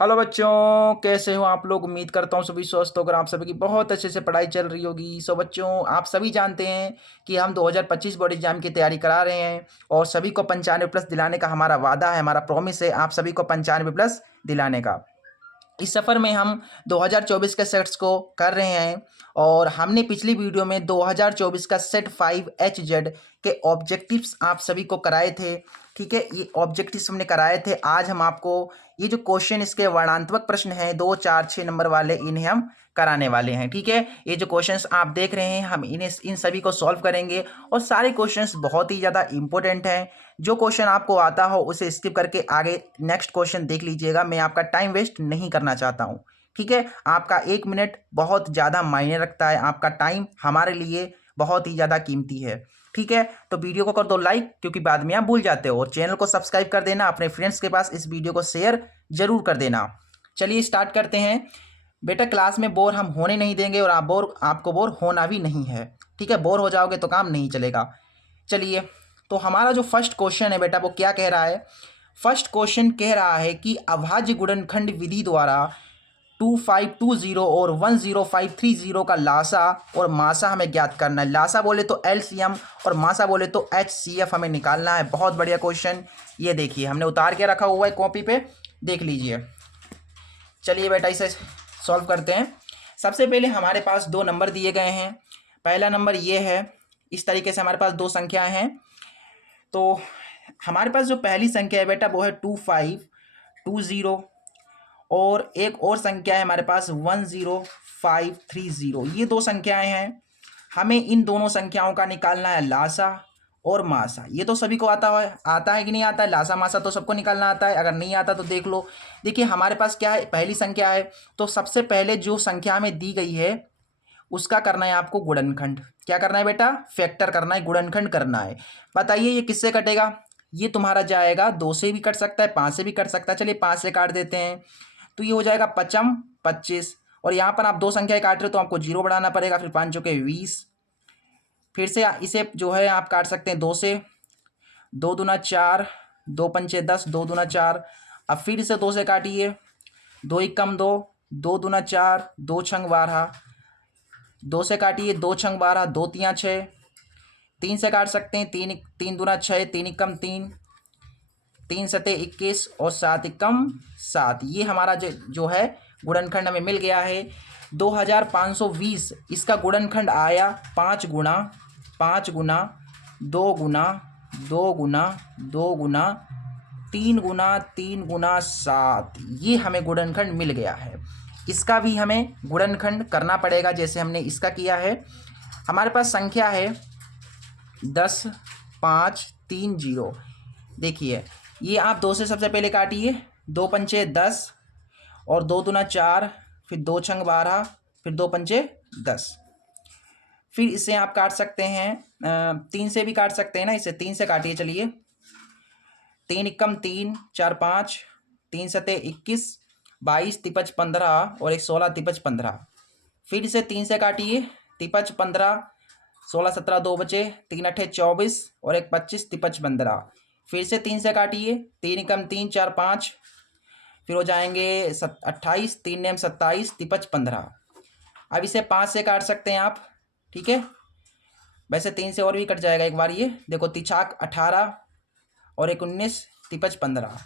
Hello बच्चों, कैसे हो आप लोग। उम्मीद करता हूँ सभी स्वस्थ होकर आप सभी की बहुत अच्छे से पढ़ाई चल रही होगी। सो बच्चों, आप सभी जानते हैं कि हम 2025 बोर्ड एग्जाम की तैयारी करा रहे हैं और सभी को 95+ दिलाने का हमारा वादा है, हमारा प्रॉमिस है आप सभी को 95+ दिलाने का। इस सफ़र में हम 2024 के सेट्स को कर रहे हैं और हमने पिछली वीडियो में 2024 का सेट 5 HZ के ऑब्जेक्टिव्स आप सभी को कराए थे। ठीक है, ये ऑब्जेक्टिव्स हमने कराए थे। आज हम आपको ये जो क्वेश्चन इसके वर्णात्मक प्रश्न हैं 2, 4, 6 नंबर वाले, इन्हें हम कराने वाले हैं। ठीक है, ये जो क्वेश्चंस आप देख रहे हैं हम इन सभी को सॉल्व करेंगे और सारे क्वेश्चंस बहुत ही ज़्यादा इंपॉर्टेंट हैं। जो क्वेश्चन आपको आता हो उसे स्किप करके आगे नेक्स्ट क्वेश्चन देख लीजिएगा। मैं आपका टाइम वेस्ट नहीं करना चाहता हूँ। ठीक है, आपका 1 मिनट बहुत ज़्यादा मायने रखता है, आपका टाइम हमारे लिए बहुत ही ज़्यादा कीमती है। ठीक है, तो वीडियो को कर दो लाइक, क्योंकि बाद में आप भूल जाते हो, और चैनल को सब्सक्राइब कर देना। अपने फ्रेंड्स के पास इस वीडियो को शेयर जरूर कर देना। चलिए स्टार्ट करते हैं। बेटा, क्लास में बोर हम होने नहीं देंगे और आपको बोर होना भी नहीं है। ठीक है, बोर हो जाओगे तो काम नहीं चलेगा। चलिए, तो हमारा जो फर्स्ट क्वेश्चन है बेटा वो क्या कह रहा है। फर्स्ट क्वेश्चन कह रहा है कि अभाज्य गुणनखंड विधि द्वारा 2520 और 10530 का लासा और मासा हमें ज्ञात करना है। लासा बोले तो एलसीएम और मासा बोले तो एचसीएफ हमें निकालना है। बहुत बढ़िया क्वेश्चन, ये देखिए हमने उतार के रखा हुआ है कॉपी पे, देख लीजिए। चलिए बेटा, इसे सॉल्व करते हैं। सबसे पहले हमारे पास दो नंबर दिए गए हैं। पहला नंबर ये है, इस तरीके से हमारे पास दो संख्याएं हैं। तो हमारे पास जो पहली संख्या है बेटा वो है 2520 और एक और संख्या है हमारे पास 10530। ये दो संख्याएं हैं। हमें इन दोनों संख्याओं का निकालना है लासा और मासा। ये तो सभी को आता है कि नहीं आता है। लासा मासा तो सबको निकालना आता है, अगर नहीं आता तो देख लो। देखिए हमारे पास क्या है, पहली संख्या है, तो सबसे पहले जो संख्या हमें दी गई है उसका करना है आपको गुणनखंड। क्या करना है बेटा, फैक्टर करना है, गुणनखंड करना है। बताइए ये किससे कटेगा। ये तुम्हारा जाएगा 2 से भी कट सकता है, 5 से भी कट सकता है। चलिए 5 से काट देते हैं, तो ये हो जाएगा 55 25। और यहाँ पर आप दो संख्याएं काट रहे हो तो आपको 0 बढ़ाना पड़ेगा, फिर 5 चौके 20। फिर से इसे जो है आप काट सकते हैं 2 से, 2 दूना 4, 2 पंचे 10, 2 दूना 4। अब फिर इसे 2 से काटिए, 2 एकम 2, 2 दूना 4, 2 छंग 12। 2 से काटिए, 2 छंग 12, 2 तियाँ 6। 3 से काट सकते हैं, 3 3 दूना 6, 3 एकम 3, 3 सते 21 और 7 एकम 7। ये हमारा जो है गुणनखंड हमें मिल गया है 2520। इसका गुणनखंड आया 5 गुना 5 गुना 2 गुना 2 गुना 2 गुना 3 गुना 3 गुना 7। ये हमें गुणनखंड मिल गया है। इसका भी हमें गुणनखंड करना पड़ेगा जैसे हमने इसका किया है। हमारे पास संख्या है 10,5,3,0। देखिए ये आप 2 से सबसे पहले काटिए, 2 पंचे 10 और 2 दूना 4, फिर 2 छंग 12, फिर 2 पंचे 10। फिर इसे आप काट सकते हैं 3 से भी काट सकते हैं ना, इसे 3 से काटिए। चलिए 3 एकम 3, 4 5, 3 सते 21, 22 तिपच 15 और एक 16 तिपच 15। फिर इसे 3 से काटिए, तिपच 15, 16 17 2 बचे, 3 अट्ठे 24 और एक 25 तिपच 15। फिर से 3 से काटिए, 3 एकम 3, 4 5, फिर हो जाएंगे 28, 3 नेम 27 तिपच 15। अब इसे 5 से काट सकते हैं आप। ठीक है, वैसे 3 से और भी कट जाएगा एक बार। ये देखो, तिछाक 18 और एक 19 तिपच 15।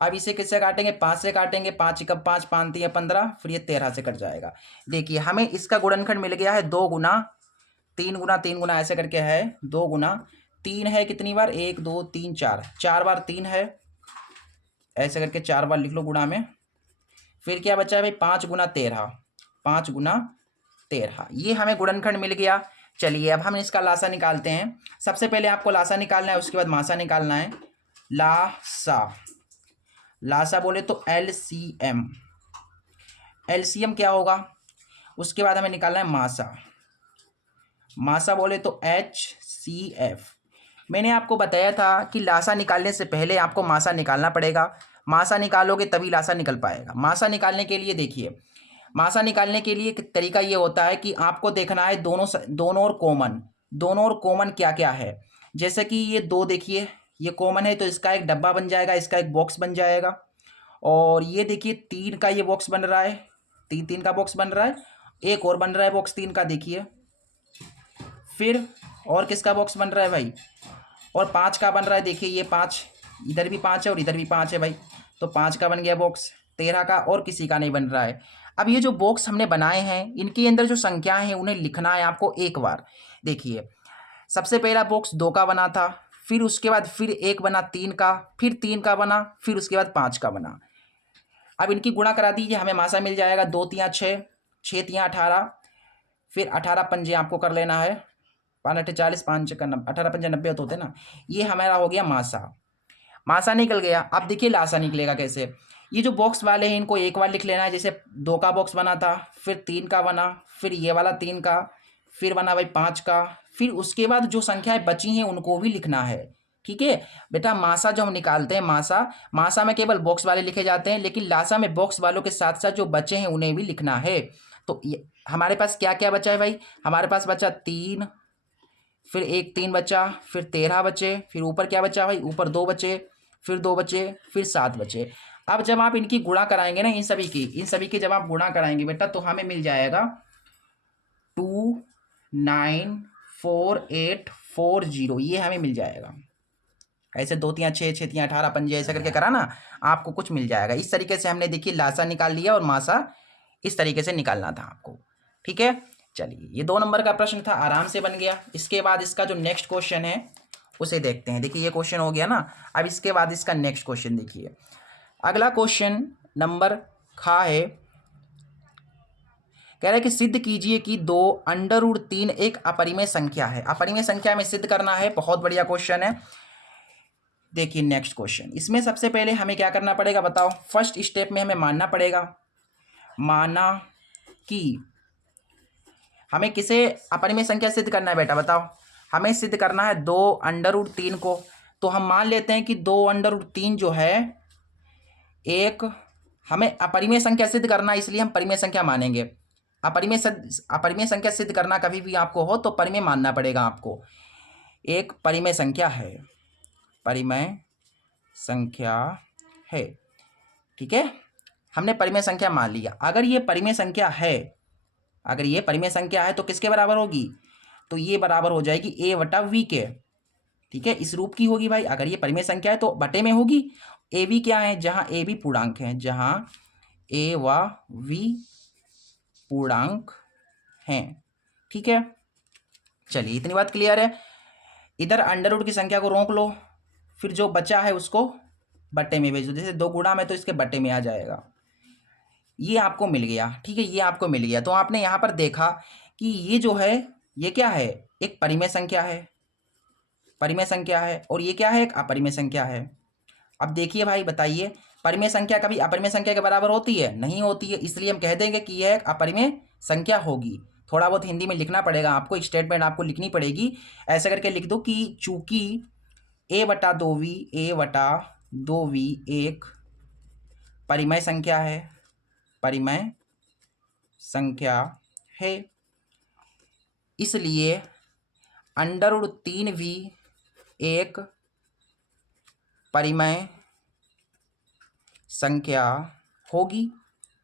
अब इसे किससे काटेंगे, 5 से काटेंगे। 5 एकम 5, 5 तिया 15, फिर ये 13 से कट जाएगा। देखिए हमें इसका गुणनखंड मिल गया है 2 गुना 3 गुना 3 गुना ऐसे करके है 2 गुना 3 है कितनी बार, 1 2 3 4, 4 बार 3 है, ऐसे करके 4 बार लिख लो गुणा में। फिर क्या बचा है भाई, 5 गुना 13, 5 गुना 13। ये हमें गुणनखंड मिल गया। चलिए अब हम इसका लासा निकालते हैं। सबसे पहले आपको लासा निकालना है, उसके बाद मासा निकालना है। लासा, लासा बोले तो एलसीएम, एलसीएम क्या होगा। उसके बाद हमें निकालना है मासा, मासा बोले तो एचसीएफ। मैंने आपको बताया था कि लासा निकालने से पहले आपको मासा निकालना पड़ेगा। मासा निकालोगे तभी लासा निकल पाएगा। मासा निकालने के लिए देखिए, मासा निकालने के लिए एक तरीका ये होता है कि आपको देखना है दोनों और कॉमन क्या क्या है। जैसे कि ये 2 देखिए, ये कॉमन है तो इसका एक डब्बा बन जाएगा, इसका एक बॉक्स बन जाएगा। और ये देखिए 3 का ये बॉक्स बन रहा है, 3 का बॉक्स बन रहा है, एक और बन रहा है बॉक्स 3 का देखिए। फिर और किसका बॉक्स बन रहा है भाई, और 5 का बन रहा है, देखिए ये 5, इधर भी 5 है और इधर भी 5 है भाई, तो 5 का बन गया बॉक्स। 13 का और किसी का नहीं बन रहा है। अब ये जो बॉक्स हमने बनाए हैं इनके अंदर जो संख्याएं हैं उन्हें लिखना है आपको एक बार। देखिए सबसे पहला बॉक्स 2 का बना था, फिर उसके बाद फिर एक बना 3 का, फिर 3 का बना, फिर उसके बाद 5 का बना। अब इनकी गुणा करा दीजिए, हमें मासा मिल जाएगा 2 तियाँ 6, 6 तियाँ 18, फिर 18 पंजे आपको कर लेना है, 5 अट्ठे 40, 5 का 18 पंजे 90 होते ना। ये हमारा हो गया मासा, मासा निकल गया। अब देखिए लासा निकलेगा कैसे। ये जो बॉक्स वाले हैं इनको एक बार लिख लेना है, जैसे 2 का बॉक्स बना था, फिर 3 का बना, फिर ये वाला 3 का, फिर बना भाई 5 का, फिर उसके बाद जो संख्याएं बची हैं उनको भी लिखना है। ठीक है बेटा, मासा जो हम निकालते हैं, मासा मासा में केवल बॉक्स वाले लिखे जाते हैं, लेकिन लासा में बॉक्स वालों के साथ साथ जो बचे हैं उन्हें भी लिखना है। तो ये हमारे पास क्या क्या बचा है भाई, हमारे पास बचा 3, फिर एक 3 बचा, फिर 13 बचे, फिर ऊपर क्या बचा भाई, ऊपर 2 बचे, फिर 2 बचे, फिर 7 बचे। अब जब आप इनकी गुणा कराएंगे ना, इन सभी की जब आप गुणा कराएंगे बेटा, तो हमें मिल जाएगा 294840, ये हमें मिल जाएगा। ऐसे 2 तियाँ 6, 6 तियाँ 18 पंजे ऐसा करके करा ना, आपको कुछ मिल जाएगा। इस तरीके से हमने देखिए लासा निकाल लिया और मासा इस तरीके से निकालना था आपको। ठीक है, चलिए ये 2 नंबर का प्रश्न था, आराम से बन गया। इसके बाद इसका जो नेक्स्ट क्वेश्चन है उसे देखते हैं। देखिए ये क्वेश्चन हो गया ना, अब इसके बाद इसका नेक्स्ट क्वेश्चन देखिए। अगला क्वेश्चन नंबर खा है, कह रहा है कि सिद्ध कीजिए कि 2√3 एक अपरिमेय संख्या है। अपरिमेय संख्या में सिद्ध करना है, बहुत बढ़िया क्वेश्चन है। देखिए नेक्स्ट क्वेश्चन, इसमें सबसे पहले हमें क्या करना पड़ेगा बताओ। फर्स्ट स्टेप में हमें मानना पड़ेगा, माना कि हमें किसे अपरिमेय संख्या सिद्ध करना है बेटा बताओ, हमें सिद्ध करना है 2√3 को। तो हम मान लेते हैं कि 2√3 जो है एक, हमें अपरिमेय संख्या सिद्ध करना है, इसलिए हम परिमेय संख्या मानेंगे। अपरिमेय संख्या सिद्ध करना कभी भी आपको हो तो परिमेय मानना पड़ेगा आपको। एक परिमेय संख्या है, परिमेय संख्या है। ठीक है, हमने परिमेय संख्या मान लिया। अगर ये परिमेय संख्या है, अगर ये परिमेय संख्या है तो किसके बराबर होगी, तो ये बराबर हो जाएगी a/v के। ठीक है, इस रूप की होगी भाई। अगर ये परिमेय संख्या है तो बटे में होगी। ए वी क्या है, जहां ए बी पूर्णांक है, जहां ए व वी पूर्णांक हैं। ठीक है, चलिए इतनी बात क्लियर है। इधर अंडर रूट की संख्या को रोक लो, फिर जो बचा है उसको बट्टे में भेज दो। जैसे 2 गुणा में तो इसके बट्टे में आ जाएगा। ये आपको मिल गया। ठीक है, ये आपको मिल गया। तो आपने यहाँ पर देखा कि ये जो है ये क्या है, एक परिमेय संख्या है, परिमेय संख्या है, और ये क्या है, एक अपरिमेय संख्या है। अब देखिए भाई बताइए, परिमेय संख्या कभी अपरिमेय संख्या के बराबर होती है, नहीं होती है, इसलिए हम कह देंगे कि यह एक अपरिमेय संख्या होगी। थोड़ा बहुत हिंदी में लिखना पड़ेगा आपको, स्टेटमेंट आपको लिखनी पड़ेगी। ऐसा करके लिख दो कि चूंकि a/2v एक परिमेय संख्या है, परिमेय संख्या है, इसलिए √3v एक परिमेय संख्या होगी।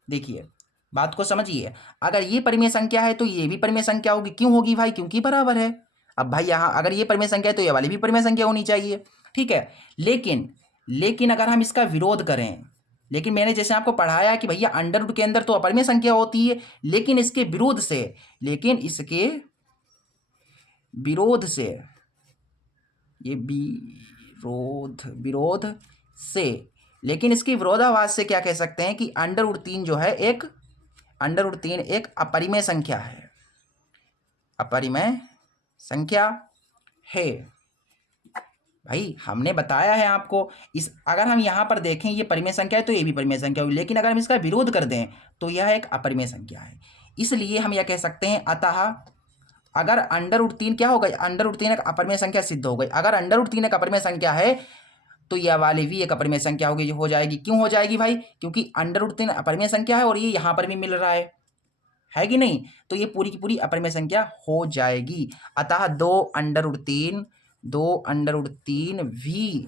देखिए बात को समझिए, अगर ये परिमेय संख्या है तो ये भी परिमेय संख्या होगी। क्यों होगी भाई, क्योंकि बराबर है। अब भाई यहाँ अगर ये परिमेय संख्या है तो ये वाली भी परिमेय संख्या होनी चाहिए। ठीक है, लेकिन अगर हम इसका विरोध करें, लेकिन मैंने जैसे आपको पढ़ाया कि भैया अंडर रूट के अंदर तो अपरिमेय संख्या होती है, लेकिन इसके विरोध से ये विरोध से, लेकिन इसकी विरोधाभास से क्या कह सकते हैं कि √3 जो है एक √3 एक अपरिमेय संख्या है, अपरिमेय संख्या है। भाई हमने बताया है आपको, इस अगर हम यहाँ पर देखें ये परिमेय संख्या है तो ये भी परिमेय संख्या होगी, लेकिन अगर हम इसका विरोध कर दें तो यह एक अपरिमेय संख्या है। इसलिए हम यह कह सकते हैं, अतः अगर √3 क्या हो गई, √3 एक अपरिमेय संख्या सिद्ध हो गई। अगर √3 एक अपरिमेय संख्या है तो यह वाली भी एक अपरिमेय संख्या होगी, जो हो जाएगी। क्यों हो जाएगी भाई, क्योंकि √3 अपरिमेय संख्या है और ये यहाँ पर भी मिल रहा है कि नहीं, तो ये पूरी की पूरी अपरिमेय संख्या हो जाएगी। अतः 2√3 भी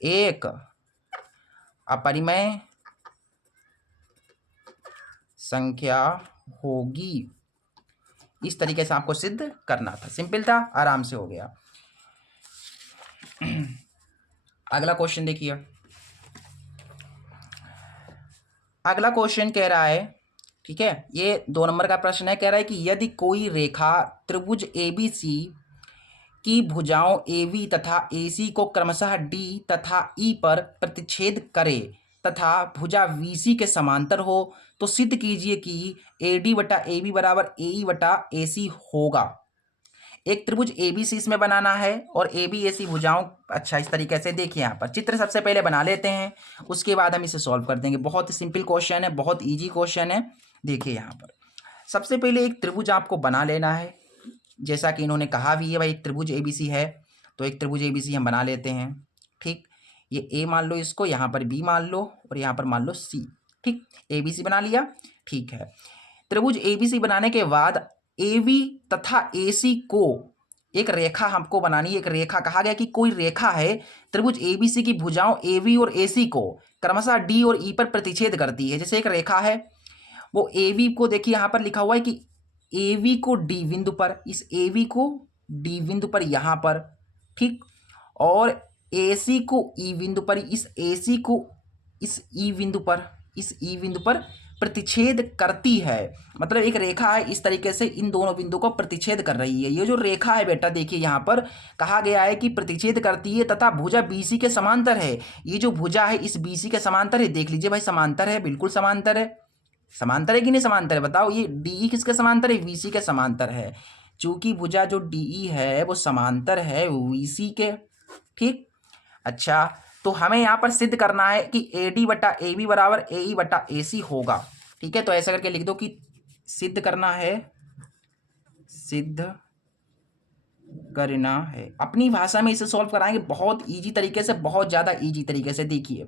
एक अपरिमेय संख्या होगी। इस तरीके से आपको सिद्ध करना था, सिंपल था, आराम से हो गया। अगला क्वेश्चन देखिए। अगला क्वेश्चन कह रहा है, ठीक है, ये 2 नंबर का प्रश्न है। कह रहा है कि यदि कोई रेखा त्रिभुज एबीसी की भुजाओं एवी तथा एसी को क्रमशः डी तथा ई पर प्रतिच्छेद करे तथा भुजा वीसी के समांतर हो, तो सिद्ध कीजिए कि एडी बटा एबी बराबर एई बटा एसी होगा। एक त्रिभुज एबीसी इसमें बनाना है और एबी एसी भुजाओं, अच्छा इस तरीके से देखिए यहाँ पर चित्र सबसे पहले बना लेते हैं, उसके बाद हम इसे सॉल्व कर देंगे। बहुत ही सिंपल क्वेश्चन है, बहुत ईजी क्वेश्चन है। देखिए यहाँ पर सबसे पहले एक त्रिभुज आपको बना लेना है, जैसा कि इन्होंने कहा भी है भाई एक त्रिभुज एबीसी है, तो एक त्रिभुज एबीसी हम बना लेते हैं। ठीक, ये ए मान लो इसको, यहाँ पर बी मान लो और यहाँ पर मान लो सी। ठीक, एबीसी बना लिया। ठीक है, त्रिभुज एबीसी बनाने के बाद एवी तथा एसी को एक रेखा हमको बनानी है। एक रेखा कहा गया कि कोई रेखा है त्रिभुज एबीसी की भुजाओं एवी और एसी को क्रमशः डी और ई पर प्रतिच्छेद करती है। जैसे एक रेखा है, वो एवी को देखिए यहाँ पर लिखा हुआ है कि एवी को डी बिंदु पर, इस एवी को डी बिंदु पर यहाँ पर, ठीक, और एसी को ई बिंदु पर, इस एसी को इस ई बिंदु पर, इस ई बिंदु पर प्रतिच्छेद करती है। मतलब एक रेखा है इस तरीके से इन दोनों बिंदु को प्रतिच्छेद कर रही है। ये जो रेखा है बेटा देखिए यहाँ पर कहा गया है कि प्रतिच्छेद करती है तथा भुजा बीसी के समांतर है। ये जो भुजा है इस बीसी के समांतर है। देख लीजिए भाई समांतर है, बिल्कुल समांतर है। समांतर है कि नहीं समांतर है बताओ। ये डीई किसके समांतर है? वीसी के समांतर है। चूंकि भुजा जो डीई है वो समांतर है वीसी के। ठीक, अच्छा, तो हमें यहाँ पर सिद्ध करना है कि एडी बटा एबी बराबर एई बटा एसी होगा। ठीक है, तो ऐसा करके लिख दो कि सिद्ध करना है, सिद्ध करना है। अपनी भाषा में इसे सॉल्व कराएंगे बहुत इजी तरीके से, बहुत ज़्यादा इजी तरीके से। देखिए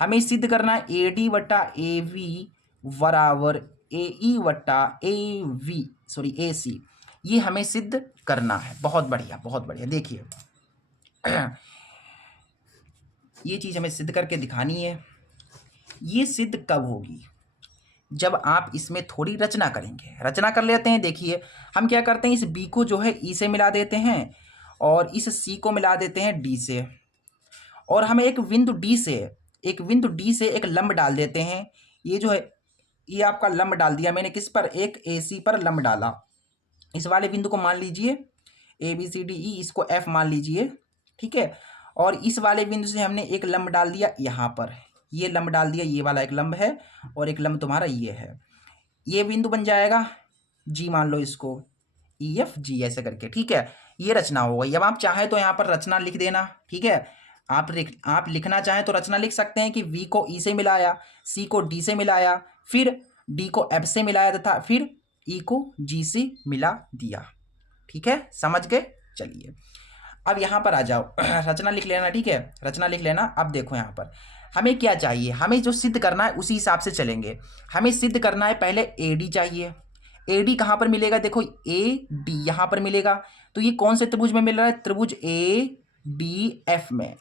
हमें सिद्ध करना है एडी बटा एवी बराबर एई बटा एवी सॉरी एसी, ये हमें सिद्ध करना है। बहुत बढ़िया, बहुत बढ़िया। देखिए ये चीज़ हमें सिद्ध करके दिखानी है। ये सिद्ध कब होगी? जब आप इसमें थोड़ी रचना करेंगे। रचना कर लेते हैं। देखिए हम क्या करते हैं, इस बी को जो है ई से मिला देते हैं और इस सी को मिला देते हैं डी से, और हमें एक बिंदु डी से एक लंब डाल देते हैं। ये जो है ये आपका लंब डाल दिया मैंने, किस पर? एक ए सी पर लंब डाला। इस वाले बिंदु को मान लीजिए A B C D E, इसको एफ मान लीजिए। ठीक है, और इस वाले बिंदु से हमने एक लंब डाल दिया यहाँ पर, ये लंब डाल दिया, ये वाला एक लंब है और एक लंब तुम्हारा ये है। ये बिंदु बन जाएगा जी, मान लो इसको ई एफ जी ऐसे करके। ठीक है, ये रचना हो गई। अब आप चाहें तो यहाँ पर रचना लिख देना। ठीक है, आप लिखना चाहें तो रचना लिख सकते हैं कि वी को ई से मिलाया, सी को डी से मिलाया, फिर डी को एफ से मिलाया तथा फिर ई को जी से मिला दिया। ठीक है, समझ गए? चलिए अब यहाँ पर आ जाओ रचना लिख लेना। ठीक है, रचना लिख लेना। अब देखो यहाँ पर हमें क्या चाहिए, हमें जो सिद्ध करना है उसी हिसाब से चलेंगे। हमें सिद्ध करना है पहले ए डी चाहिए। ए डी कहाँ पर मिलेगा? देखो ए डी यहाँ पर मिलेगा। तो ये कौन से त्रिभुज में मिल रहा है? त्रिभुज ए डी एफ में।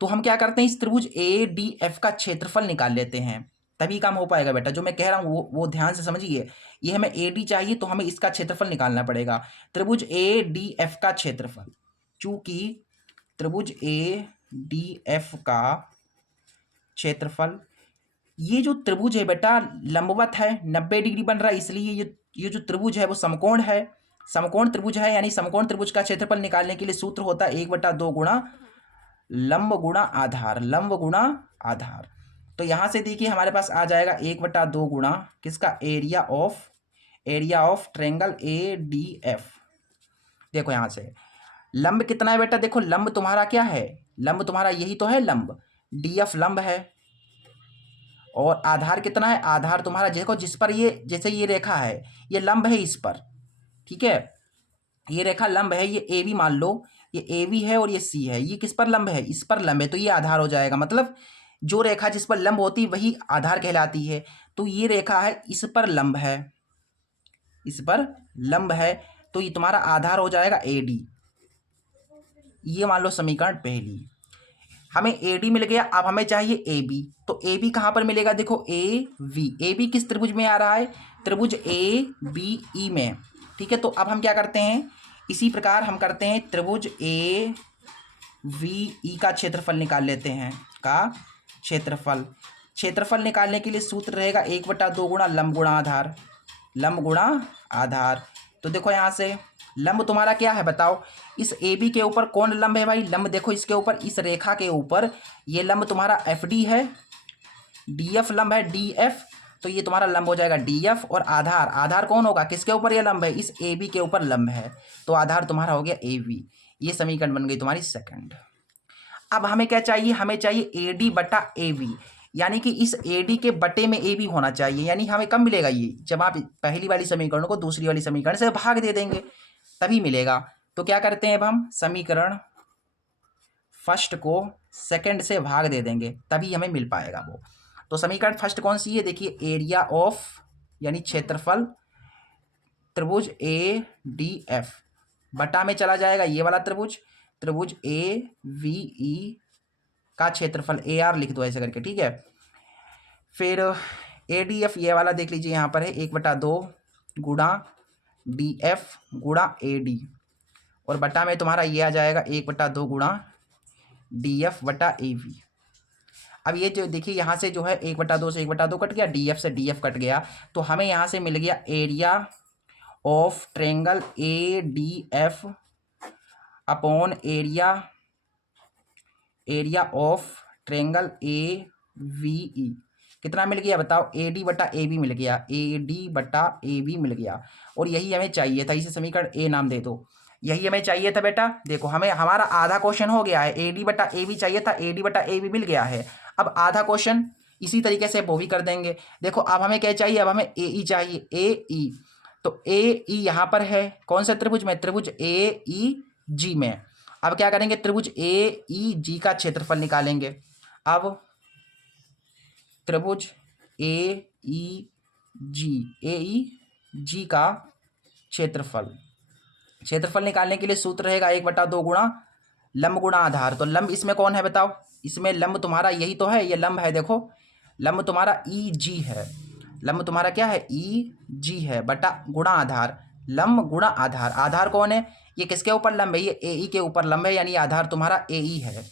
तो हम क्या करते हैं, इस त्रिभुज ए डी एफ का क्षेत्रफल निकाल लेते हैं, तभी काम हो पाएगा बेटा। जो मैं कह रहा हूँ वो ध्यान से समझिए। ये हमें ए डी चाहिए तो हमें इसका क्षेत्रफल निकालना पड़ेगा। त्रिभुज ए डी एफ का क्षेत्रफल, चूंकि त्रिभुज ए डी एफ का क्षेत्रफल, ये जो त्रिभुज है बेटा लंबवत है, 90 डिग्री बन रहा है, इसलिए ये जो त्रिभुज है वो समकोण है। समकोण त्रिभुज है, यानी समकोण त्रिभुज का क्षेत्रफल निकालने के लिए सूत्र होता है 1/2 गुणा लंब गुणा आधार, लंब गुणा आधार। तो यहां से देखिए हमारे पास आ जाएगा 1/2 गुणा किसका? Area of triangle A D F. देखो यहां से लंब कितना है बेटा? देखो लंब तुम्हारा क्या है? लंब तुम्हारा यही तो है, लंब डी एफ लंब है। और आधार कितना है? आधार तुम्हारा देखो जिस पर ये, जैसे ये रेखा है ये लंब है इस पर। ठीक है, ये रेखा लंब है, ये ए बी मान लो, ये ए बी है और ये सी है। ये किस पर लंब है? इस पर लंब है, तो ये आधार हो जाएगा। मतलब जो रेखा जिस पर लंब होती है वही आधार कहलाती है। तो ये रेखा है इस पर लंब है, इस पर लंब है, तो ये तुम्हारा आधार हो जाएगा ए डी। ये मान लो समीकरण पहली। हमें ए डी मिल गया, अब हमें चाहिए ए बी। तो ए बी कहाँ पर मिलेगा, देखो ए बी किस त्रिभुज में आ रहा है, त्रिभुज ए बी ई में। ठीक है, तो अब हम क्या करते हैं, इसी प्रकार हम करते हैं त्रिभुज ए वी ई का क्षेत्रफल निकाल लेते हैं, का क्षेत्रफल। क्षेत्रफल निकालने के लिए सूत्र रहेगा 1/2 गुणा लंब गुणा आधार, लंब गुणा आधार। तो देखो यहाँ से लंब तुम्हारा क्या है बताओ, इस ए बी के ऊपर कौन लंब है भाई, लंब देखो इसके ऊपर, इस रेखा के ऊपर ये लंब तुम्हारा एफ डी है, डी एफ लंब है, डी एफ। तो ये तुम्हारा लंब हो जाएगा डी एफ, और आधार, आधार कौन होगा, किसके ऊपर ये लंब है, इस ए बी के ऊपर लंब है, तो आधार तुम्हारा हो गया ए बी। ये समीकरण बन गई तुम्हारी सेकंड। अब हमें क्या चाहिए, हमें चाहिए ए डी बटा ए बी, यानी कि इस ए डी के बटे में ए बी होना चाहिए। यानी हमें कब मिलेगा ये, जब आप पहली वाली समीकरण को दूसरी वाली समीकरण से भाग दे देंगे तभी मिलेगा। तो क्या करते हैं, अब हम समीकरण फर्स्ट को सेकंड से भाग दे देंगे तभी हमें मिल पाएगा वो। तो समीकरण फर्स्ट कौन सी है, देखिए एरिया ऑफ यानी क्षेत्रफल त्रिभुज ए डी एफ बटा में चला जाएगा ये वाला त्रिभुज, त्रिभुज ए वी ई का क्षेत्रफल, ए आर लिख दो ऐसे करके, ठीक है। फिर ए डी एफ ये वाला देख लीजिए यहाँ पर है 1/2 गुणा डी एफ गुणा ए डी, और बटा में तुम्हारा ये आ जाएगा 1/2 गुणा डी एफ बटा ए वी। अब ये जो देखिए यहाँ से जो है 1/2 से 1/2 कट गया, डी एफ से डी एफ कट गया, तो हमें यहाँ से मिल गया area of triangle A D F upon area of triangle A V ई। कितना मिल गया बताओ, ए डी बटा ए बी मिल गया, ए डी बटा ए बी मिल गया, और यही हमें चाहिए था, इसे समीकरण ए नाम दे दो। यही हमें चाहिए था बेटा, देखो हमें हमारा आधा क्वेश्चन हो गया है, ए डी बटा ए बी चाहिए था, ए डी बटा ए बी मिल गया है। अब आधा क्वेश्चन इसी तरीके से वो भी कर देंगे। देखो अब हमें क्या चाहिए, अब हमें ए ई चाहिए, ए ई। तो ए ई यहाँ पर है कौन सा त्रिभुज में, त्रिभुज ए ई जी में। अब क्या करेंगे, त्रिभुज ए ई जी का क्षेत्रफल निकालेंगे। अब त्रिभुज ए ई जी का क्षेत्रफल निकालने के लिए सूत्र रहेगा 1/2 गुणा लंब गुणा आधार। तो लंब इसमें कौन है बताओ, इसमें लंब तुम्हारा यही तो है, ये लंब है, देखो लंब तुम्हारा ई जी है, लंब तुम्हारा क्या है, ई जी है, बटा गुणा आधार, लंब गुणा आधार। आधार कौन है, ये किसके ऊपर लंब है, ये ए ई के ऊपर लंब है, यानी आधार तुम्हारा ए ई है,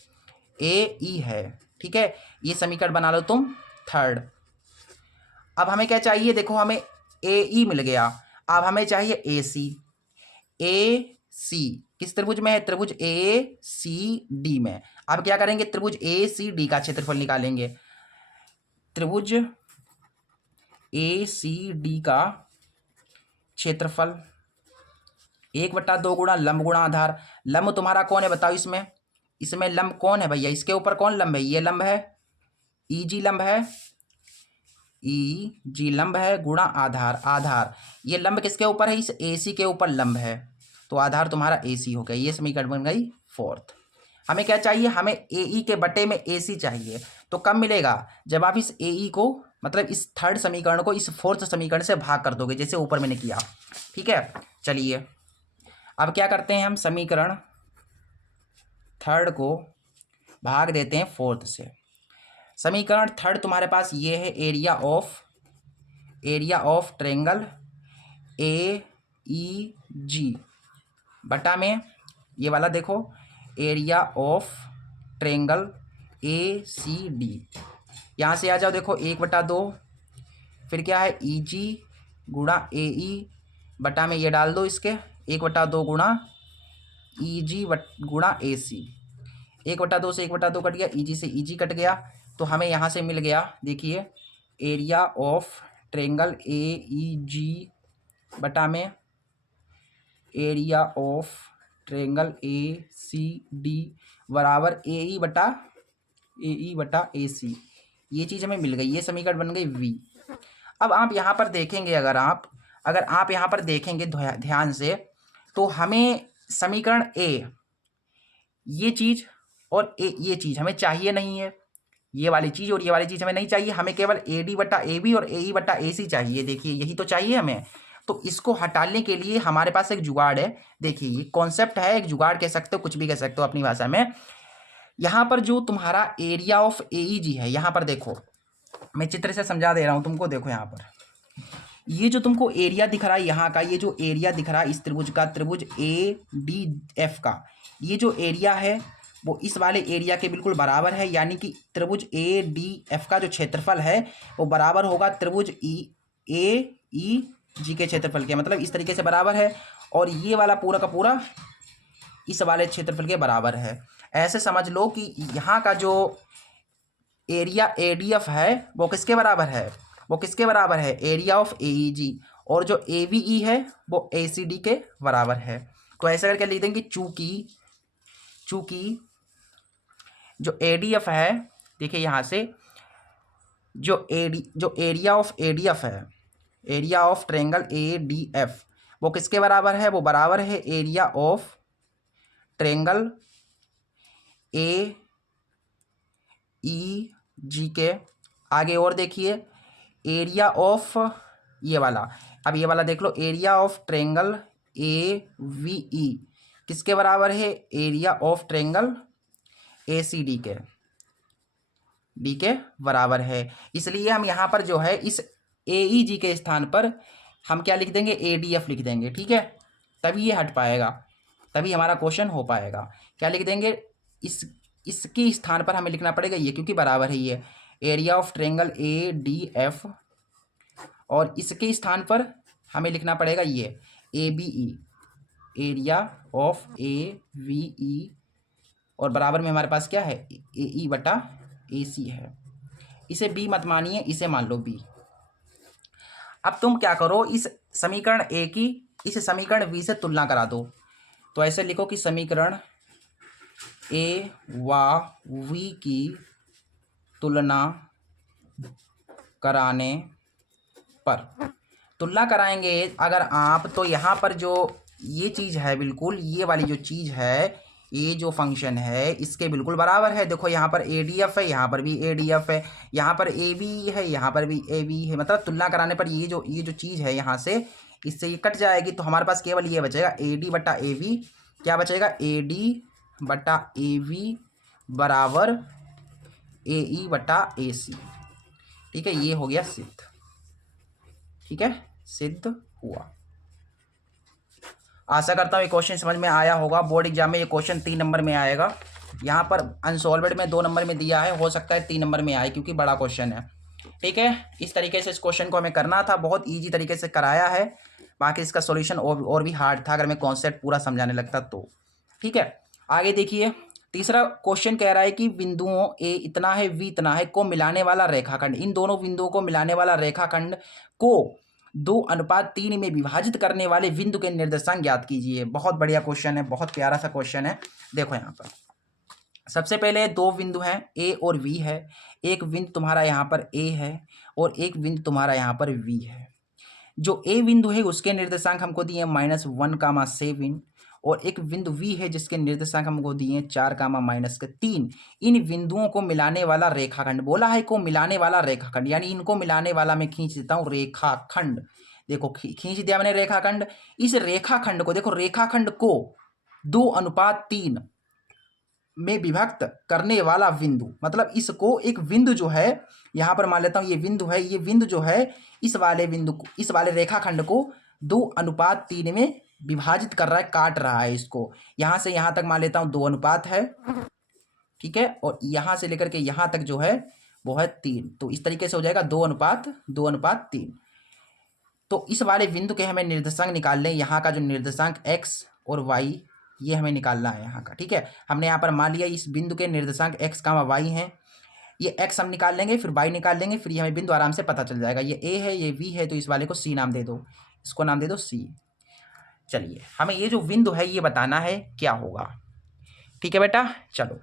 ए ई है, ठीक है। ये समीकरण बना लो तुम थर्ड। अब हमें क्या चाहिए, देखो हमें ए ई मिल गया, अब हमें चाहिए ए सी। ए सी किस त्रिभुज में है, त्रिभुज ए सी डी में। अब क्या करेंगे, त्रिभुज ए सी डी का क्षेत्रफल निकालेंगे। त्रिभुज ए सी डी का क्षेत्रफल 1/2 गुणा लंब गुणा आधार। लंब तुम्हारा कौन है बताओ, इसमें लंब कौन है भैया, इसके ऊपर कौन लंब है, ये लंब है, ई जी लंब है, ई जी लंब है, गुणा आधार, आधार ये लंब किसके ऊपर है, इस ए सी के ऊपर लंब है, तो आधार तुम्हारा ए सी हो गया। ये समीकरण बन गई फोर्थ। हमें क्या चाहिए, हमें ए ई के बटे में ए सी चाहिए। तो कब मिलेगा, जब आप इस ए ई को मतलब इस थर्ड समीकरण को इस फोर्थ समीकरण से भाग कर दोगे, जैसे ऊपर मैंने किया, ठीक है। चलिए अब क्या करते हैं, हम समीकरण थर्ड को भाग देते हैं फोर्थ से। समीकरण थर्ड तुम्हारे पास ये है, area of triangle A E G बटा में ये वाला देखो area of triangle A C D. यहाँ से आ जाओ, देखो 1/2, फिर क्या है ई जी गुणा ए ई बटा में ये डाल दो, इसके 1/2 गुणा ई जी गुणा ए सी। 1/2 से 1/2 कट गया, ई जी से ई जी कट गया, तो हमें यहाँ से मिल गया, देखिए area of triangle A E G बटा में area of triangle A C D बराबर ए ई बटा ए सी। ये चीज़ हमें मिल गई, ये समीकरण बन गई वी। अब आप यहाँ पर देखेंगे, अगर आप यहाँ पर देखेंगे ध्यान से, तो हमें समीकरण ए ये चीज़ और ये चीज़ हमें चाहिए नहीं है, ये वाली चीज़ और ये वाली चीज़ हमें नहीं चाहिए, हमें केवल ए डी बटा ए बी और ए ई बटा ए सी चाहिए। देखिए यही तो चाहिए हमें। तो इसको हटाने के लिए हमारे पास एक जुगाड़ है, देखिए ये कॉन्सेप्ट है, एक जुगाड़ कह सकते हो, कुछ भी कह सकते हो अपनी भाषा में। यहाँ पर जो तुम्हारा एरिया ऑफ एईजी है, यहाँ पर देखो मैं चित्र से समझा दे रहा हूँ तुमको। देखो यहाँ पर ये जो तुमको एरिया दिख रहा है यहाँ का, ये जो एरिया दिख रहा है इस त्रिभुज का, त्रिभुज ए डी एफ का, ये जो एरिया है वो इस वाले एरिया के बिल्कुल बराबर है। यानी कि त्रिभुज ए डी एफ का जो क्षेत्रफल है वो बराबर होगा त्रिभुज ई जी के क्षेत्रफल के, मतलब इस तरीके से बराबर है। और ये वाला पूरा का पूरा इस वाले क्षेत्रफल के बराबर है। ऐसे समझ लो कि यहाँ का जो एरिया एडीएफ है वो किसके बराबर है, वो किसके बराबर है, एरिया ऑफ एईजी। और जो एवीई है वो एसीडी के बराबर है। तो ऐसे करके लिख देंगे चूंकि जो एडीएफ है, देखिए यहाँ से जो एरिया ऑफ एडीएफ है, एरिया ऑफ ट्रायंगल एडीएफ, वो किसके बराबर है, वो बराबर है area of triangle A E जी के। आगे और देखिए एरिया ऑफ ये वाला, अब ये वाला देख लो, area of triangle A V E किसके बराबर है, area of triangle A C D के बराबर है। इसलिए हम यहाँ पर जो है इस ए ई जी के स्थान पर हम क्या लिख देंगे, ए डी एफ लिख देंगे। ठीक है, तभी ये हट पाएगा, तभी हमारा क्वेश्चन हो पाएगा। क्या लिख देंगे, इसके स्थान पर हमें लिखना पड़ेगा ये, क्योंकि बराबर है ये area of triangle A D F, और इसके स्थान पर हमें लिखना पड़ेगा ये A B E, area of A V E, और बराबर में हमारे पास क्या है, ए ई बटा ए सी है। इसे बी मत मानिए, इसे मान लो बी। अब तुम क्या करो, इस समीकरण ए की इस समीकरण बी से तुलना करा दो। तो ऐसे लिखो कि समीकरण ए व वी की तुलना कराने पर, तुलना कराएंगे अगर आप, तो यहाँ पर जो ये चीज़ है, बिल्कुल ये वाली जो चीज़ है, ये जो फंक्शन है इसके बिल्कुल बराबर है। देखो यहाँ पर ए डी एफ है, यहाँ पर भी ए डी एफ है, यहाँ पर ए बी है, यहाँ पर भी ए बी है। मतलब तुलना कराने पर ये जो चीज़ है यहाँ से, इससे ये कट जाएगी। तो हमारे पास केवल ये बचेगा ए डी बटा ए वी। क्या बचेगा, ए डी बटा ए वी बराबर ए ई बटा ए सी। ठीक है, ये हो गया सिद्ध। ठीक है, सिद्ध हुआ। आशा करता हूँ ये क्वेश्चन समझ में आया होगा। बोर्ड एग्जाम में ये क्वेश्चन 3 नंबर में आएगा। यहाँ पर अनसॉल्वड में 2 नंबर में दिया है, हो सकता है 3 नंबर में आए क्योंकि बड़ा क्वेश्चन है। ठीक है, इस तरीके से इस क्वेश्चन को हमें करना था, बहुत ईजी तरीके से कराया है। बाकी इसका सॉल्यूशन और भी हार्ड था अगर मैं कॉन्सेप्ट पूरा समझाने लगता तो। ठीक है, आगे देखिए तीसरा क्वेश्चन कह रहा है कि बिंदुओं ए इतना है वी इतना है को मिलाने वाला रेखाखंड, इन दोनों बिंदुओं को मिलाने वाला रेखाखंड को 2:3 में विभाजित करने वाले बिंदु के निर्देशांक ज्ञात कीजिए। बहुत बढ़िया क्वेश्चन है, बहुत प्यारा सा क्वेश्चन है। देखो यहाँ पर सबसे पहले 2 बिंदु हैं, ए और वी है। एक बिंदु तुम्हारा यहाँ पर ए है और एक बिंदु तुम्हारा यहाँ पर वी है। जो ए बिंदु है उसके निर्देशांक हमको दिए -1, 7, और एक बिंदु वी है जिसके निर्देशांक हमको दिए 4, -3। इन बिंदुओं को मिलाने वाला रेखाखंड बोला है, को मिलाने वाला रेखाखंड, यानी इनको मिलाने वाला मैं खींच देता हूँ रेखाखंड। देखो खींच दिया मैंने रेखाखंड। इस रेखाखंड को देखो, रेखाखंड को 2:3 में विभक्त करने वाला बिंदु, मतलब इसको एक बिंदु जो है यहाँ पर मान लेता हूँ ये बिंदु है, ये बिंदु जो है इस वाले बिंदु को, इस वाले रेखाखंड को 2:3 में विभाजित कर रहा है, काट रहा है इसको। यहाँ से यहाँ तक मान लेता हूँ 2 अनुपात है। ठीक है, और यहाँ से लेकर के यहाँ तक जो है वो है 3। तो इस तरीके से हो जाएगा 2:3। तो इस वाले बिंदु के हमें निर्देशांक निकाल लें। यहाँ का जो निर्देशांक x और y ये हमें निकालना है यहाँ का। ठीक है, हमने यहाँ पर मान लिया इस बिंदु के निर्देशांक x, y हैं। ये x हम निकाल लेंगे, फिर y निकाल लेंगे, फिर ये हमें बिंदु आराम से पता चल जाएगा। ये a है, ये v है, तो इस वाले को c नाम दे दो, इसको नाम दे दो c। चलिए, हमें ये जो बिंदु है ये बताना है क्या होगा। ठीक है बेटा, चलो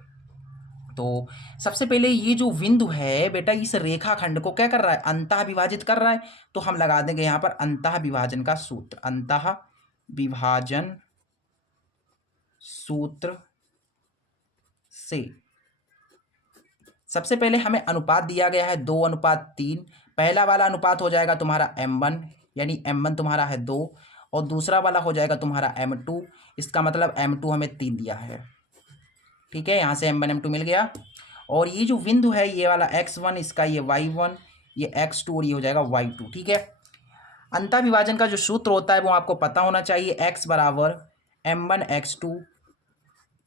तो सबसे पहले ये जो बिंदु है बेटा, इस रेखाखंड को क्या कर रहा है, अंतः विभाजित कर रहा है। तो हम लगा देंगे यहाँ पर अंतः विभाजन का सूत्र, अंतः विभाजन सूत्र से सबसे पहले हमें अनुपात दिया गया है 2:3। पहला वाला अनुपात हो जाएगा तुम्हारा m1, यानी m1 तुम्हारा है 2, और दूसरा वाला हो जाएगा तुम्हारा m2। इसका मतलब m2 हमें 3 दिया है। ठीक है, यहाँ से m1 m2 मिल गया। और ये जो बिंदु है ये वाला x1, इसका ये y1, ये x2 और ये हो जाएगा y2। ठीक है, अंतः विभाजन का जो सूत्र होता है वो आपको पता होना चाहिए, x बराबर m1 x2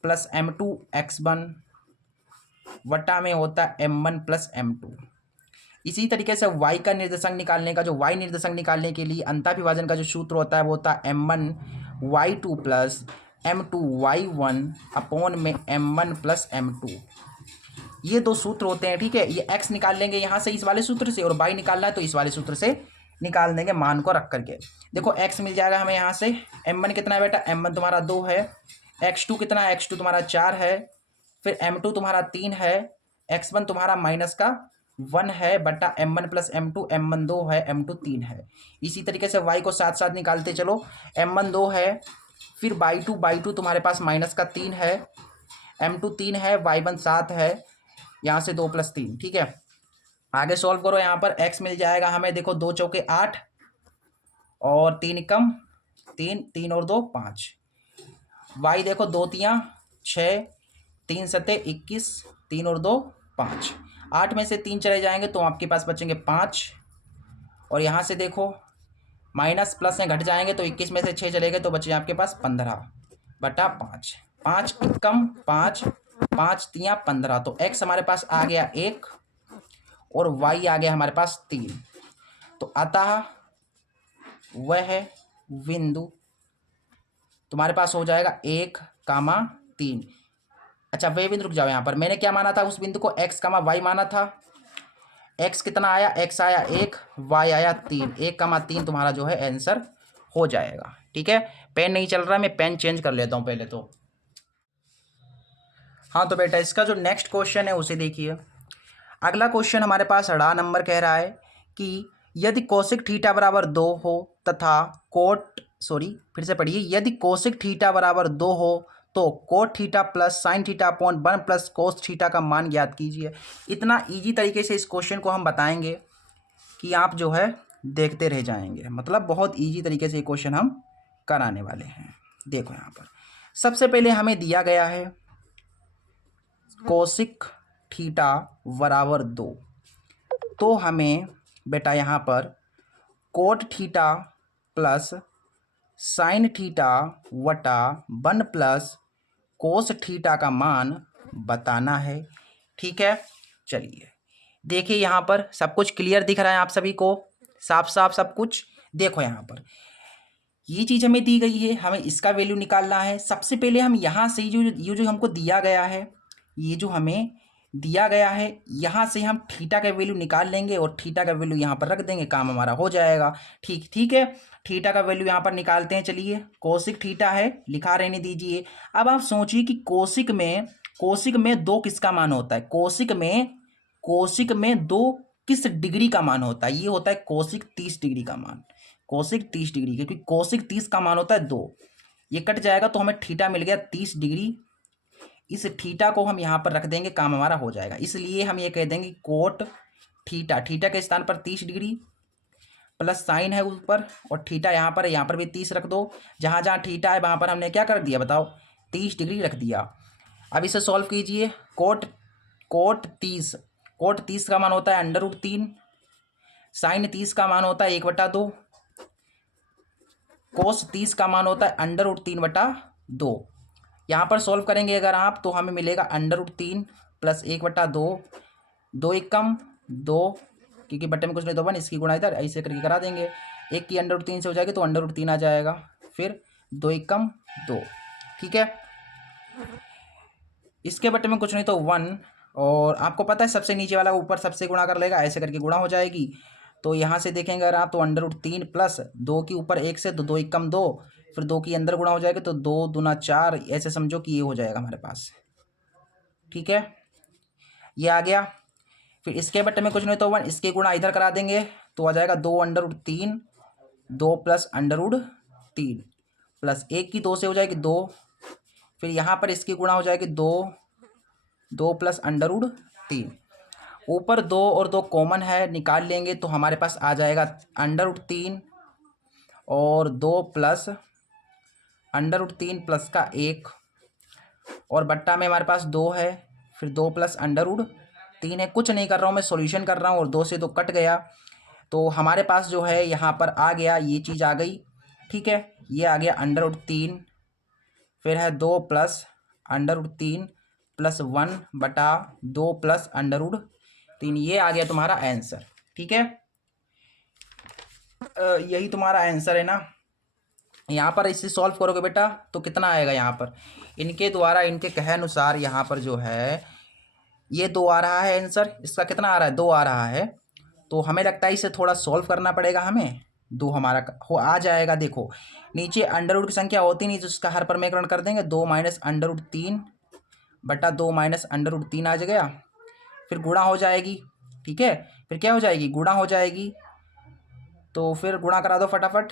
plus m2 x1 वटा में होता है m1 प्लस m2। इसी तरीके से y का निर्देशांक निकालने का, जो y निर्देशांक निकालने के लिए अंतः विभाजन का जो सूत्र होता है वो होता है m1 y2 plus m2 y1 upon में m1 प्लस m2। ये दो सूत्र होते हैं। ठीक है, ये x निकाल लेंगे यहाँ से इस वाले सूत्र से, और y निकालना है तो इस वाले सूत्र से निकाल देंगे मान को रख करके। देखो x मिल जाएगा हमें यहाँ से, m1 कितना है बेटा, m1 तुम्हारा 2 है, x2 कितना है, x2 तुम्हारा 4 है, फिर m2 तुम्हारा 3 है, x1 तुम्हारा माइनस का 1 है बटा m1 प्लस m2, m1 2 है, m2 3 है। इसी तरीके से y को साथ साथ निकालते चलो, m1 2 है, फिर y2 तुम्हारे पास माइनस का 3 है, m2 3 है, y1 7 है, यहाँ से 2 प्लस 3। ठीक है, आगे सॉल्व करो, यहाँ पर x मिल जाएगा हमें, देखो 2 चौके 8 और 3 कम 3, 3 और 2 5, y देखो 2 तियाँ 6, 3 सते 21, 3 और 2 5, 8 में से 3 चले जाएंगे तो आपके पास बचेंगे 5, और यहाँ से देखो माइनस प्लस में घट जाएंगे तो 21 में से 6 चले गए तो बचे आपके पास 15 बटा 5, 5 कम 5, 5 तियाँ 15, तो x हमारे पास आ गया 1 और y आ गया हमारे पास 3। तो अतः वह बिंदु तुम्हारे पास हो जाएगा 1,3। अच्छा वह बिंदु, रुक जाओ, यहाँ पर मैंने क्या माना था, उस बिंदु को x, y माना था। x कितना आया, x आया 1, y आया 3, 1,3 तुम्हारा जो है आंसर हो जाएगा। ठीक है, पेन नहीं चल रहा, मैं पेन चेंज कर लेता हूँ पहले तो। हाँ तो बेटा इसका जो नेक्स्ट क्वेश्चन है उसे देखिए। अगला क्वेश्चन हमारे पास 18 नंबर कह रहा है कि यदि कोसिक थीटा बराबर 2 हो तथा फिर से पढ़िए, यदि कोसिक थीटा बराबर 2 हो तो cot theta plus sine theta upon 1 plus cos theta का मान ज्ञात कीजिए। इतना इजी तरीके से इस क्वेश्चन को हम बताएंगे कि आप जो है देखते रह जाएंगे, मतलब बहुत इजी तरीके से ये क्वेश्चन हम कराने वाले हैं। देखो यहाँ पर सबसे पहले हमें दिया गया है कोसिक थीटा बराबर 2, तो हमें बेटा यहाँ पर cot theta plus sine theta वटा 1 प्लस कोस थीटा का मान बताना है। ठीक है, चलिए देखिए यहाँ पर सब कुछ क्लियर दिख रहा है आप सभी को, साफ साफ सब कुछ। देखो यहाँ पर ये चीज़ हमें दी गई है, हमें इसका वैल्यू निकालना है। सबसे पहले हम यहाँ से जो हमको दिया गया है, ये जो हमें दिया गया है, यहाँ से हम थीटा का वैल्यू निकाल लेंगे और थीटा का वैल्यू यहाँ पर रख देंगे, काम हमारा हो जाएगा। ठीक है, थीटा का वैल्यू यहाँ पर निकालते हैं। चलिए कोसिक थीटा है, लिखा रहने दीजिए। अब आप सोचिए कि कोसिक में 2 किसका मान होता है, कोसिक में 2 किस डिग्री का मान होता है, ये होता है कोसिक 30 डिग्री का मान, कोसिक 30 डिग्री, क्योंकि कोसिक 30 का मान होता है 2, ये कट जाएगा तो हमें थीटा मिल गया 30 डिग्री। इस थीटा को हम यहाँ पर रख देंगे, काम हमारा हो जाएगा। इसलिए हम ये कह देंगे कोट थीटा, थीटा के स्थान पर 30 डिग्री प्लस साइन है ऊपर और थीटा यहाँ पर है, यहाँ पर भी 30 रख दो। जहाँ जहाँ थीटा है वहाँ पर हमने क्या कर दिया बताओ, 30 डिग्री रख दिया। अब इसे सॉल्व कीजिए। कोट 30 का मान होता है √3, साइन 30 का मान होता है 1/2, कोस 30 का मान होता है √3/2। यहाँ पर सॉल्व करेंगे अगर आप तो हमें मिलेगा √3 प्लस 1/2, 2 एक कम 2, क्योंकि बट्टे में कुछ नहीं तो 1, इसकी गुणा इधर ऐसे करके करा देंगे। 1 की √3 से हो जाएगी तो √3 आ जाएगा, फिर 2 एक कम 2। ठीक है, इसके बट्टे में कुछ नहीं तो 1, और आपको पता है सबसे नीचे वाला ऊपर सबसे गुणा कर लेगा, ऐसे करके गुणा हो जाएगी। तो यहाँ से देखेंगे अगर आप तो √3 प्लस 2 के ऊपर 1 से 2 एक कम 2, फिर 2 की अंदर गुणा हो जाएगा तो 2 दूना 4, ऐसे समझो कि ये हो जाएगा हमारे पास। ठीक है, ये आ गया। फिर इसके बट्टे में कुछ नहीं तो 1, इसके गुणा इधर करा देंगे तो आ जाएगा 2 √3, 2 प्लस √3 प्लस 1 की 2 से हो जाएगी 2, फिर यहाँ पर इसकी गुणा हो जाएगी 2 प्लस √3, ऊपर 2 और 2 कॉमन है, निकाल लेंगे तो हमारे पास आ जाएगा √3 और 2 प्लस √3 प्लस का 1 और बट्टा में हमारे पास 2 है, फिर 2 प्लस अंडर रूट 3 है। कुछ नहीं कर रहा हूँ मैं, सॉल्यूशन कर रहा हूँ और 2 से 2 कट गया, तो हमारे पास जो है यहाँ पर आ गया, ये चीज़ आ गई। ठीक है, ये आ गया अंडर रूट 3, फिर है 2 प्लस अंडर रूट 3 प्लस 1 बटा 2 प्लस अंडर रूट 3, ये आ गया तुम्हारा आंसर। ठीक है, यही तुम्हारा आंसर है ना। यहाँ पर इसे सॉल्व करोगे बेटा तो कितना आएगा, यहाँ पर इनके द्वारा, इनके कहे अनुसार यहाँ पर जो है ये 2 आ रहा है आंसर। इसका कितना आ रहा है, 2 आ रहा है। तो हमें लगता है इसे थोड़ा सॉल्व करना पड़ेगा हमें। 2 हमारा हो आ जाएगा। देखो नीचे अंडर रूट की संख्या होती नहीं तो उसका हर परमेकरण कर देंगे, 2 माइनस अंडर रूट 3 बटा 2 माइनस अंडर रूट 3 आ गया, फिर गुणा हो जाएगी। ठीक है, फिर क्या हो जाएगी, गुणा हो जाएगी। तो फिर गुणा करा दो फटाफट,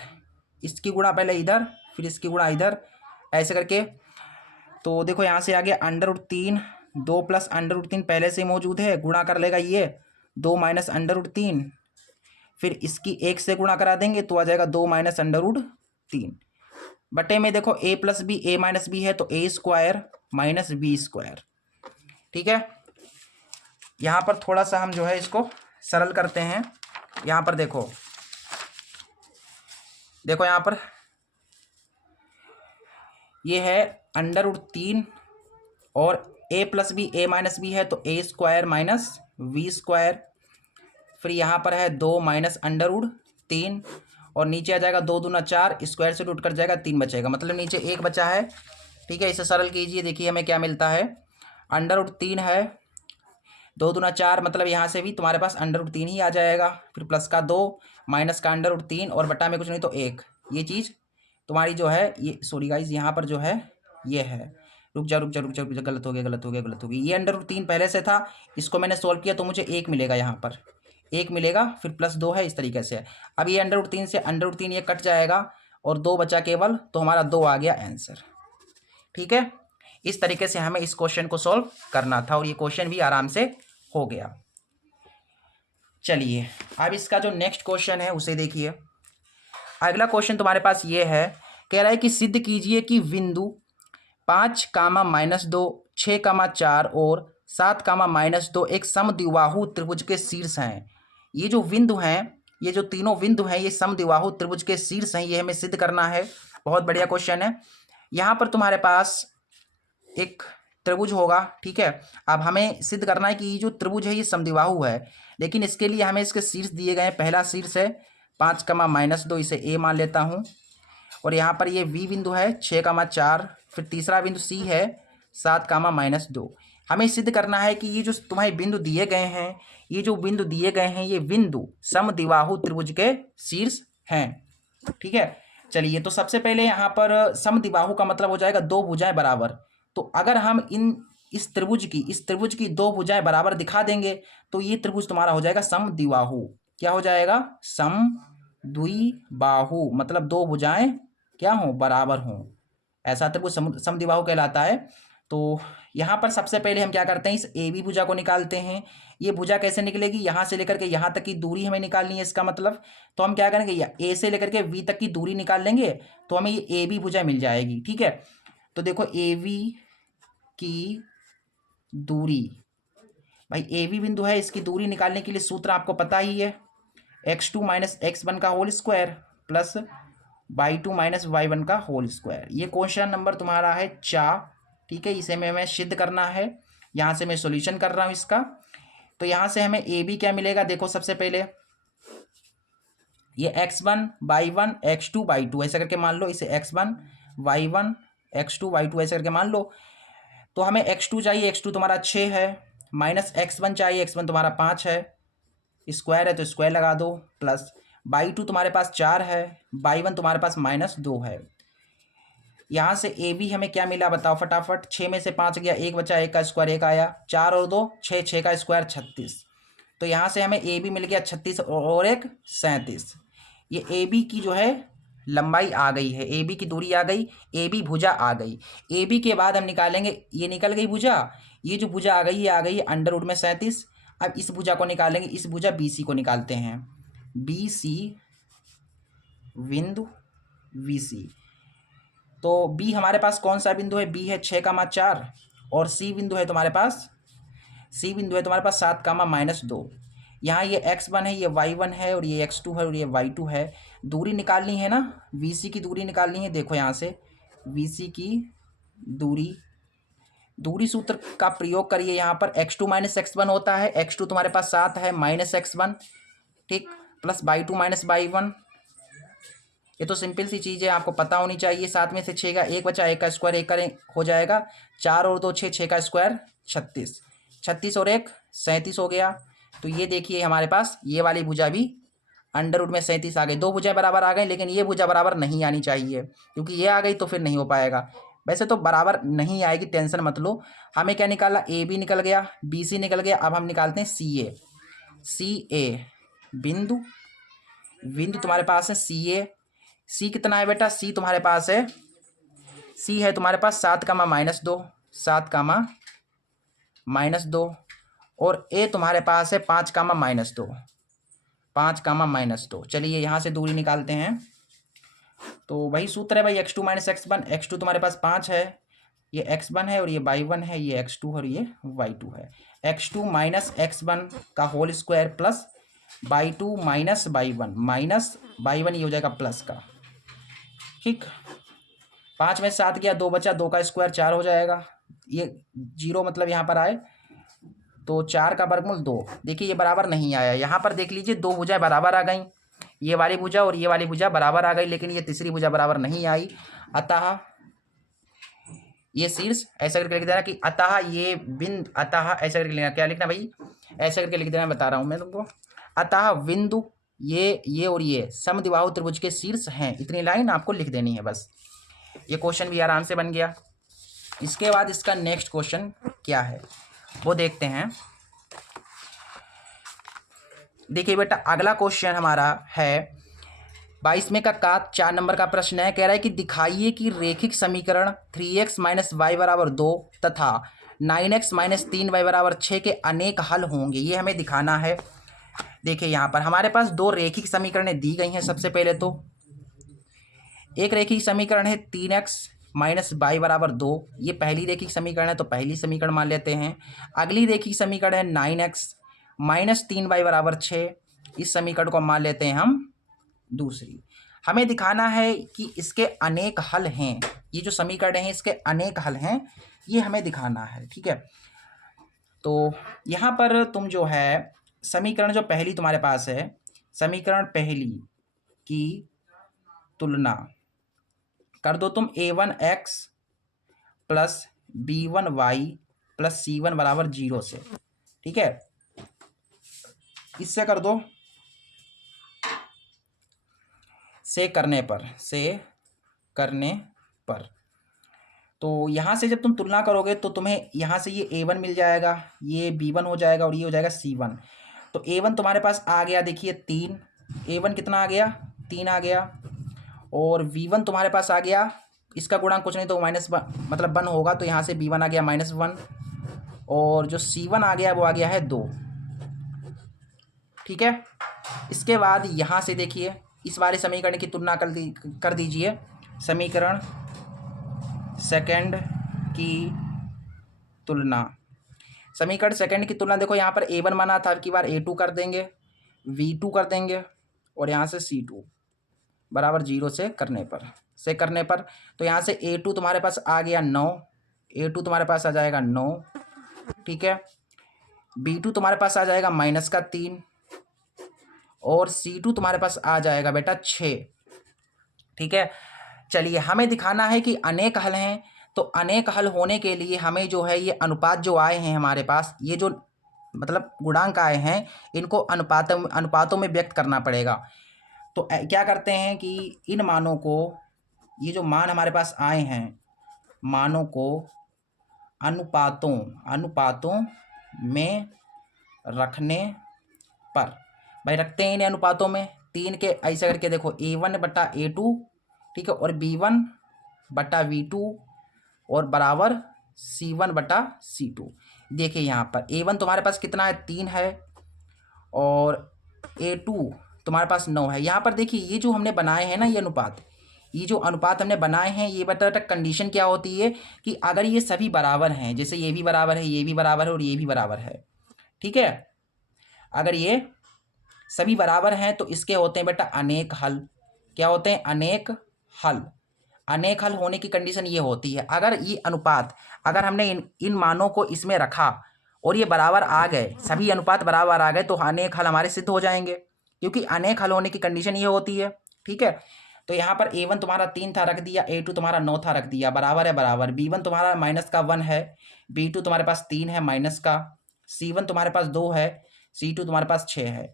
इसकी गुणा पहले इधर, फिर इसकी गुणा इधर, ऐसे करके। तो देखो यहाँ से आ गया under root 3, 2 plus under root 3 पहले से मौजूद है, गुणा कर लेगा ये 2 माइनस अंडर रूट 3, फिर इसकी 1 से गुणा करा देंगे तो आ जाएगा 2 माइनस अंडर रूट 3 बटे में देखो a plus B a minus B है तो a square minus B square. ठीक है, यहाँ पर थोड़ा सा हम जो है इसको सरल करते हैं। यहाँ पर देखो, देखो यहाँ पर ये है अंडर रूट 3 और a plus B a minus B है तो a square minus V square, फिर यहाँ पर है 2 माइनस अंडर रूट 3 और नीचे आ जाएगा 2 दूना 4, स्क्वायर से रूट कट जाएगा, 3 बचेगा, मतलब नीचे 1 बचा है। ठीक है, इसे सरल कीजिए, देखिए हमें क्या मिलता है। अंडर रूट 3 है, 2 दूना 4, मतलब यहाँ से भी तुम्हारे पास अंडर रूट 3 ही आ जाएगा, फिर प्लस का 2 माइनस का अंडर रूट 3 और बटा में कुछ नहीं तो 1। ये चीज़ तुम्हारी जो है ये, सॉरी गाइज यहाँ पर जो है ये है, रुक जा रुक जा रुक जा रुक जा, गलत हो गया गलत हो गया गलत हो गई। ये अंडर रूट 3 पहले से था, इसको मैंने सोल्व किया तो मुझे 1 मिलेगा, यहाँ पर 1 मिलेगा, फिर प्लस 2 है, इस तरीके से है। अब ये अंडर रूट 3 से अंडर रूट 3 ये कट जाएगा और 2 बचा केवल, तो हमारा 2 आ गया आंसर। ठीक है, इस तरीके से हमें इस क्वेश्चन को सॉल्व करना था और ये क्वेश्चन भी आराम से हो गया। चलिए अब इसका जो नेक्स्ट क्वेश्चन है उसे देखिए। अगला क्वेश्चन तुम्हारे पास ये है, कह रहा है कि सिद्ध कीजिए कि बिंदु 5 कामा माइनस 2, 6 कामा 4 और 7 कामा माइनस 2 एक समद्विबाहु त्रिभुज के शीर्ष हैं। ये जो बिंदु हैं, ये जो तीनों बिंदु हैं, ये समद्विबाहु त्रिभुज के शीर्ष हैं, ये हमें सिद्ध करना है। बहुत बढ़िया क्वेश्चन है। यहाँ पर तुम्हारे पास एक त्रिभुज होगा। ठीक है, अब हमें सिद्ध करना है कि ये जो त्रिभुज है ये समद्विबाहु है, लेकिन इसके लिए हमें इसके शीर्ष दिए गए हैं। पहला शीर्ष है 5 कामा माइनस 2, इसे ए मान लेता हूँ, और यहाँ पर ये बी बिंदु है 6 कामा 4, फिर तीसरा बिंदु सी है 7 कामा माइनस 2। हमें सिद्ध करना है कि ये जो तुम्हारे बिंदु दिए गए हैं, ये जो बिंदु दिए गए हैं, ये बिंदु समद्विबाहु त्रिभुज के शीर्ष हैं। ठीक है, चलिए तो सबसे पहले यहाँ पर समद्विबाहु का मतलब हो जाएगा 2 भुजाएं बराबर। तो अगर हम इस त्रिभुज की 2 भुजाएं बराबर दिखा देंगे तो ये त्रिभुज तुम्हारा हो जाएगा समद्विबाहु। क्या हो जाएगा, समद्विबाहु, मतलब 2 भुजाएं क्या हो, बराबर हो, ऐसा त्रिभुज समद्विबाहु कहलाता है। तो यहाँ पर सबसे पहले हम क्या करते हैं, इस ए बी भुजा को निकालते हैं। ये भुजा कैसे निकलेगी, यहाँ से लेकर के यहाँ तक की दूरी हमें निकालनी है, इसका मतलब। तो हम क्या करेंगे, या ए से लेकर के वी तक की दूरी निकाल लेंगे तो हमें ये ए बी भुजा मिल जाएगी। ठीक है, तो देखो ए वी की दूरी, भाई ए बी बिंदु है, इसकी दूरी निकालने के लिए सूत्र आपको पता ही है, x2 माइनस x1 का whole square plus y2 minus y1 का होल स्क्वायर। ये क्वेश्चन नंबर तुम्हारा है 4। ठीक है, इसे हमें सिद्ध करना है। यहाँ से मैं सॉल्यूशन कर रहा हूँ इसका। तो यहाँ से हमें ए बी क्या मिलेगा, देखो सबसे पहले ये x1 y1 x2 y2 ऐसे करके मान लो, इसे x1 y1 x2 y2 ऐसे करके मान लो। तो हमें x2 चाहिए, x2 तुम्हारा 6 है, माइनस x1 चाहिए, x1 तुम्हारा 5 है, स्क्वायर है तो स्क्वायर लगा दो, प्लस y2 तुम्हारे पास 4 है, y1 तुम्हारे पास माइनस 2 है। यहाँ से ए बी हमें क्या मिला बताओ फटाफट, 6 में से 5 गया, 1 बचा, 1 का स्क्वायर 1 आया, 4 और 2 6, 6 का स्क्वायर 36। तो यहाँ से हमें ए बी मिल गया 36 और 1 37। ये ए बी की जो है लंबाई आ गई है, ए बी की दूरी आ गई, ए बी भुजा आ गई। ए बी के बाद हम निकालेंगे, ये निकल गई भुजा, ये जो भुजा आ गई ये आ गई अंडर रूट में 37। अब इस भुजा को निकालेंगे, इस भुजा बी सी को निकालते हैं, बी सी बिंदु वी सी। तो बी हमारे पास कौन सा बिंदु है, बी है 6,4 और सी बिंदु है तुम्हारे पास 7,-2। यहाँ ये x1 है, ये y1 है और ये x2 है और ये y2 है। दूरी निकालनी है ना, VC की दूरी निकालनी है। देखो यहाँ से VC की दूरी सूत्र का प्रयोग करिए। यहाँ पर x2 - x1 होता है। x2 तुम्हारे पास 7 है माइनस x1, ठीक, प्लस y2 - y1। ये तो सिंपल सी चीज़ है, आपको पता होनी चाहिए। 7 में से 6 का 1 बचा, 1 का स्क्वायर 1 करें हो जाएगा 4 और 2 6, 6 का स्क्वायर 36, 36 और 1 37 हो गया। तो ये देखिए हमारे पास ये वाली भुजा भी अंडर रूट में 37 आ गई। दो भुजा बराबर आ गई, लेकिन ये भुजा बराबर नहीं आनी चाहिए, क्योंकि ये आ गई तो फिर नहीं हो पाएगा। वैसे तो बराबर नहीं आएगी, टेंशन मत लो। हमें क्या निकाला, ए बी निकल गया, बी सी निकल गया। अब हम निकालते हैं सी ए बिंदु तुम्हारे पास है सी कितना है बेटा, सी तुम्हारे पास है, सी है तुम्हारे पास 7,-2, 7,-2 और ए तुम्हारे पास है 5,-2, 5,-2। चलिए यहाँ से दूरी निकालते हैं। तो वही सूत्र है भाई, x2 - x1। x2 तुम्हारे पास 5 है, ये x1 है और ये y1 है, ये x2 और ये y2 है। x2 - x1 का whole square plus y2 - y1 ये हो जाएगा प्लस का, ठीक। 5 में 7 गया, 2 बचा, 2 का स्क्वायर 4 हो जाएगा। ये 0 मतलब यहाँ पर आए तो 4 का वर्गमूल 2। देखिए ये बराबर नहीं आया। यहाँ पर देख लीजिए दो भुजाएं बराबर आ गई, ये वाली भुजा और ये वाली भुजा बराबर आ गई, लेकिन ये तीसरी भुजा बराबर नहीं आई। अतः ये शीर्ष ऐसा करके लिख देना कि अतः ये बिंदु, अतः ऐसा करके लिखना। क्या लिखना भाई, ऐसा करके लिख देना, बता रहा हूँ मैं तुमको। अतः बिंदु ये और ये समद्विबाहु त्रिभुज के शीर्ष हैं। इतनी लाइन आपको लिख देनी है बस। ये क्वेश्चन भी आराम से बन गया। इसके बाद इसका नेक्स्ट क्वेश्चन क्या है वो देखते हैं। देखिए बेटा अगला क्वेश्चन हमारा है 22वें का 4 नंबर का प्रश्न है। कह रहा है कि दिखाइए कि रेखिक समीकरण 3x - y = 2 तथा 9x - 3y = 6 के अनेक हल होंगे। ये हमें दिखाना है। देखिए यहाँ पर हमारे पास दो रेखिक समीकरणें दी गई हैं। सबसे पहले तो एक रेखिक समीकरण है 3x - y = 2, ये पहली रेखिक समीकरण है तो पहली समीकरण मान लेते हैं। अगली रेखिक समीकरण है 9x - 3y = 6, इस समीकरण को मान लेते हैं हम दूसरी। हमें दिखाना है कि इसके अनेक हल हैं। ये जो समीकरण हैं इसके अनेक हल हैं, ये हमें दिखाना है, ठीक है। तो यहाँ पर तुम जो है समीकरण जो पहली तुम्हारे पास है, समीकरण पहली की तुलना कर दो तुम a1x + b1y + c1 = 0 से, ठीक है। इससे कर दो, से करने पर तो यहाँ से जब तुम तुलना करोगे तो तुम्हें यहाँ से ये a1 मिल जाएगा, ये b1 हो जाएगा और ये हो जाएगा c1। तो a1 तुम्हारे पास आ गया, देखिए 3, a1 कितना आ गया, 3 आ गया। और v1 तुम्हारे पास आ गया, इसका गुणांक कुछ नहीं तो -1 मतलब 1 होगा, तो यहाँ से b1 आ गया -1 और जो c1 आ गया वो आ गया है 2, ठीक है। इसके बाद यहाँ से देखिए इस वाले समीकरण की तुलना कर दीजिए। समीकरण सेकंड की तुलना, समीकरण सेकंड की तुलना देखो यहाँ पर a1 माना था, अब की बार a2 कर देंगे, v2 कर देंगे और यहाँ से c2 = 0 से करने पर तो यहाँ से a2 तुम्हारे पास आ गया 9, a2 तुम्हारे पास आ जाएगा 9, ठीक है। b2 तुम्हारे पास आ जाएगा -3 और c2 तुम्हारे पास आ जाएगा बेटा 6, ठीक है। चलिए हमें दिखाना है कि अनेक हल हैं, तो अनेक हल होने के लिए हमें जो है ये अनुपात जो आए हैं हमारे पास, ये जो मतलब गुणांक आए हैं, इनको अनुपातों में व्यक्त करना पड़ेगा। तो क्या करते हैं कि इन मानों को, ये जो मान हमारे पास आए हैं, मानों को अनुपातों में रखने पर, भाई रखते हैं इन्हें अनुपातों में। 3 के ऐसे करके देखो a1/a2, ठीक है, और b1/v2 और बराबर c1/c2। देखिए यहाँ पर a1 तुम्हारे पास कितना है, 3 है और a2 तुम्हारे पास 9 है। यहाँ पर देखिए ये जो हमने बनाए हैं ना ये अनुपात, ये जो अनुपात हमने बनाए हैं ये बता कंडीशन क्या होती है कि अगर ये सभी बराबर हैं, जैसे ये भी बराबर है, ये भी बराबर है और ये भी बराबर है, ठीक है, अगर ये सभी बराबर हैं तो इसके होते हैं बेटा अनेक हल। क्या होते हैं? अनेक हल। अनेक हल होने की कंडीशन ये होती है, अगर ये अनुपात, अगर हमने इन मानों को इसमें रखा और ये बराबर आ गए, सभी अनुपात बराबर आ गए, तो अनेक हल हमारे सिद्ध हो जाएंगे, क्योंकि अनेक हल होने की कंडीशन ये होती है। ठीक है, तो यहाँ पर A1 तुम्हारा 3 था, रख दिया, A2 तुम्हारा 9 था, रख दिया, बराबर है बराबर। B1 तुम्हारा माइनस का 1 है, B2 तुम्हारे पास 3 है माइनस का, C1 तुम्हारे पास 2 है, C2 तुम्हारे पास 6 है।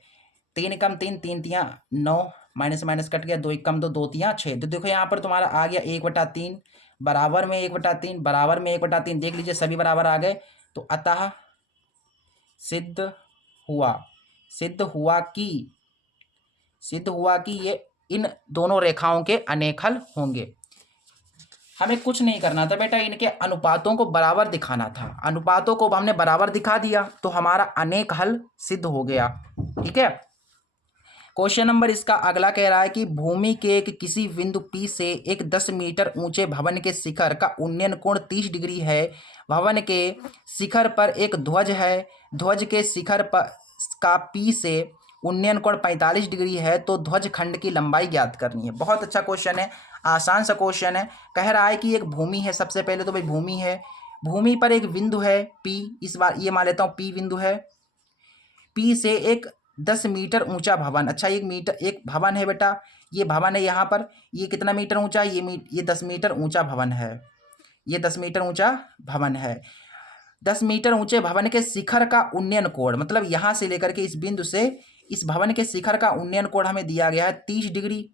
3 कम 3, 3 तियाँ 9, माइनस माइनस कट गया, 2 कम 2, 2 तियाँ 6। तो देखो यहाँ पर तुम्हारा आ गया 1/3, बराबर में 1/3, बराबर में 1/3, देख लीजिए सभी बराबर आ गए। तो अतः सिद्ध हुआ, सिद्ध हुआ कि ये इन दोनों रेखाओं के अनेक हल होंगे। हमें कुछ नहीं करना था बेटा, इनके अनुपातों को बराबर दिखाना था। अनुपातों को हमने बराबर दिखा दिया तो हमारा अनेक हल सिद्ध हो गया। ठीक है, क्वेश्चन नंबर इसका अगला कह रहा है कि भूमि के एक किसी बिंदु P से एक 10 मीटर ऊंचे भवन के शिखर का उन्नयन कोण 30 डिग्री है। भवन के शिखर पर एक ध्वज है, ध्वज के शिखर पर का P से उन्नयन कोण 45 डिग्री है, तो ध्वज खंड की लंबाई ज्ञात करनी है। बहुत अच्छा क्वेश्चन है, आसान सा क्वेश्चन है। कह रहा है कि एक भूमि है, सबसे पहले तो भाई भूमि है, भूमि पर एक बिंदु है P, इस बार ये मान लेता हूँ P बिंदु है, P से एक 10 मीटर ऊंचा भवन। अच्छा, एक भवन है बेटा, ये भवन है यहाँ पर, ये कितना मीटर ऊंचा है? ये 10 मीटर ऊंचा भवन है, ये 10 मीटर ऊंचा भवन है। 10 मीटर ऊंचे भवन के शिखर का उन्नयन कोण, मतलब यहाँ से लेकर के इस बिंदु से इस भवन के शिखर का उन्नयन कोण हमें दिया गया है 30 डिग्री।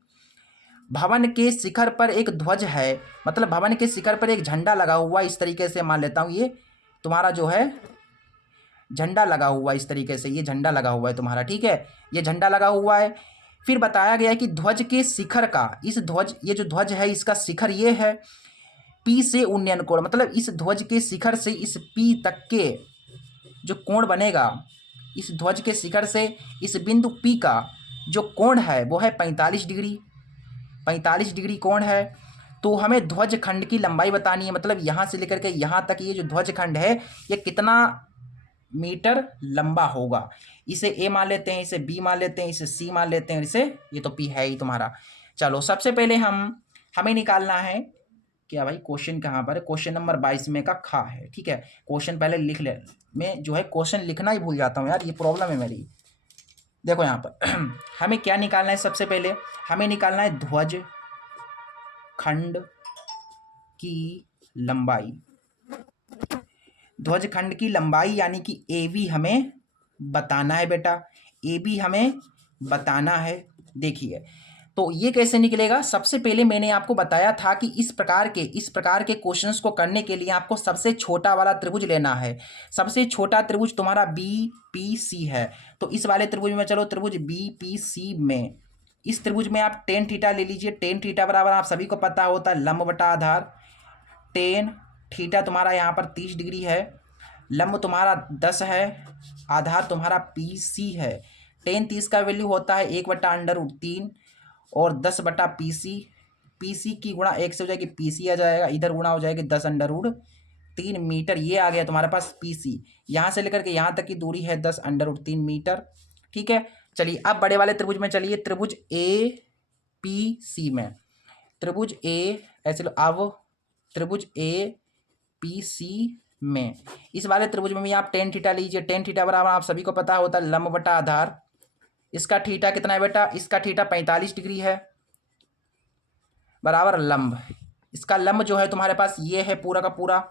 भवन के शिखर पर एक ध्वज है, मतलब भवन के शिखर पर एक झंडा लगा हुआ, इस तरीके से मान लेता हूँ, ये तुम्हारा जो है झंडा लगा हुआ, इस तरीके से ये झंडा लगा हुआ है तुम्हारा। ठीक है, ये झंडा लगा हुआ है। फिर बताया गया है कि ध्वज के शिखर का, ये जो ध्वज है इसका शिखर ये है, P से उन्नयन कोण, मतलब इस ध्वज के शिखर से इस P तक के जो कोण बनेगा, इस ध्वज के शिखर से इस बिंदु P का जो कोण है वो है 45 डिग्री, 45 डिग्री कोण है। तो हमें ध्वज खंड की लंबाई बतानी है, मतलब यहाँ से लेकर के यहाँ तक ये जो ध्वज खंड है ये कितना मीटर लंबा होगा। इसे A मान लेते हैं, इसे B मान लेते हैं, इसे C मान लेते हैं, इसे ये तो P है ही तुम्हारा। चलो सबसे पहले हमें निकालना है क्या भाई, क्वेश्चन कहाँ पर है? क्वेश्चन नंबर 22 में का खा है। ठीक है, क्वेश्चन पहले लिख ले, मैं जो है क्वेश्चन लिखना ही भूल जाता हूँ यार, ये प्रॉब्लम है मेरी। देखो यहाँ पर हमें क्या निकालना है? सबसे पहले हमें निकालना है ध्वज खंड की लंबाई। ध्वज खंड की लंबाई यानी कि AB हमें बताना है बेटा, AB हमें बताना है। देखिए तो ये कैसे निकलेगा? सबसे पहले मैंने आपको बताया था कि इस प्रकार के क्वेश्चंस को करने के लिए आपको सबसे छोटा वाला त्रिभुज लेना है। सबसे छोटा त्रिभुज तुम्हारा BPC है, तो इस वाले त्रिभुज में, चलो त्रिभुज BPC में, इस त्रिभुज में आप टेन थीटा ले लीजिए। टेन थीटा बराबर आप सभी को पता होता है लंब बटा आधार। टेन थीटा तुम्हारा यहाँ पर 30 डिग्री है, लंब तुम्हारा 10 है, आधार तुम्हारा PC है। टेन 30 का वैल्यू होता है 1/√3 और 10/PC। PC की गुणा 1 से हो जाएगी PC आ जाएगा, इधर गुणा हो जाएगी 10√3 मीटर, ये आ गया तुम्हारे पास PC। यहाँ से लेकर के यहाँ तक की दूरी है 10√3 मीटर। ठीक है, चलिए अब बड़े वाले त्रिभुज में चलिए, त्रिभुज APC में, त्रिभुज ऐसे लो, अब त्रिभुज APC में, इस वाले त्रिभुज में भी आप टेन थीटा लीजिए। टेन थीटा बराबर आप सभी को पता होता है लंब बटा आधार। इसका थीटा कितना है बेटा? इसका थीटा 45 डिग्री है, बराबर लंब। इसका लंब जो है तुम्हारे पास ये है पूरा का पूरा,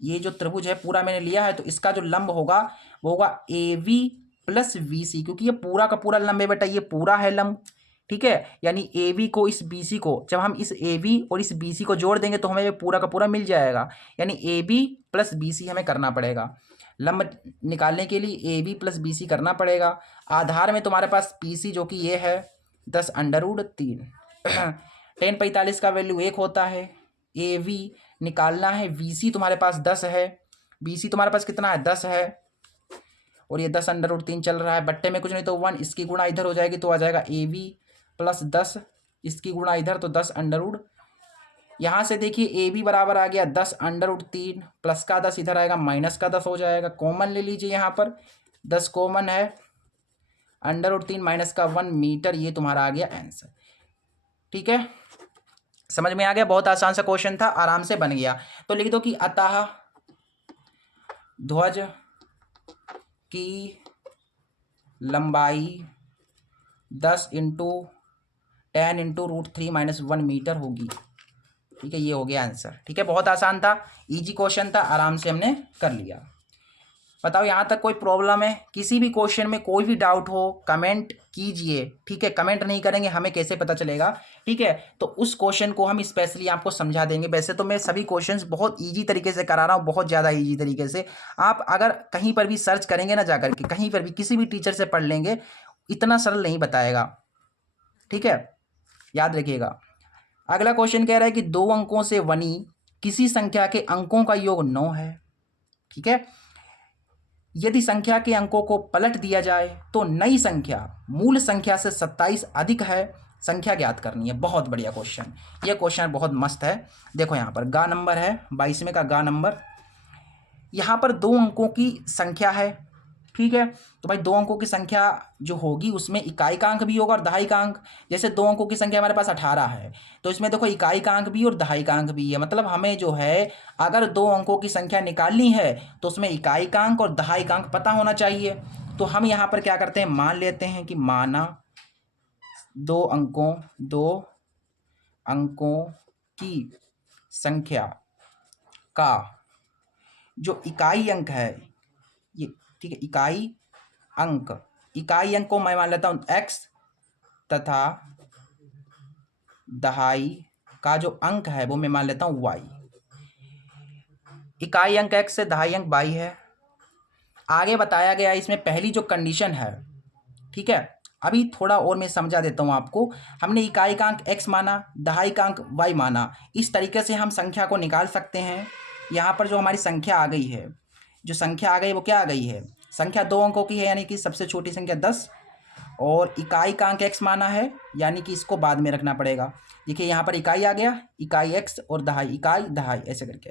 ये जो त्रिभुज है पूरा मैंने लिया है, तो इसका जो लंब होगा वो होगा AV प्लस BC, क्योंकि ये पूरा का पूरा लंब है बेटा, ये पूरा है लंब। ठीक है, यानी AB को इस BC को, जब हम इस AB और इस BC को जोड़ देंगे तो हमें ये पूरा का पूरा मिल जाएगा, यानी AB प्लस BC हमें करना पड़ेगा। लंब निकालने के लिए AB प्लस BC करना पड़ेगा। आधार में तुम्हारे पास PC जो कि ये है 10√3। टेन 45 का वैल्यू 1 होता है। AV निकालना है, BC तुम्हारे पास 10 है, BC तुम्हारे पास कितना है? 10 है, और ये 10√3 चल रहा है, बट्टे में कुछ नहीं तो 1, इसकी गुणा इधर हो जाएगी तो आ जाएगा AV प्लस 10 इसकी गुणा इधर तो 10 अंडर रूट, यहाँ से देखिए ए बी बराबर आ गया 10 अंडर रूट 3 प्लस का 10 इधर आएगा माइनस का 10 हो जाएगा। कॉमन ले लीजिए, यहाँ पर 10 कॉमन है, अंडर रूट 3 माइनस का 1 मीटर, ये तुम्हारा आ गया आंसर। ठीक है, समझ में आ गया? बहुत आसान सा क्वेश्चन था, आराम से बन गया। तो लिख दो कि अतः ध्वज की लंबाई 10 into 10 into root 3 minus 1 metre होगी। ठीक है, ये हो गया आंसर। ठीक है, बहुत आसान था, इजी क्वेश्चन था, आराम से हमने कर लिया। बताओ यहाँ तक कोई प्रॉब्लम है? किसी भी क्वेश्चन में कोई भी डाउट हो कमेंट कीजिए। ठीक है, कमेंट नहीं करेंगे हमें कैसे पता चलेगा? ठीक है, तो उस क्वेश्चन को हम स्पेशली आपको समझा देंगे। वैसे तो मैं सभी क्वेश्चंस बहुत इजी तरीके से करा रहा हूँ, बहुत ज़्यादा इजी तरीके से। आप अगर कहीं पर भी सर्च करेंगे ना, जाकर के कहीं पर भी किसी भी टीचर से पढ़ लेंगे, इतना सरल नहीं बताएगा। ठीक है, याद रखिएगा। अगला क्वेश्चन कह रहा है कि 2 अंकों से बनी किसी संख्या के अंकों का योग 9 है। ठीक है, यदि संख्या के अंकों को पलट दिया जाए तो नई संख्या मूल संख्या से 27 अधिक है, संख्या ज्ञात करनी है। बहुत बढ़िया क्वेश्चन, यह क्वेश्चन बहुत मस्त है। देखो यहाँ पर गा नंबर है 22वें का गा नंबर, यहाँ पर 2 अंकों की संख्या है। ठीक है, तो भाई 2 अंकों की संख्या जो होगी उसमें इकाई का अंक भी होगा और दहाई का अंक। जैसे 2 अंकों की संख्या हमारे पास 18 है, तो इसमें देखो इकाई का अंक भी और दहाई का अंक भी है। मतलब हमें जो है अगर 2 अंकों की संख्या निकालनी है तो उसमें इकाई का अंक और दहाई का अंक पता होना चाहिए। तो हम यहाँ पर क्या करते हैं, मान लेते हैं कि माना 2 अंकों की संख्या का जो इकाई अंक है ये, ठीक है, इकाई अंक को मैं मान लेता हूं x तथा दहाई का जो अंक है वो मैं मान लेता हूं y। इकाई अंक x से दहाई अंक y है। आगे बताया गया इसमें पहली जो कंडीशन है, ठीक है, अभी थोड़ा और मैं समझा देता हूं आपको। हमने इकाई का अंक x माना, दहाई का अंक y माना, इस तरीके से हम संख्या को निकाल सकते हैं। यहाँ पर जो हमारी संख्या आ गई है, जो संख्या आ गई वो क्या आ गई है, संख्या 2 अंकों की है, यानी कि सबसे छोटी संख्या 10, और इकाई का अंक x माना है, यानी कि इसको बाद में रखना पड़ेगा। देखिए यहाँ पर इकाई आ गया, इकाई x और दहाई, इकाई दहाई, ऐसे करके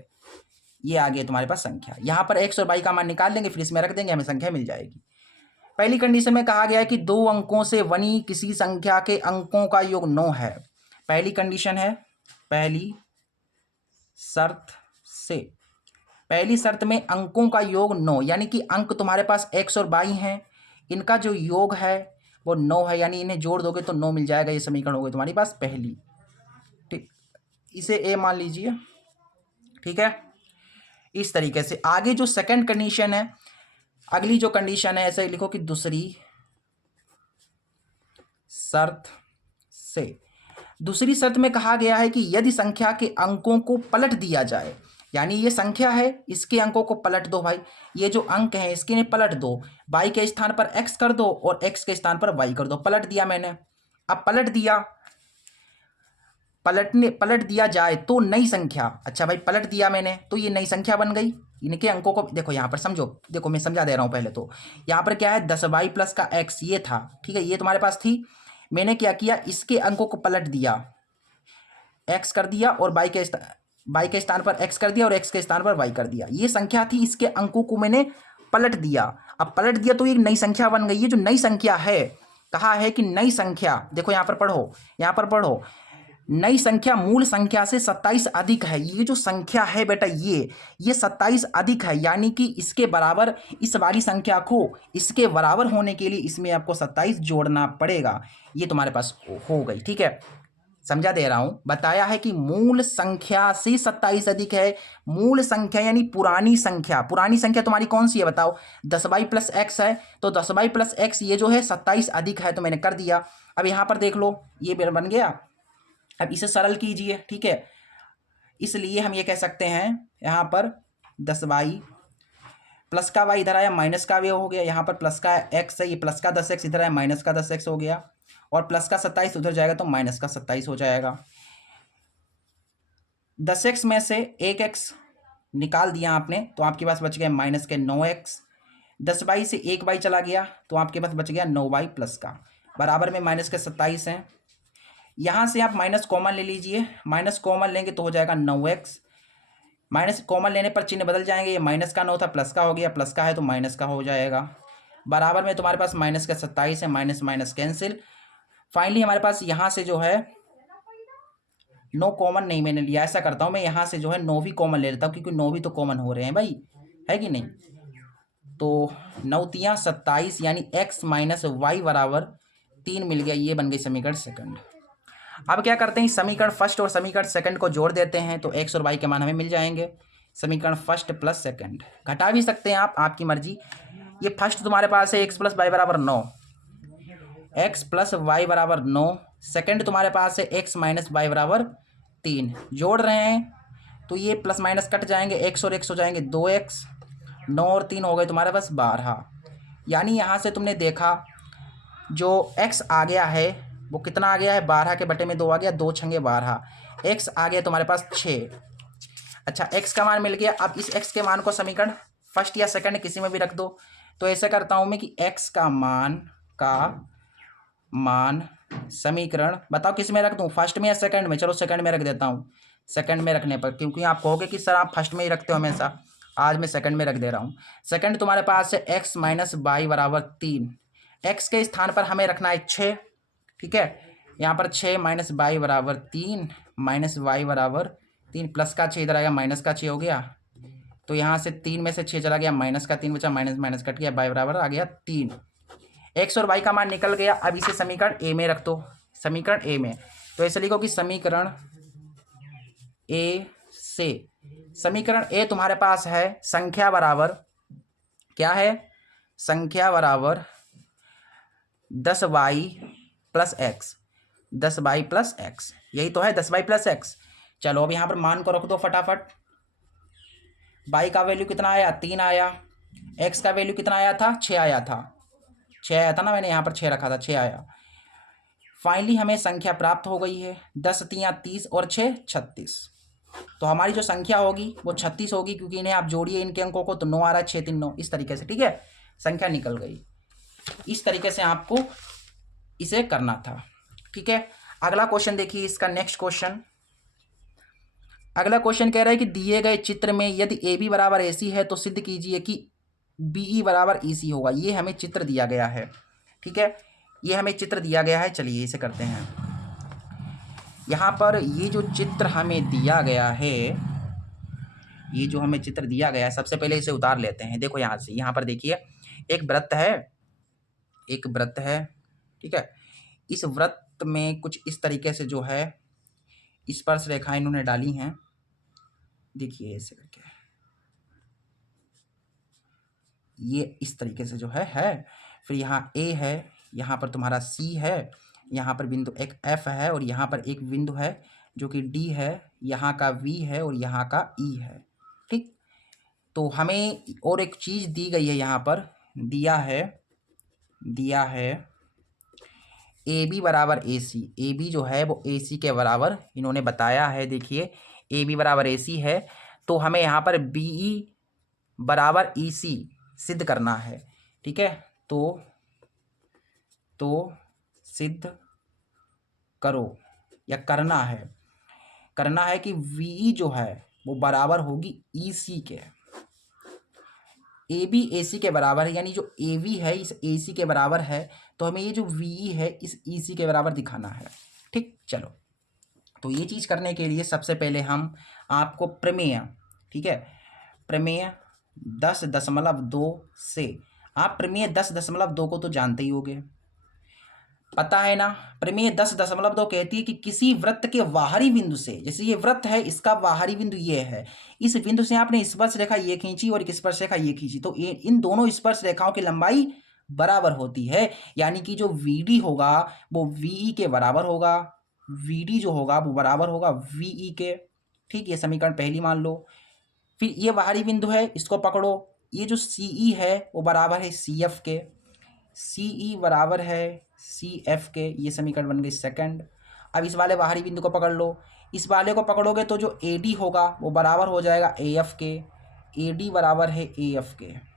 ये आ गया तुम्हारे पास संख्या। यहाँ पर x और y का मान निकाल लेंगे, फिर इसमें रख देंगे, हमें संख्या मिल जाएगी। पहली कंडीशन में कहा गया है कि 2 अंकों से बनी किसी संख्या के अंकों का योग 9 है। पहली कंडीशन है, पहली शर्त में अंकों का योग 9, यानी कि अंक तुम्हारे पास x और y हैं, इनका जो योग है वो 9 है, यानी इन्हें जोड़ दोगे तो 9 मिल जाएगा। ये समीकरण हो गई तुम्हारे पास पहली। ठीक, इसे a मान लीजिए। ठीक है, इस तरीके से आगे जो सेकंड कंडीशन है, अगली जो कंडीशन है ऐसे लिखो कि दूसरी शर्त में कहा गया है कि यदि संख्या के अंकों को पलट दिया जाए, यानी ये संख्या है इसके अंकों को पलट दो भाई, ये जो अंक है इसके ने पलट दो, y के स्थान पर x कर दो और x के स्थान पर y कर दो। पलट दिया मैंने, अब पलट दिया जाए तो नई संख्या, अच्छा भाई पलट दिया मैंने तो ये नई संख्या बन गई। इनके अंकों को देखो यहाँ पर समझो, देखो मैं समझा दे रहा हूँ। पहले तो यहाँ पर क्या है 10y प्लस का x ये था, ठीक है, ये तुम्हारे पास थी। मैंने क्या किया, इसके अंकों को पलट दिया, x कर दिया और y के स्थान पर x कर दिया और x के स्थान पर y कर दिया। ये संख्या थी, इसके अंकों को मैंने पलट दिया। अब पलट दिया तो ये नई संख्या बन गई। ये जो नई संख्या है, कहा है कि नई संख्या, देखो यहाँ पर पढ़ो, नई संख्या मूल संख्या से 27 अधिक है। ये जो संख्या है बेटा ये 27 अधिक है, यानी कि इसके बराबर, इस वाली संख्या को इसके बराबर होने के लिए इसमें आपको 27 जोड़ना पड़ेगा। ये तुम्हारे पास हो गई। ठीक है, समझा दे रहा हूं। बताया है कि मूल संख्या से 27 अधिक है। मूल संख्या यानी पुरानी संख्या तुम्हारी कौन सी है बताओ, 10y प्लस x है, तो 10y प्लस x ये जो है 27 अधिक है, तो मैंने कर दिया। अब यहां पर देख लो, ये बन गया। अब इसे सरल कीजिए, ठीक है, इसलिए हम ये कह सकते हैं यहाँ पर 10y प्लस का y इधर आया, माइनस का y हो गया, यहाँ पर प्लस का x है, ये प्लस का 10x इधर आया, माइनस का 10x हो गया, और प्लस का 27 उधर जाएगा तो माइनस का 27 हो जाएगा। 10x में से 1x निकाल दिया आपने तो आपके पास बच गया माइनस के 9x। 10y से 1y चला गया तो आपके पास बच गया 9y प्लस का, बराबर में माइनस के 27 हैं। यहाँ से आप माइनस कॉमन ले लीजिए, माइनस कॉमन लेंगे तो हो जाएगा 9x, माइनस कॉमन लेने पर चिन्ह बदल जाएंगे, ये माइनस का 9 था प्लस का हो गया, प्लस का है तो माइनस का हो जाएगा, बराबर में तुम्हारे पास माइनस का 27 है, माइनस माइनस कैंसिल। फाइनली हमारे पास यहाँ से जो है 9 कॉमन नहीं मैंने लिया, ऐसा करता हूँ मैं यहाँ से जो है 9 भी कॉमन ले लेता हूँ, क्योंकि 9 भी तो कॉमन हो रहे हैं भाई, है कि नहीं। तो 9 तियाँ 27 यानी x माइनस वाई बराबर 3 मिल गया, ये बन गई समीकरण सेकंड। अब क्या करते हैं, समीकरण फर्स्ट और समीकरण सेकंड को जोड़ देते हैं तो x और y के मान हमें मिल जाएंगे। समीकरण फर्स्ट प्लस सेकंड, घटा भी सकते हैं आप, आपकी मर्जी। ये फर्स्ट तुम्हारे पास है x प्लस वाई बराबर 9, x प्लस वाई बराबर 9, सेकंड तुम्हारे पास है x माइनस वाई बराबर 3, जोड़ रहे हैं तो ये प्लस माइनस कट जाएंगे, x और x हो जाएंगे 2x, 9 और 3 हो गए तुम्हारे पास 12। यानी यहाँ से तुमने देखा जो x आ गया है वो कितना आ गया है, 12 के बटे में 2 आ गया, 2 छंगे 12, x आ गया तुम्हारे पास 6। अच्छा x का मान मिल गया, अब इस x के मान को समीकरण फर्स्ट या सेकंड किसी में भी रख दो। तो ऐसा करता हूँ मैं कि x का मान समीकरण बताओ किस में रख दूँ, फर्स्ट में या सेकंड में। चलो सेकंड में रख देता हूँ, सेकंड में रखने पर, क्योंकि आप कहोगे कि सर आप फर्स्ट में ही रखते हो हमेशा, आज मैं सेकंड में रख दे रहा हूँ। सेकंड तुम्हारे पास है x माइनस वाई बराबर 3, x के स्थान पर हमें रखना है 6, ठीक है। यहाँ पर 6 माइनस वाई बराबर 3, माइनस वाई बराबर 3, प्लस का 6 इधर आएगा, माइनस का 6 हो गया, तो यहाँ से 3 में से 6 चला गया, माइनस का 3 बचा, माइनस माइनस कट गया, वाई बराबर आ गया 3। एक्स और वाई का मान निकल गया। अब इसे समीकरण ए में रख दो, समीकरण ए में, तो ऐसे लिखो कि समीकरण ए से, समीकरण ए तुम्हारे पास है संख्या बराबर क्या है, संख्या बराबर 10y plus x, 10y plus x, यही तो है 10y प्लस एक्स। चलो अब यहाँ पर मान को रख दो फटाफट। y का वैल्यू कितना आया, 3 आया, x का वैल्यू कितना आया था, 6 आया था, 6 आया था ना, मैंने यहाँ पर 6 रखा था, 6 आया। फाइनली हमें संख्या प्राप्त हो गई है, 10 तियाँ 30 और 6 36। तो हमारी जो संख्या होगी वो 36 होगी, क्योंकि इन्हें आप जोड़िए इनके अंकों को, तो 9 आ रहा है, 6 3 9, इस तरीके से, ठीक है, संख्या निकल गई। इस तरीके से आपको इसे करना था, ठीक है। अगला क्वेश्चन देखिए, इसका नेक्स्ट क्वेश्चन, अगला क्वेश्चन कह रहा है कि दिए गए चित्र में यदि ए बी बराबर ए सी है तो सिद्ध कीजिए कि बी ई बराबर ई सी होगा। ये हमें चित्र दिया गया है, ठीक है, ये हमें चित्र दिया गया है। चलिए इसे करते हैं। यहाँ पर ये जो चित्र हमें दिया गया है, ये जो हमें चित्र दिया गया है, सबसे पहले इसे उतार लेते हैं। देखो यहाँ से, यहाँ पर देखिए एक वृत्त है, एक वृत्त है, ठीक है। इस वृत्त में कुछ इस तरीके से जो है स्पर्श रेखा इन्होंने डाली हैं, देखिए ऐसे करके, ये इस तरीके से जो है। फिर यहाँ ए है, यहाँ पर तुम्हारा सी है, यहाँ पर बिंदु एक एफ है, और यहाँ पर एक बिंदु है जो कि डी है, यहाँ का वी है और यहाँ का ई है, ठीक। तो हमें और एक चीज़ दी गई है, यहाँ पर दिया है ए बी बराबर ए सी, ए बी जो है वो ए सी के बराबर इन्होंने बताया है। देखिए ए बी बराबर ए सी है, तो हमें यहाँ पर बी ई बराबर ई सी सिद्ध करना है, ठीक है। तो सिद्ध करो, या करना है कि वी ई जो है वो बराबर होगी ई सी के, ए बी ए सी के बराबर है, यानी जो ए वी है इस ए सी के बराबर है, तो हमें ये जो वी ई है इस ई सी के बराबर दिखाना है, ठीक। चलो तो ये चीज़ करने के लिए सबसे पहले हम आपको प्रमेय, ठीक है, प्रमेय 10.2 से, आप प्रमेय 10.2 को तो जानते ही होंगे, पता है ना। प्रमेय 10.2 कहती है कि किसी वृत्त के बाहरी बिंदु से, जैसे ये वृत्त है इसका बाहरी बिंदु ये है, इस बिंदु से आपने स्पर्श रेखा ये खींची और एक स्पर्श रेखा ये खींची, तो इन दोनों स्पर्श रेखाओं की लंबाई बराबर होती है, यानी कि जो वी होगा वो वी के बराबर होगा, वी जो होगा वो बराबर होगा वी के, ठीक। ये समीकरण पहली मान लो। फिर ये बाहरी बिंदु है, इसको पकड़ो, ये जो सी है वो बराबर है सी एफ के, सी बराबर है सी एफ के, ये समीकरण बन गई सेकंड। अब इस वाले बाहरी बिंदु को पकड़ लो, इस वाले को पकड़ोगे तो जो ए डी होगा वो बराबर हो जाएगा ए एफ के, ए डी बराबर है ए एफ के।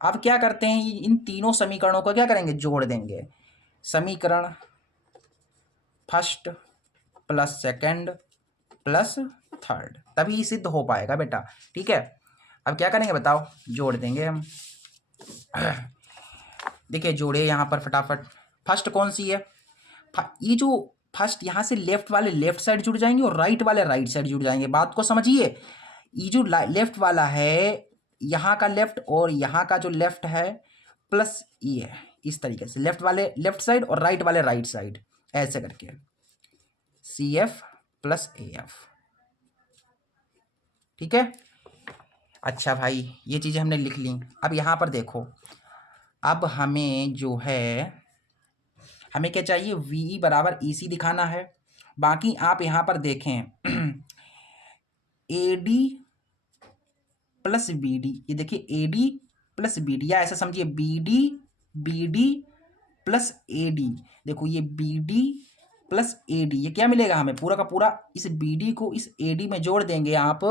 अब क्या करते हैं, इन तीनों समीकरणों को क्या करेंगे, जोड़ देंगे। समीकरण first plus second plus third, तभी सिद्ध हो पाएगा बेटा। ठीक है, अब क्या करेंगे बताओ, जोड़ देंगे हम। देखिए जोड़े यहाँ पर फटाफट। फर्स्ट कौन सी है, ये जो फर्स्ट यहाँ से लेफ्ट वाले लेफ्ट साइड जुड़ जाएंगे और राइट वाले राइट साइड जुड़ जाएंगे। बात को समझिए, ये जो लेफ्ट वाला है, यहाँ का लेफ्ट और यहाँ का जो लेफ्ट है प्लस ये, इस तरीके से लेफ्ट वाले लेफ्ट साइड और राइट वाले राइट साइड, ऐसे करके C F plus A F. ठीक है, अच्छा भाई ये चीज़ें हमने लिख ली। अब यहाँ पर देखो, अब हमें जो है, हमें क्या चाहिए, वी बराबर ई सी दिखाना है। बाकी आप यहाँ पर देखें A D plus B D, ये देखिए A D plus B D, या ऐसा समझिए B D plus A D. देखो ये B D plus A D, ये क्या मिलेगा हमें, पूरा का पूरा इस बी डी को इस ए डी में जोड़ देंगे आप,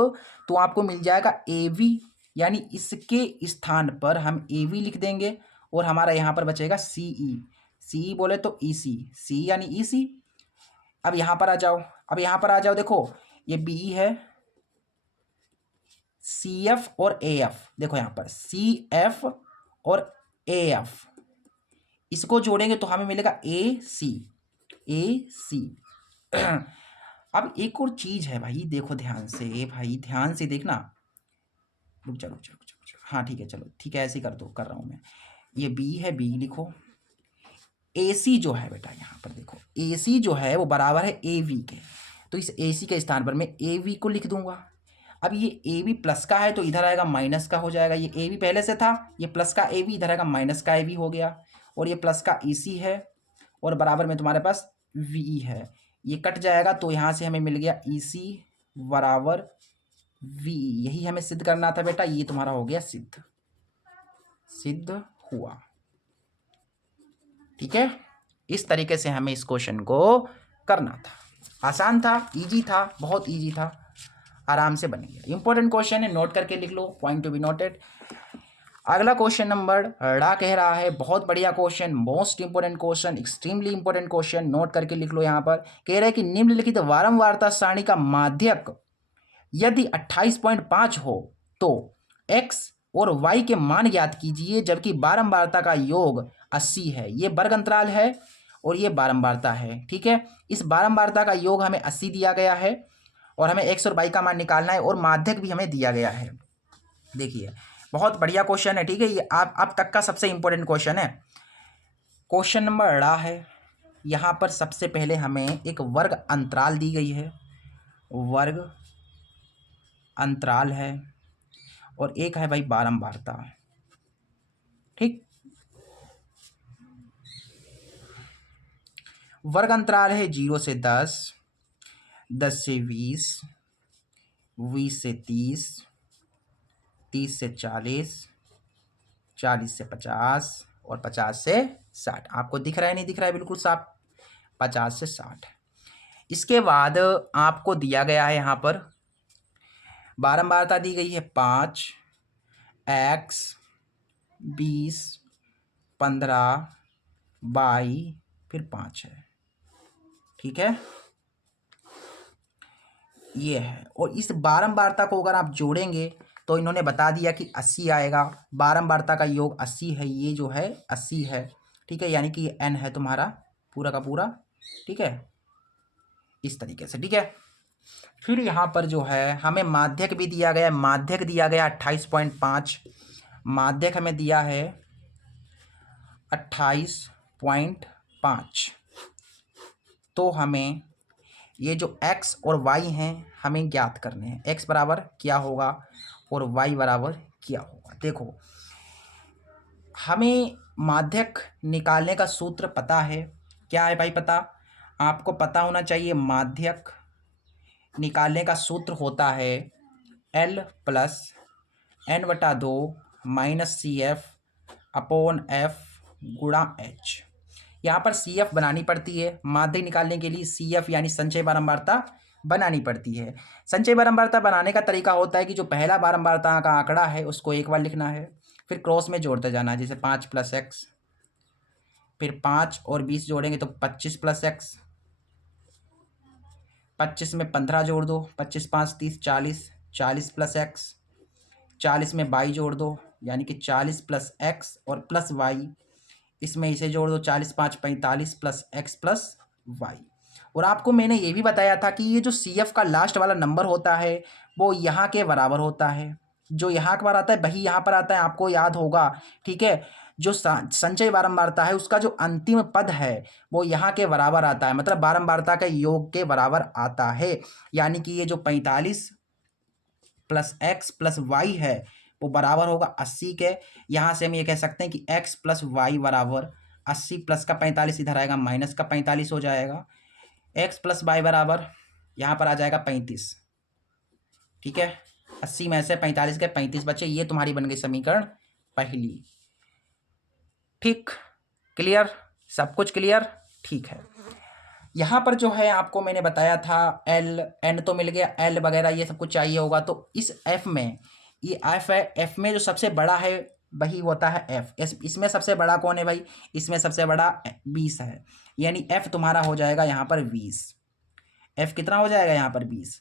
तो आपको मिल जाएगा ए वी, यानी इसके स्थान पर हम ए वी लिख देंगे और हमारा यहाँ पर बचेगा सी ई। सी ई बोले तो ई सी, सी यानी ई सी। अब यहाँ पर आ जाओ, अब यहाँ पर आ जाओ, देखो ये बी है, सी एफ और ए एफ, देखो यहाँ पर सी एफ और ए एफ, इसको जोड़ेंगे तो हमें मिलेगा ए सी, ए सी। अब एक और चीज है भाई, देखो ध्यान से भाई, ध्यान से देखना, रुक जा रुक जा रुक जा रुक जा, हाँ ठीक है चलो ठीक है, ऐसे ही कर दो, कर रहा हूँ मैं। ये बी है, बी लिखो। ए सी जो है बेटा, यहाँ पर देखो ए सी जो है वो बराबर है ए वी के, तो इस ए सी के स्थान पर मैं ए वी को लिख दूंगा। अब ये ए वी प्लस का है तो इधर आएगा माइनस का हो जाएगा, ये ए वी पहले से था, ये प्लस का ए वी इधर आएगा माइनस का ए वी हो गया, और ये प्लस का ई सी है और बराबर में तुम्हारे पास वी है, ये कट जाएगा तो यहाँ से हमें मिल गया ई सी बराबर वी। यही हमें सिद्ध करना था बेटा, ये तुम्हारा हो गया सिद्ध, सिद्ध हुआ। ठीक है, इस तरीके से हमें इस क्वेश्चन को करना था। आसान था, इजी था, बहुत इजी था, आराम से बन गया। इंपॉर्टेंट क्वेश्चन है, नोट करके लिख लो, पॉइंट टू बी नोटेड। अगला क्वेश्चन नंबर ड़ा कह रहा है, बहुत बढ़िया question, most important question, extremely important question, note करके लिख लो। यहाँ पर कह रहा है कि निम्नलिखित वारंवारता सारणी का माध्यक यदि 28.5 हो तो x और y के मान ज्ञात कीजिए, जबकि बारंबारता का योग 80 है। ये वर्ग अंतराल है और ये बारंबारता है। ठीक है, इस बारंबारता का योग हमें 80 दिया गया है और हमें x और y का मान निकालना है, और माध्यक भी हमें दिया गया है। देखिए बहुत बढ़िया क्वेश्चन है। ठीक है, ये आप अब तक का सबसे इंपॉर्टेंट क्वेश्चन है। क्वेश्चन नंबर ड़ा है, यहाँ पर सबसे पहले हमें एक वर्ग अंतराल दी गई है, वर्ग अंतराल है, और एक है भाई बारंबारता। ठीक, वर्ग अंतराल है 0 से 10, 10 से 20, 20 से 30, 30 से 40, 40 से 50 और 50 से 60। आपको दिख रहा है नहीं दिख रहा है, बिल्कुल साफ, 50 से 60। इसके बाद आपको दिया गया है यहाँ पर बारंबारता दी गई है 5, x 20, 15, 22, फिर 5 है। ठीक है, ये है, और इस बारंबारता को अगर आप जोड़ेंगे तो इन्होंने बता दिया कि 80 आएगा। बारंबारता का योग 80 है, ये जो है 80 है। ठीक है, यानी कि ये n है तुम्हारा पूरा का पूरा। ठीक है, इस तरीके से। ठीक है, फिर यहाँ पर जो है हमें माध्यक भी दिया गया है, माध्यक दिया गया 28.5, माध्यक हमें दिया है 28.5। तो हमें ये जो x और y हैं हमें ज्ञात करने हैं, x बराबर क्या होगा और y बराबर क्या होगा। देखो हमें माध्यक निकालने का सूत्र पता है, क्या है भाई पता, आपको पता होना चाहिए। माध्यक निकालने का सूत्र होता है L plus n/2 minus C F upon F गुणा h। यहाँ पर सी एफ बनानी पड़ती है माध्यक निकालने के लिए, सी एफ यानी संचय बारंबारता बनानी पड़ती है। संचय बारंबारता बनाने का तरीका होता है कि जो पहला बारंबारता का आंकड़ा है उसको एक बार लिखना है, फिर क्रॉस में जोड़ते जाना है, जैसे 5 + x, फिर 5 और 20 जोड़ेंगे तो 25 + x, 25 में 15 जोड़ दो, 25 5 30 40, 40 प्लस एक्स, 40 में वाई जोड़ दो यानी कि 40 प्लस एक्स और प्लस वाई, इसमें इसे जोड़ दो 40 5 45 प्लस एक्स प्लस वाई। और आपको मैंने ये भी बताया था कि ये जो सी एफ का लास्ट वाला नंबर होता है वो यहाँ के बराबर होता है, जो यहाँ के बार आता है वही यहाँ पर आता है, आपको याद होगा। ठीक है, जो संचय बारंबारता है उसका जो अंतिम पद है वो यहाँ के बराबर आता है, मतलब बारंबारता के योग के बराबर आता है। यानी कि ये जो 45 प्लस एक्स प्लस वाई है वो बराबर होगा 80 के। यहाँ से हम ये कह सकते हैं कि x प्लस वाई बराबर 80 प्लस का 45 इधर आएगा माइनस का 45 हो जाएगा, x प्लस वाई बराबर यहाँ पर आ जाएगा 35। ठीक है, 80 में से 45 के 35 बचे, ये तुम्हारी बन गई समीकरण पहली। ठीक, क्लियर, सब कुछ क्लियर। ठीक है, यहाँ पर जो है आपको मैंने बताया था एल एन तो मिल गया, एल वगैरह ये सब कुछ चाहिए होगा। तो इस एफ में ये एफ है, एफ में जो सबसे बड़ा है वही होता है एफ। इसमें सबसे बड़ा कौन है भाई, इसमें सबसे बड़ा 20 है, यानी एफ तुम्हारा हो जाएगा यहाँ पर 20। एफ कितना हो जाएगा यहाँ पर 20।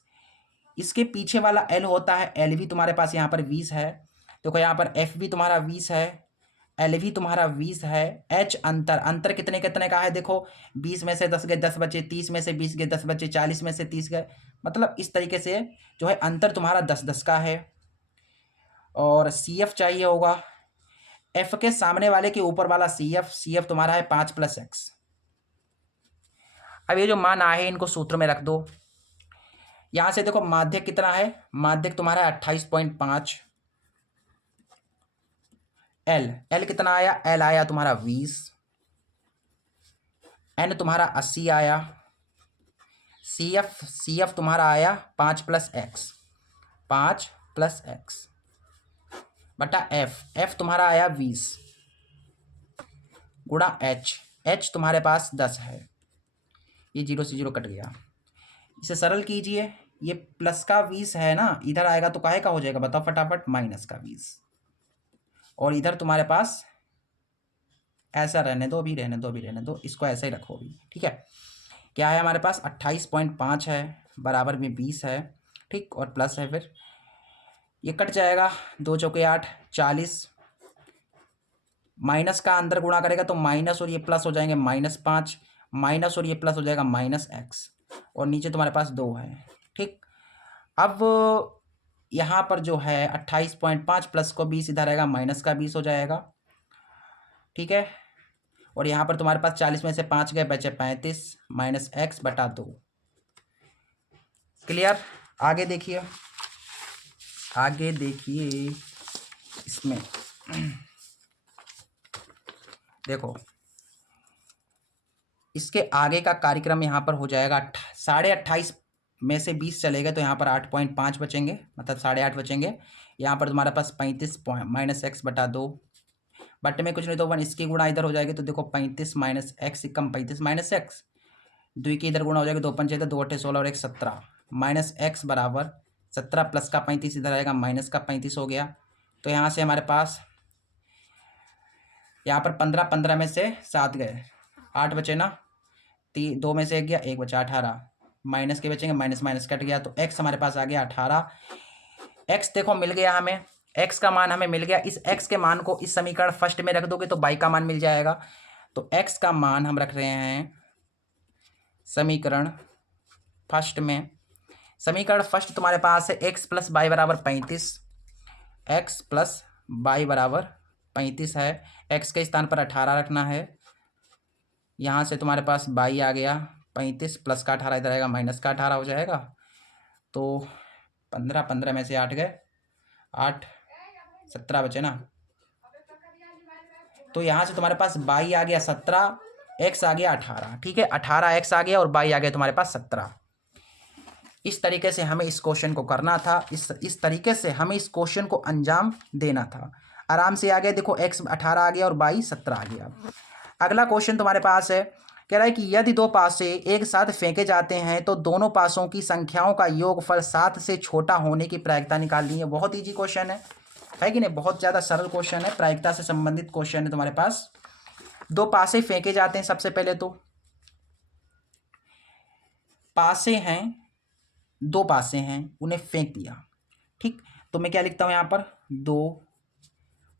इसके पीछे वाला एल होता है, एल भी तुम्हारे पास यहाँ पर 20 है। देखो यहाँ पर एफ भी तुम्हारा 20 है, एल भी तुम्हारा 20 है। एच अंतर, अंतर कितने कितने का है देखो, 20 में से 10 गए 10 बचे, 30 में से 20 गए 10 बचे, 40 में से 30 गए, मतलब इस तरीके से जो है अंतर तुम्हारा 10-10 का है। और सी एफ चाहिए होगा, एफ के सामने वाले के ऊपर वाला सी एफ तुम्हारा है 5 प्लस एक्स। अब ये जो मान आए हैं इनको सूत्र में रख दो। यहां से देखो माध्यक कितना है, माध्यक तुम्हारा 28.5। एल कितना आया, एल आया तुम्हारा 20। एन तुम्हारा 80 आया। सी एफ तुम्हारा आया 5 प्लस एक्स, 5 प्लस एक्स बटा एफ तुम्हारा आया 20 गुणा एच तुम्हारे पास 10 है। ये 0 से 0 कट गया, इसे सरल कीजिए। ये प्लस का 20 है ना, इधर आएगा तो काहे का हो जाएगा बताओ फटाफट, माइनस का 20। और इधर तुम्हारे पास ऐसा रहने दो, अभी रहने दो, अभी रहने दो, इसको ऐसे ही रखो अभी। ठीक है, क्या है हमारे पास 28.5 है, बराबर में 20 है। ठीक, और प्लस है, फिर ये कट जाएगा, 2 चौके 8, 40। माइनस का अंदर गुणा करेगा तो माइनस और ये प्लस हो जाएंगे -5, माइनस और ये प्लस हो जाएगा -x, और नीचे तुम्हारे पास 2 है। ठीक, अब यहाँ पर जो है 28.5 प्लस को 20 इधर आएगा माइनस का 20 हो जाएगा। ठीक है, और यहाँ पर तुम्हारे पास 40 में से 5 गए बचे 35 माइनस एक्स बटा 2। क्लियर, आगे देखिए, आगे देखिए इसमें देखो इसके आगे का कार्यक्रम यहाँ पर हो जाएगा 28.5 में से 20 चलेगा तो यहाँ पर 8.5 बचेंगे, मतलब 8.5 बचेंगे। यहाँ पर तुम्हारे पास 35 माइनस एक्स बटा 2, बटे में कुछ नहीं तो 1, इसकी गुणा इधर हो जाएगी तो देखो 35 माइनस एक्स कम 35 माइनस एक्स, 2 की इधर गुणा हो जाएगा, 2 पंचे 2 अट्ठे 16 और 1 17, माइनस एक्स बराबर 17 प्लस का 35 इधर आएगा माइनस का 35 हो गया। तो यहाँ से हमारे पास यहाँ पर 15 में से 7 गए 8 बचे ना, 2 में से 1 गया 1 बचा 18, माइनस के बचेंगे, माइनस माइनस कट गया तो एक्स हमारे पास आ गया 18। एक्स देखो मिल गया हमें, एक्स का मान हमें मिल गया। इस एक्स के मान को इस समीकरण फर्स्ट में रख दोगे तो वाई का मान मिल जाएगा। तो एक्स का मान हम रख रहे हैं समीकरण फर्स्ट में। समीकरण फर्स्ट तुम्हारे पास है एक्स प्लस वाई बराबर 35, एक्स प्लस वाई बराबर 35 है। एक्स के स्थान पर 18 रखना है, यहाँ से तुम्हारे पास वाई आ गया 35 प्लस का 18 इधर आएगा माइनस का 18 हो जाएगा। तो 15 में से 8 गए 8, 17 बचे ना, तो यहाँ से तुम्हारे पास वाई आ गया 17, एक्स आ गया 18। ठीक है, 18 एक्स आ गया और वाई आ गया तुम्हारे पास 17। इस तरीके से हमें इस क्वेश्चन को करना था, इस तरीके से हमें इस क्वेश्चन को अंजाम देना था। आराम से आ गया, देखो एक्स 18 आ गया और वाई 17 आ गया। अगला क्वेश्चन तुम्हारे पास है, कह रहा है कि यदि 2 पासे एक साथ फेंके जाते हैं तो दोनों पासों की संख्याओं का योगफल 7 से छोटा होने की प्रायिकता निकालनी है। बहुत ईजी क्वेश्चन है कि नहीं, बहुत ज़्यादा सरल क्वेश्चन है, प्रायिकता से संबंधित क्वेश्चन है तुम्हारे पास। 2 पासे फेंके जाते हैं, सबसे पहले तो पासे हैं दो पासे हैं उन्हें फेंक दिया। ठीक, तो मैं क्या लिखता हूँ यहाँ पर, दो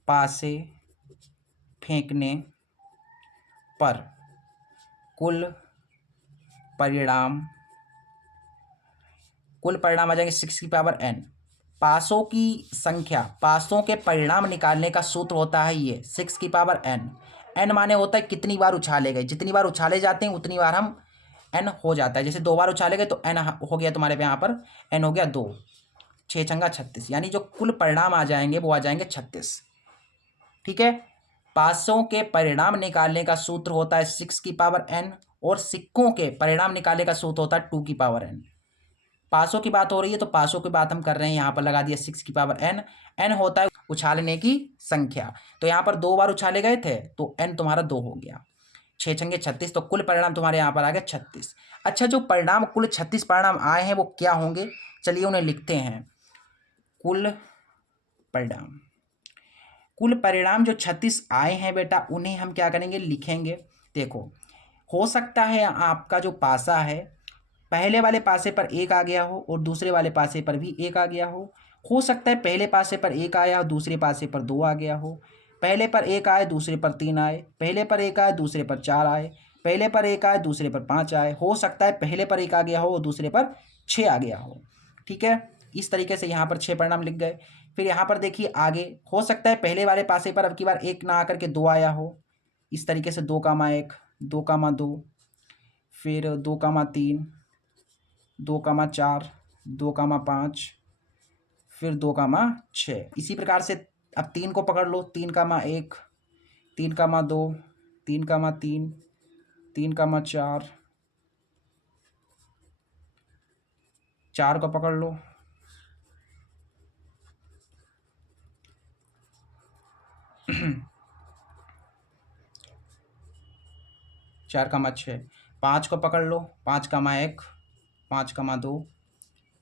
पासे फेंकने पर कुल परिणाम आ जाएंगे 6 की पावर n। पासों की संख्या, पासों के परिणाम निकालने का सूत्र होता है ये 6 की पावर n। n माने होता है कितनी बार उछाले गए, जितनी बार उछाले जाते हैं उतनी बार हम n हो जाता है। जैसे 2 बार उछाले गए तो n हो गया तुम्हारे पे यहाँ पर, n हो गया 2, 6×6 = 36, यानी जो कुल परिणाम आ जाएंगे वो आ जाएंगे 36। ठीक है, पासों के परिणाम निकालने का सूत्र होता है 6 की पावर n, और सिक्कों के परिणाम निकालने का सूत्र होता है 2 की पावर n। पासों की बात हो रही है तो पासों की बात हम कर रहे हैं, यहाँ पर लगा दिया 6 की पावर n। n होता है उछालने की संख्या, तो यहाँ पर 2 बार उछाले गए थे तो n तुम्हारा 2 हो गया, 6×6 = 36, तो कुल परिणाम तुम्हारे यहाँ पर आ गया 36। अच्छा, जो परिणाम कुल 36 परिणाम आए हैं वो क्या होंगे, चलिए उन्हें लिखते हैं। कुल परिणाम, कुल परिणाम जो 36 आए हैं बेटा उन्हें हम क्या करेंगे, लिखेंगे। देखो, हो सकता है आपका जो पासा है पहले वाले पासे पर 1 आ गया हो और दूसरे वाले पासे पर भी 1 आ गया हो सकता है पहले पासे पर 1 आया और दूसरे पासे पर 2 आ गया हो, पहले पर 1 आए दूसरे पर 3 आए, पहले पर 1 आए दूसरे पर 4 आए, पहले पर 1 आए दूसरे पर 5 आए, हो सकता है पहले पर 1 आ गया हो और दूसरे पर 6 आ गया हो। ठीक है, इस तरीके से यहाँ पर 6 परिणाम लिख गए। फिर यहाँ पर देखिए आगे, हो सकता है पहले वाले पासे पर अब की बार 1 ना आकर के 2 आया हो, इस तरीके से 2, 2, 2, फिर 2, 3, 2, 4, 2, 5, फिर 2, 6। इसी प्रकार से अब 3 को पकड़ लो, 3, 1, 3, 2, 3, 3, 3, 4, 4 को पकड़ लो, 4, 6, 5 को पकड़ लो, 5, 1, 5, 2,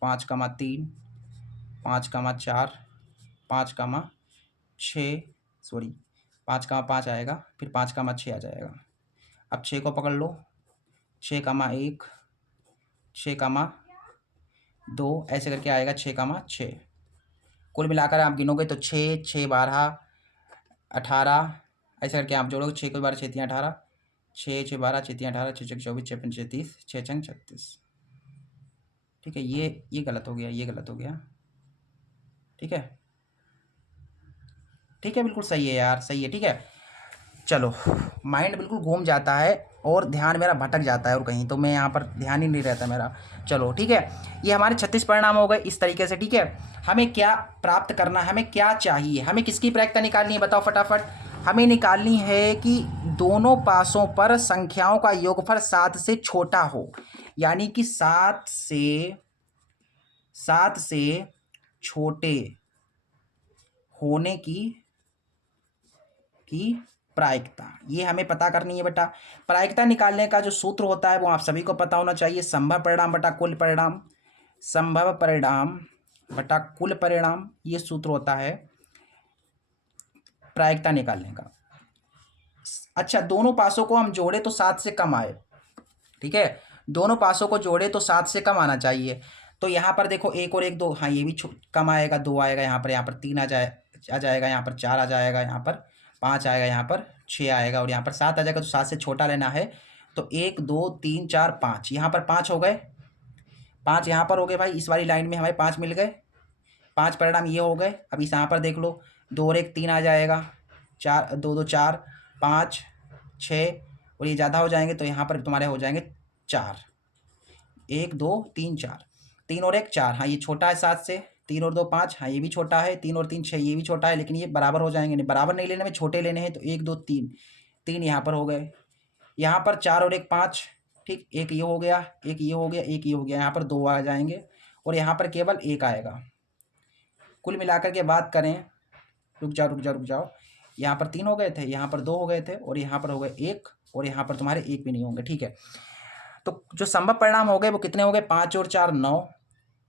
5, 3, 5, 4, 5, 6, सॉरी 5, 5 आएगा, फिर 5, 6 आ जाएगा। अब 6 को पकड़ लो, 6, 1, 6, 2, ऐसे करके आएगा 6, 6। कुल मिलाकर आप गिनोगे तो 6, 6, 12, 18, ऐसे करके आप जोड़ोगे, 6 को 12, 6, 18, 6, 6, 12, 6, 18, 6, 24, 6, 5, 36, 6, 36। ठीक है, ये गलत हो गया, ये गलत हो गया। ठीक है, ठीक है, बिल्कुल सही है यार, सही है। ठीक है, चलो, माइंड बिल्कुल घूम जाता है और ध्यान मेरा भटक जाता है और कहीं, तो मैं यहाँ पर ध्यान ही नहीं रहता मेरा। चलो ठीक है, ये हमारे 36 परिणाम हो गए इस तरीके से। ठीक है, हमें क्या प्राप्त करना है, हमें क्या चाहिए, हमें किसकी प्रायिकता निकालनी है, बताओ फटाफट। हमें निकालनी है कि दोनों पासों पर संख्याओं का योगफल 7 से छोटा हो, यानी कि 7 से छोटे होने की प्रायिकता, ये हमें पता करनी है बेटा। प्रायिकता निकालने का जो सूत्र होता है वो आप सभी को पता होना चाहिए, संभव परिणाम बटा कुल परिणाम, संभव परिणाम बटा कुल परिणाम, ये सूत्र होता है प्रायिकता निकालने का। अच्छा, दोनों पासों को हम जोड़े तो 7 से कम आए। ठीक है, दोनों पासों को जोड़े तो 7 से कम आना चाहिए। तो यहाँ पर देखो 1 और 1 2, हाँ ये भी कम आएगा, 2 आएगा, यहाँ पर 3 आ जाएगा, यहाँ पर 4 आ जाएगा, यहाँ पर 5 आएगा, यहाँ पर 6 आएगा और यहाँ पर 7 आ जाएगा। तो 7 से छोटा लेना है, तो 1 2 3 4 5, यहाँ पर 5 हो गए, 5 यहाँ पर हो गए भाई, इस वाली लाइन में हमें 5 मिल गए, 5 परिणाम ये हो गए। अब इस यहाँ पर देख लो, 2 और 1 3 आ जाएगा, 4 2 2 4 5 6, और ये ज़्यादा हो जाएंगे तो यहाँ पर तुम्हारे हो जाएंगे 4, 1 2 3 4, 3 और 1 4, हाँ ये छोटा है 7 से, 3 और 2 5, हाँ ये भी छोटा है, 3 और 3 6, ये भी छोटा है, लेकिन ये बराबर हो जाएंगे, नहीं बराबर नहीं लेने में, छोटे लेने हैं, तो 1 2 3, 3 यहाँ पर हो गए, यहाँ पर 4 और 1 5, ठीक, एक ये हो गया, एक ये हो गया, एक ये हो गया, यहाँ पर 2 आ जाएंगे और यहाँ पर केवल 1 आएगा। कुल मिलाकर के बात करें, रुक जाओ, यहाँ पर 3 हो गए थे, यहाँ पर 2 हो गए थे और यहाँ पर हो गए 1, और यहाँ पर तुम्हारे 1 भी नहीं होंगे। ठीक है, तो जो संभव परिणाम हो गए वो कितने हो गए, 5 और 4 9,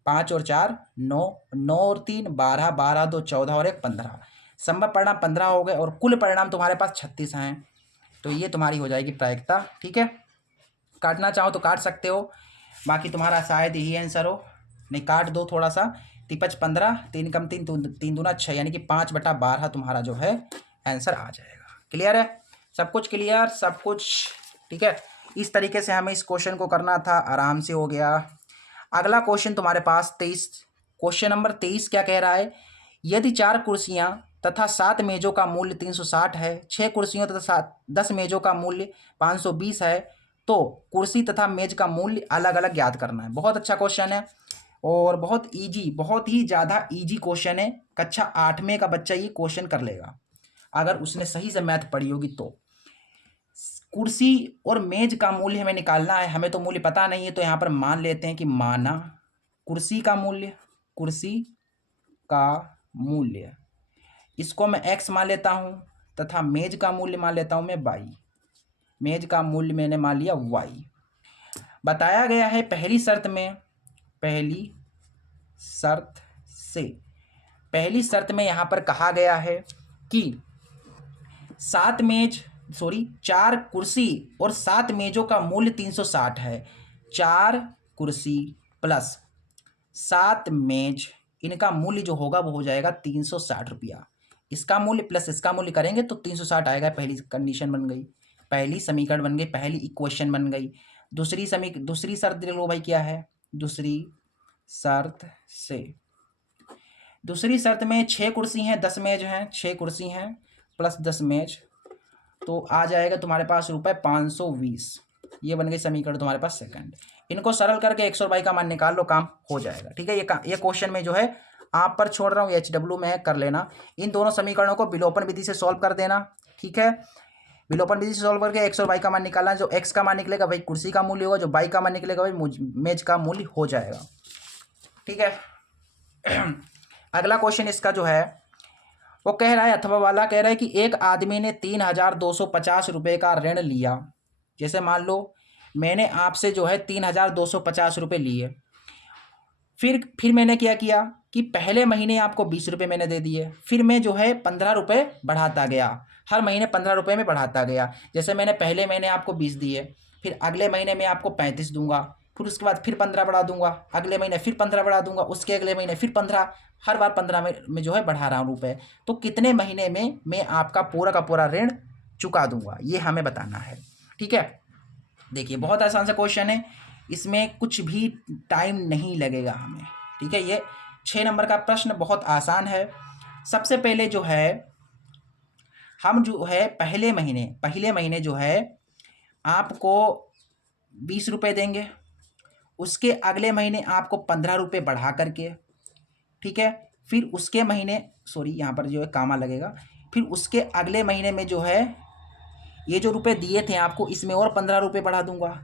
5 और 4 9, 9 और 3 12, 12 2 14 और 1 15, संभव परिणाम 15 हो गए और कुल परिणाम तुम्हारे पास 36 हैं। तो ये तुम्हारी हो जाएगी प्रायिकता। ठीक है, काटना चाहो तो काट सकते हो, बाकी तुम्हारा शायद यही आंसर हो। नहीं काट दो थोड़ा सा, 3×5 15, 3 कम 3 3 दूना 6, यानी कि 5/12 तुम्हारा जो है आंसर आ जाएगा। क्लियर है? सब कुछ क्लियर, सब कुछ ठीक है। इस तरीके से हमें इस क्वेश्चन को करना था, आराम से हो गया। अगला क्वेश्चन तुम्हारे पास 23, क्वेश्चन नंबर 23 क्या कह रहा है, यदि 4 कुर्सियां तथा 7 मेजों का मूल्य 360 है, 6 कुर्सियों तथा 10 मेजों का मूल्य 520 है, तो कुर्सी तथा मेज का मूल्य अलग अलग ज्ञात करना है। बहुत अच्छा क्वेश्चन है और बहुत इजी, बहुत ही ज़्यादा इजी क्वेश्चन है। कक्षा 8वें का बच्चा ये क्वेश्चन कर लेगा अगर उसने सही से मैथ पढ़ी होगी तो। कुर्सी और मेज का मूल्य हमें निकालना है, हमें तो मूल्य पता नहीं है, तो यहाँ पर मान लेते हैं कि माना कुर्सी का मूल्य, कुर्सी का मूल्य इसको मैं x मान लेता हूँ तथा मेज का मूल्य मान लेता हूँ मैं y। मेज का मूल्य मैंने मान लिया y। बताया गया है पहली शर्त में, पहली शर्त में यहाँ पर कहा गया है कि 4 कुर्सी और 7 मेजों का मूल्य 360 है। 4 कुर्सी प्लस 7 मेज, इनका मूल्य जो होगा वो हो जाएगा 360 रुपया। इसका मूल्य प्लस इसका मूल्य करेंगे तो 360 आएगा। पहली कंडीशन बन गई, पहली समीकरण बन गई, पहली इक्वेशन बन गई। दूसरी शर्त देख लो भाई क्या है। दूसरी शर्त में 6 कुर्सी हैं 10 मेज हैं, 6 कुर्सी हैं प्लस 10 मेज, तो आ जाएगा तुम्हारे पास रुपये 520। ये बन गई समीकरण तुम्हारे पास सेकंड। इनको सरल करके 100 का मान निकाल लो, काम हो जाएगा। ठीक है, ये क्वेश्चन में जो है आप पर छोड़ रहा हूँ, HW में कर लेना। इन दोनों समीकरणों को विलोपन विधि से सॉल्व कर देना। ठीक है, विलोपन विधि से सॉल्व करके 100 का मान निकालना। जो x का मान निकलेगा भाई कुर्सी का मूल्य होगा, जो y का मान निकलेगा भाई मेज का मूल्य हो जाएगा। ठीक है, अगला क्वेश्चन इसका जो है वो कह रहा है, अथवा वाला कह रहा है कि एक आदमी ने 3,250 रुपये का ऋण लिया। जैसे मान लो मैंने आपसे जो है 3,250 रुपये लिए, फिर मैंने क्या किया कि पहले महीने आपको 20 रुपये मैंने दे दिए, फिर मैं जो है 15 रुपये बढ़ाता गया, हर महीने 15 रुपये में बढ़ाता गया। जैसे मैंने पहले महीने आपको 20 दिए, फिर अगले महीने में आपको 35 दूंगा, फिर उसके बाद फिर 15 बढ़ा दूंगा, अगले महीने फिर 15 बढ़ा दूंगा, उसके अगले महीने फिर 15, हर बार 15 में जो है बढ़ा रहा हूँ रुपये। तो कितने महीने में मैं आपका पूरा का पूरा ऋण चुका दूंगा, ये हमें बताना है। ठीक है, देखिए बहुत आसान सा क्वेश्चन है, इसमें कुछ भी टाइम नहीं लगेगा हमें। ठीक है, ये 6 नंबर का प्रश्न बहुत आसान है। सबसे पहले जो है हम जो है पहले महीने जो है आपको 20 रुपये देंगे, उसके अगले महीने आपको 15 रुपये बढ़ा करके, ठीक है, फिर उसके महीने यहाँ पर जो है कामा लगेगा, फिर उसके अगले महीने में जो है ये जो रुपए दिए थे आपको इसमें और 15 रुपये बढ़ा दूंगा,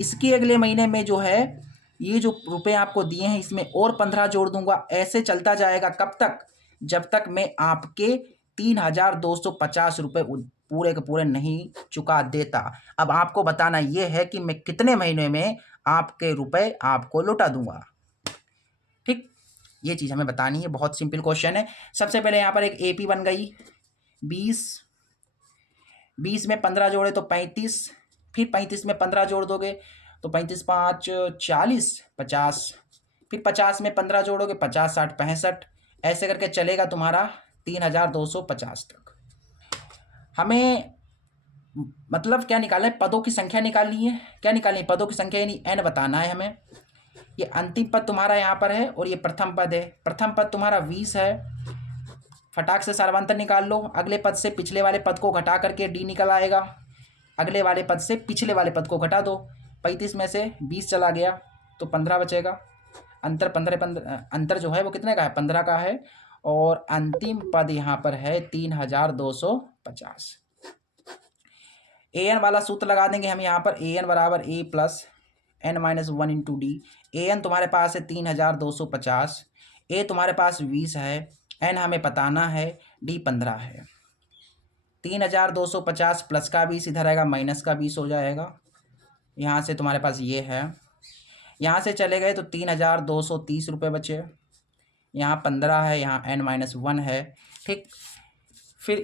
इसके अगले महीने में जो है ये जो रुपए आपको दिए हैं इसमें और 15 जोड़ दूंगा। ऐसे चलता जाएगा कब तक, जब तक मैं आपके 3,250 रुपये पूरे के पूरे नहीं चुका देता। अब आपको बताना ये है कि मैं कितने महीने में आपके रुपए आपको लौटा दूंगा। ठीक, ये चीज़ हमें बतानी है, बहुत सिंपल क्वेश्चन है। सबसे पहले यहाँ पर एक AP बन गई, 20 में 15 जोड़े तो 35, फिर 35 में 15 जोड़ दोगे तो 35 5 40 50, फिर 50 में 15 जोड़ोगे 50 60 65, ऐसे करके चलेगा तुम्हारा 3,250 तक। हमें मतलब क्या निकालना है, पदों की संख्या निकालनी है। क्या निकालनी है, पदों की संख्या, यानी n बताना है हमें। ये अंतिम पद तुम्हारा यहाँ पर है और ये प्रथम पद है। प्रथम पद तुम्हारा 20 है, फटाक से सार्वंतर निकाल लो। अगले पद से पिछले वाले पद को घटा करके d निकल आएगा, अगले वाले पद से पिछले वाले पद को घटा दो। 35 में से 20 चला गया तो 15 बचेगा। अंतर जो है वो कितने का है, 15 का है। और अंतिम पद यहाँ पर है 3,250। an वाला सूत्र लगा देंगे हम यहाँ पर, an बराबर a plus n-1 into D. an तुम्हारे पास है 3,250, a तुम्हारे पास 20 है, n हमें बताना है, d 15 है। 3,250 प्लस का 20 इधर आएगा, माइनस का 20 हो जाएगा। यहाँ से तुम्हारे पास ये है, यहाँ से चले गए तो 3,230 रुपये बचे। यहाँ 15 है, यहाँ n-1 है। ठीक, फिर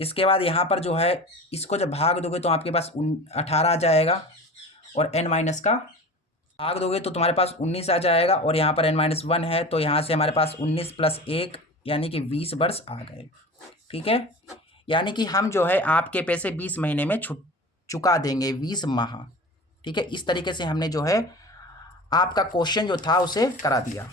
इसके बाद यहाँ पर जो है इसको जब भाग दोगे तो आपके पास 18 आ जाएगा और n- का भाग दोगे तो तुम्हारे पास 19 आ जाएगा, और यहाँ पर n-1 है तो यहाँ से हमारे पास 19 + 1 यानी कि 20 वर्ष आ गए। ठीक है, यानी कि हम जो है आपके पैसे 20 महीने में चुका देंगे, 20 माह। ठीक है, इस तरीके से हमने जो है आपका क्वेश्चन जो था उसे करा दिया।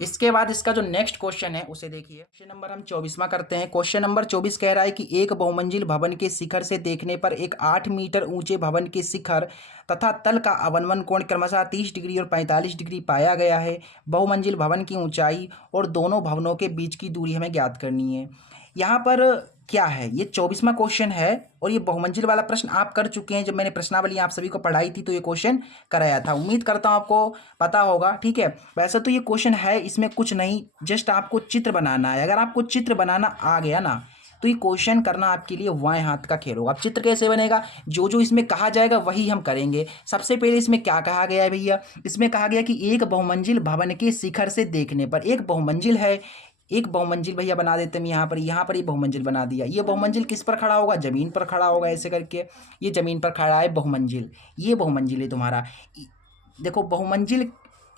इसके बाद इसका जो नेक्स्ट क्वेश्चन है उसे देखिए। क्वेश्चन नंबर हम 24वां करते हैं। क्वेश्चन नंबर 24 कह रहा है कि एक बहुमंजिल भवन के शिखर से देखने पर एक 8 मीटर ऊंचे भवन के शिखर तथा तल का अवनमन कोण क्रमशः 30 डिग्री और 45 डिग्री पाया गया है। बहुमंजिल भवन की ऊंचाई और दोनों भवनों के बीच की दूरी हमें ज्ञात करनी है। यहाँ पर क्या है, ये 24वां क्वेश्चन है, और ये बहुमंजिल वाला प्रश्न आप कर चुके हैं। जब मैंने प्रश्नावली आप सभी को पढ़ाई थी तो ये क्वेश्चन कराया था, उम्मीद करता हूँ आपको पता होगा। ठीक है, वैसे तो ये क्वेश्चन है, इसमें कुछ नहीं, जस्ट आपको चित्र बनाना है। अगर आपको चित्र बनाना आ गया ना तो ये क्वेश्चन करना आपके लिए बाएं हाथ का खेल होगा। अब चित्र कैसे बनेगा, जो जो इसमें कहा जाएगा वही हम करेंगे। सबसे पहले इसमें क्या कहा गया है भैया, इसमें कहा गया कि एक बहुमंजिल भवन के शिखर से देखने पर, एक बहुमंजिल है, एक बहुमंजिल भैया बना देते हैं यहाँ पर ये बहुमंजिल बना दिया। ये बहुमंजिल किस पर खड़ा होगा, जमीन पर खड़ा होगा, ऐसे करके ये जमीन पर खड़ा है बहुमंजिल। ये बहुमंजिल है तुम्हारा। देखो बहुमंजिल,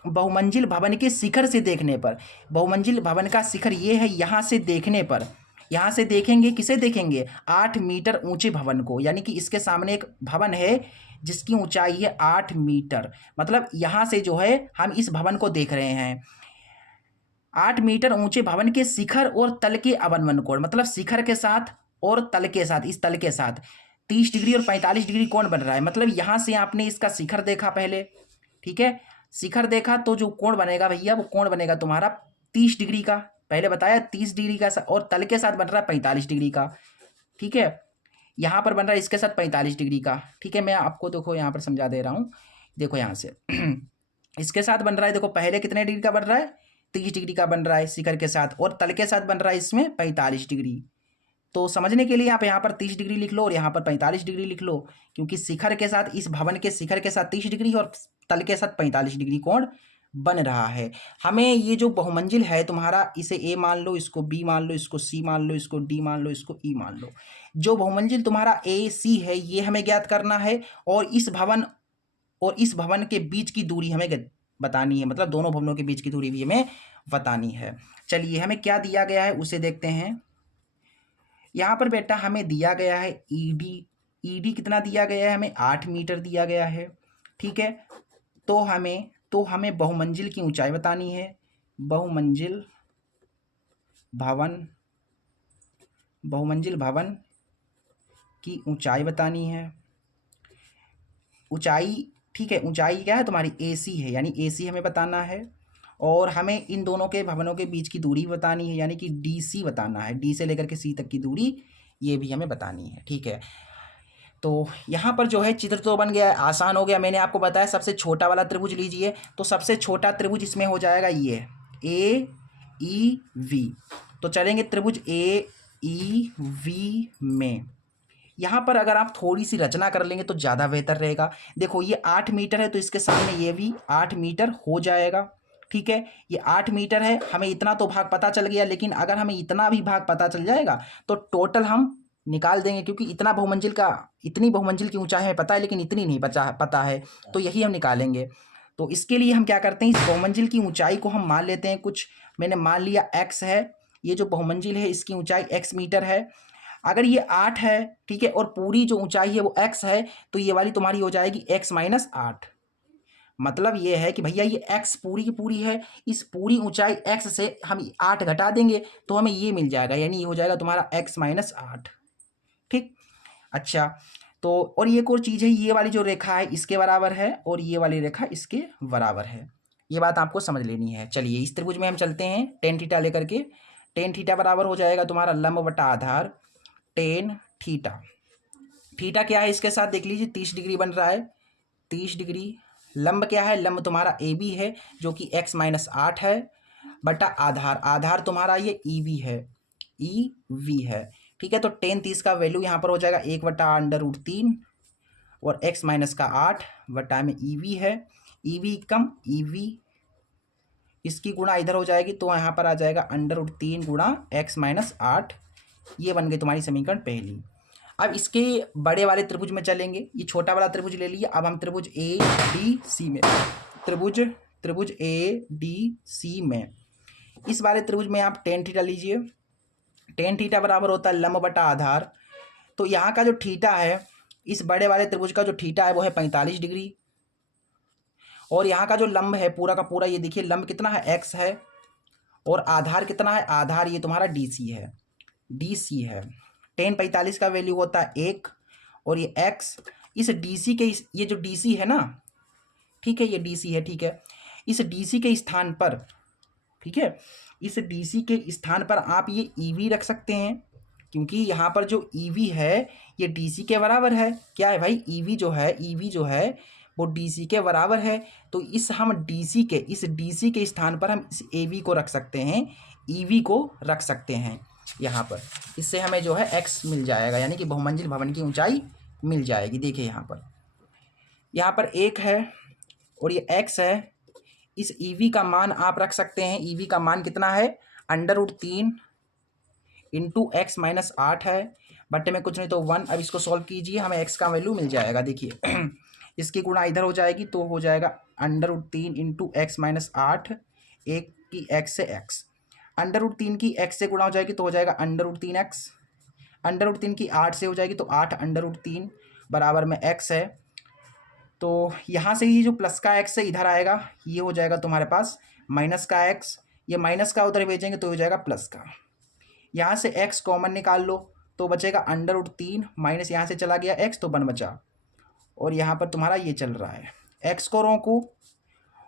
बहुमंजिल भवन के शिखर से देखने पर, बहुमंजिल भवन का शिखर ये है, यहाँ से देखने पर, यहाँ से देखेंगे, किसे देखेंगे, 8 मीटर ऊंचे भवन को। यानी कि इसके सामने एक भवन है जिसकी ऊंचाई है 8 मीटर, मतलब यहाँ से जो है हम इस भवन को देख रहे हैं। 8 मीटर ऊंचे भवन के शिखर और तल के अवनमन कोण, मतलब शिखर के साथ और तल के साथ, इस तल के साथ 30 डिग्री और 45 डिग्री कोण बन रहा है। मतलब यहाँ से आपने इसका शिखर देखा पहले, ठीक है, शिखर देखा तो जो कोण बनेगा भैया वो कोण बनेगा तुम्हारा 30 डिग्री का, पहले बताया 30 डिग्री का, और तल के साथ बन रहा है 45 डिग्री का। ठीक है, यहाँ पर बन रहा है इसके साथ 45 डिग्री का। ठीक है, मैं आपको देखो यहाँ पर समझा दे रहा हूँ। देखो यहाँ से इसके साथ बन रहा है, देखो पहले कितने डिग्री का बन रहा है, 30 डिग्री का बन रहा है शिखर के साथ, और तल के साथ बन रहा है इसमें 45 डिग्री। तो समझने के लिए आप यहाँ पर 30 डिग्री लिख लो और यहाँ पर 45 डिग्री लिख लो, क्योंकि शिखर के साथ, इस भवन के शिखर के साथ 30 डिग्री और तल के साथ 45 डिग्री कोण बन रहा है। हमें ये जो बहुमंजिल है तुम्हारा, इसे ए मान लो, इसको बी मान लो, इसको सी मान लो, इसको डी मान लो, इसको ई मान लो। जो बहुमंजिल तुम्हारा ए सी है ये हमें ज्ञात करना है, और इस भवन के बीच की दूरी हमें बतानी है, मतलब दोनों भवनों के बीच की दूरी भी हमें बतानी है। चलिए हमें क्या दिया गया है उसे देखते हैं। यहाँ पर बेटा हमें दिया गया है ईडी कितना दिया गया है, हमें 8 मीटर दिया गया है। ठीक है, तो हमें बहुमंजिल की ऊंचाई बतानी है, बहुमंजिल भवन की ऊंचाई बतानी है। ऊंचाई, ठीक है, ऊंचाई क्या है तुम्हारी, AC है, यानी AC हमें बताना है, और हमें इन दोनों के भवनों के बीच की दूरी बतानी है, यानी कि DC बताना है, D से लेकर के C तक की दूरी ये भी हमें बतानी है। ठीक है, तो यहाँ पर जो है चित्र तो बन गया है, आसान हो गया। मैंने आपको बताया सबसे छोटा वाला त्रिभुज लीजिए, तो सबसे छोटा त्रिभुज इसमें हो जाएगा ये AEV। तो चलेंगे त्रिभुज AEV में। यहाँ पर अगर आप थोड़ी सी रचना कर लेंगे तो ज़्यादा बेहतर रहेगा। देखो ये 8 मीटर है तो इसके सामने ये भी 8 मीटर हो जाएगा। ठीक है, ये 8 मीटर है, हमें इतना तो भाग पता चल गया, लेकिन अगर हमें इतना भी भाग पता चल जाएगा तो टोटल हम निकाल देंगे, क्योंकि इतनी बहुमंजिल की ऊंचाई हमें पता है लेकिन इतनी नहीं पता है, तो यही हम निकालेंगे। तो इसके लिए हम क्या करते हैं, इस बहुमंजिल की ऊंचाई को हम मान लेते हैं कुछ। मैंने मान लिया x है, ये जो बहुमंजिल है इसकी ऊंचाई x मीटर है। अगर ये 8 है, ठीक है, और पूरी जो ऊंचाई है वो x है, तो ये वाली तुम्हारी हो जाएगी x - 8। मतलब ये है कि भैया ये x पूरी की पूरी है, इस पूरी ऊंचाई x से हम 8 घटा देंगे तो हमें ये मिल जाएगा, यानी ये हो जाएगा तुम्हारा x - 8। ठीक, अच्छा, तो और ये एक और चीज़ है, ये वाली जो रेखा है इसके बराबर है और ये वाली रेखा इसके बराबर है, ये बात आपको समझ लेनी है। चलिए इस त्रिभुज में हम चलते हैं टेन थीटा लेकर के। टेन थीटा बराबर हो जाएगा तुम्हारा लंब बटा आधार टेन थीटा। थीटा क्या है इसके साथ देख लीजिए, 30 डिग्री बन रहा है, 30 डिग्री। लंब क्या है, लंब तुम्हारा AB है जो कि x - 8 है, बटा आधार तुम्हारा ये EV है, EV है। ठीक है, तो टेन 30 का वैल्यू यहाँ पर हो जाएगा 1/√3, और x - का 8 बटा में EV है, EV कम EV, इसकी गुणा इधर हो जाएगी तो यहाँ पर आ जाएगा √3 गुणा x - 8। ये बन गई तुम्हारी समीकरण पहली। अब इसके बड़े वाले त्रिभुज में चलेंगे, ये छोटा वाला त्रिभुज ले लिया, अब हम त्रिभुज ए डी सी में, त्रिभुज त्रिभुज ए डी सी में, इस वाले त्रिभुज में आप टेन थीटा लीजिए। टेन थीटा बराबर होता है लंब बटा आधार। तो यहाँ का जो थीटा है, इस बड़े वाले त्रिभुज का जो थीटा है वो है 45 डिग्री, और यहाँ का जो लंब है पूरा का पूरा, ये देखिए लंब कितना है, एक्स है, और आधार कितना है, आधार ये तुम्हारा डी सी है, डी सी है। टेन 45 का वैल्यू होता है 1, और ये एक्स, इस डी सी के ये जो डी सी है ना, ठीक है, ये डी सी है, ठीक है, इस डी सी के स्थान पर, ठीक है, इस डी सी के स्थान पर आप ये ई वी रख सकते हैं, क्योंकि यहाँ पर जो ई वी है ये डी सी के बराबर है। क्या है भाई, ई वी जो है, ई वी जो है वो डी सी के बराबर है। तो इस हम डी सी के, इस डी सी के स्थान पर हम इस ए वी को रख सकते हैं, ई वी को रख सकते हैं यहाँ पर। इससे हमें जो है एक्स मिल जाएगा, यानी कि बहुमंजिल भवन की ऊंचाई मिल जाएगी। देखिए यहाँ पर 1 है और ये एक्स है। इस ई वी का मान आप रख सकते हैं, ई वी का मान कितना है, √3 इंटू एक्स माइनस 8 है, बट्टे में कुछ नहीं तो 1। अब इसको सॉल्व कीजिए, हमें एक्स का वैल्यू मिल जाएगा। देखिए इसकी गुणा इधर हो जाएगी तो हो जाएगा √3 इंटू एक्स माइनस 8, एक की एक्स से एक्स, √3 की एक्स से गुणा हो जाएगी तो हो जाएगा √3x, √3 की 8 से हो जाएगी तो 8 √3 बराबर में x है। तो यहाँ से ये जो प्लस का x है इधर आएगा, ये हो जाएगा तुम्हारे पास माइनस का x, ये माइनस का उधर भेजेंगे तो हो जाएगा प्लस का। यहाँ से x कॉमन निकाल लो तो बचेगा √3, माइनस यहाँ से चला गया x तो 1 बचा, और यहाँ पर तुम्हारा ये चल रहा है, x को रोको,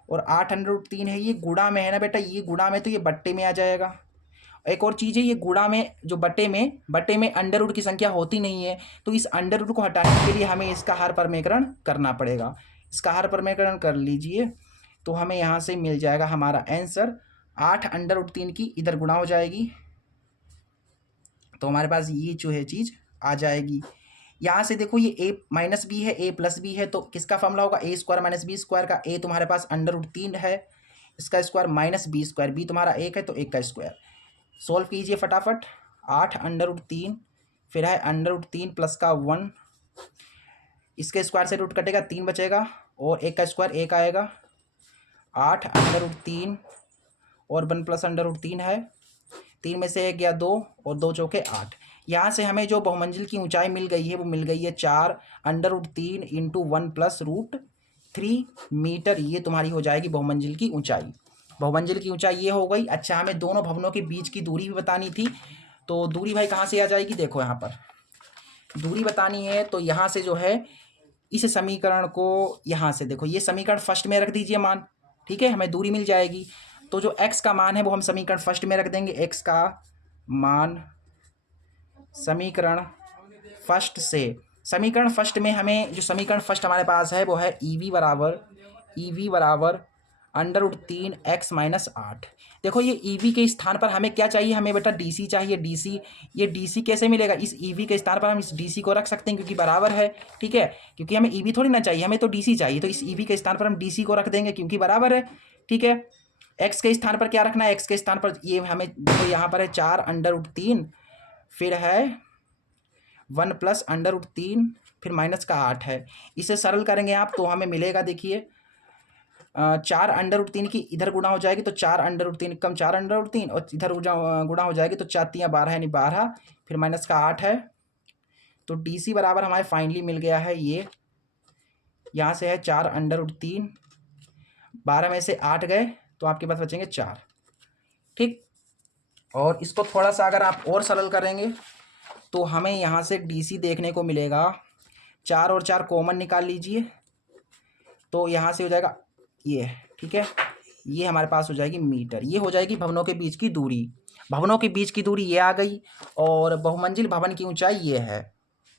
और 8 √3 है, ये गुणा में है ना बेटा, ये गुणा में तो ये बट्टे में आ जाएगा। एक और चीज़ है, ये गुणा में जो बट्टे में अंडर रूट की संख्या होती नहीं है, तो इस अंडर रूट को हटाने के लिए हमें इसका हर परमेकरण करना पड़ेगा। इसका हर परमेकरण कर लीजिए तो हमें यहाँ से मिल जाएगा हमारा आंसर, 8 √3 की इधर गुणा हो जाएगी तो हमारे पास ये जो है चीज़ आ जाएगी। यहाँ से देखो ये a माइनस बी है, a प्लस बी है, तो किसका फॉर्मूला होगा, a square minus B square का। a तुम्हारे पास √3 है, इसका square minus B square, b तुम्हारा 1 है तो 1 का स्क्वायर। सॉल्व कीजिए फटाफट, 8 √3, फिर है √3 प्लस का 1, इसके स्क्वायर से रूट कटेगा 3 बचेगा, और 1 का स्क्वायर 1 आएगा, 8 √3 और 1 प्लस √3 है, 3 में से 1 गया 2 और 2 चौके 8। यहाँ से हमें जो बहुमंजिल की ऊंचाई मिल गई है वो मिल गई है 4 √3 इंटू 1 प्लस √3 मीटर। ये तुम्हारी हो जाएगी बहुमंजिल की ऊंचाई। बहुमंजिल की ऊंचाई ये हो गई। अच्छा, हमें दोनों भवनों के बीच की दूरी भी बतानी थी, तो दूरी भाई कहाँ से आ जाएगी, देखो यहाँ पर दूरी बतानी है तो यहाँ से जो है इस समीकरण को यहाँ से देखो, ये समीकरण फर्स्ट में रख दीजिए मान, ठीक है, हमें दूरी मिल जाएगी। तो जो x का मान है वो हम समीकरण फर्स्ट में रख देंगे, x का मान समीकरण फर्स्ट में हमें जो समीकरण फर्स्ट हमारे पास है वो है ई वी बराबर √3 x माइनस 8। देखो ये ई वी के स्थान पर हमें क्या चाहिए, हमें बेटा डी सी चाहिए, डी सी। ये डी सी कैसे मिलेगा, इस ई वी के स्थान पर हम इस डी सी को रख सकते हैं क्योंकि बराबर है, ठीक है, क्योंकि हमें ई वी थोड़ी ना चाहिए, हमें तो डी सी चाहिए, तो इस ई वी के स्थान पर हम डी सी को रख देंगे क्योंकि बराबर है, ठीक है। एक्स के स्थान पर क्या रखना है, एक्स के स्थान पर ये हमें तो यहाँ पर है 4 √3, फिर है 1 प्लस √3, फिर माइनस का 8 है। इसे सरल करेंगे आप तो हमें मिलेगा, देखिए 4 √3 की इधर गुणा हो जाएगी तो 4 √3 कम 4 √3, और इधर गुणा हो जाएगी तो 4 3 12 यानी 12, फिर माइनस का 8 है। तो डी सी बराबर हमारे फाइनली मिल गया है ये, यहाँ से है 4 √3, 12 में से 8 गए तो आपके पास बचेंगे 4, ठीक। और इसको थोड़ा सा अगर आप और सरल करेंगे तो हमें यहाँ से डी सी देखने को मिलेगा, 4 और 4 कॉमन निकाल लीजिए तो यहाँ से हो जाएगा ये, ठीक है, ये हमारे पास हो जाएगी मीटर। ये हो जाएगी भवनों के बीच की दूरी, भवनों के बीच की दूरी ये आ गई, और बहुमंजिल भवन की ऊंचाई ये है,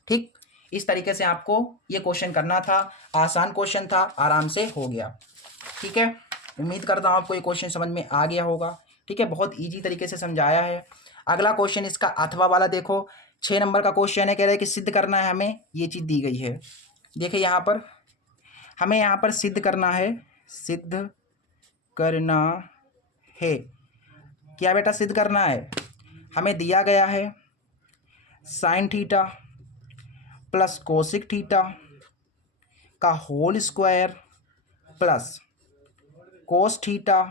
ठीक। इस तरीके से आपको ये क्वेश्चन करना था, आसान क्वेश्चन था, आराम से हो गया, ठीक है। उम्मीद करता हूँ आपको ये क्वेश्चन समझ में आ गया होगा, ठीक है, बहुत ईजी तरीके से समझाया है। अगला क्वेश्चन इसका अथवा वाला देखो, 6 नंबर का क्वेश्चन है, कह रहे हैं कि सिद्ध करना है हमें, ये चीज़ दी गई है। देखिए यहाँ पर हमें यहाँ पर सिद्ध करना है, क्या बेटा सिद्ध करना है, हमें दिया गया है sine theta plus cosec theta का whole square plus cos theta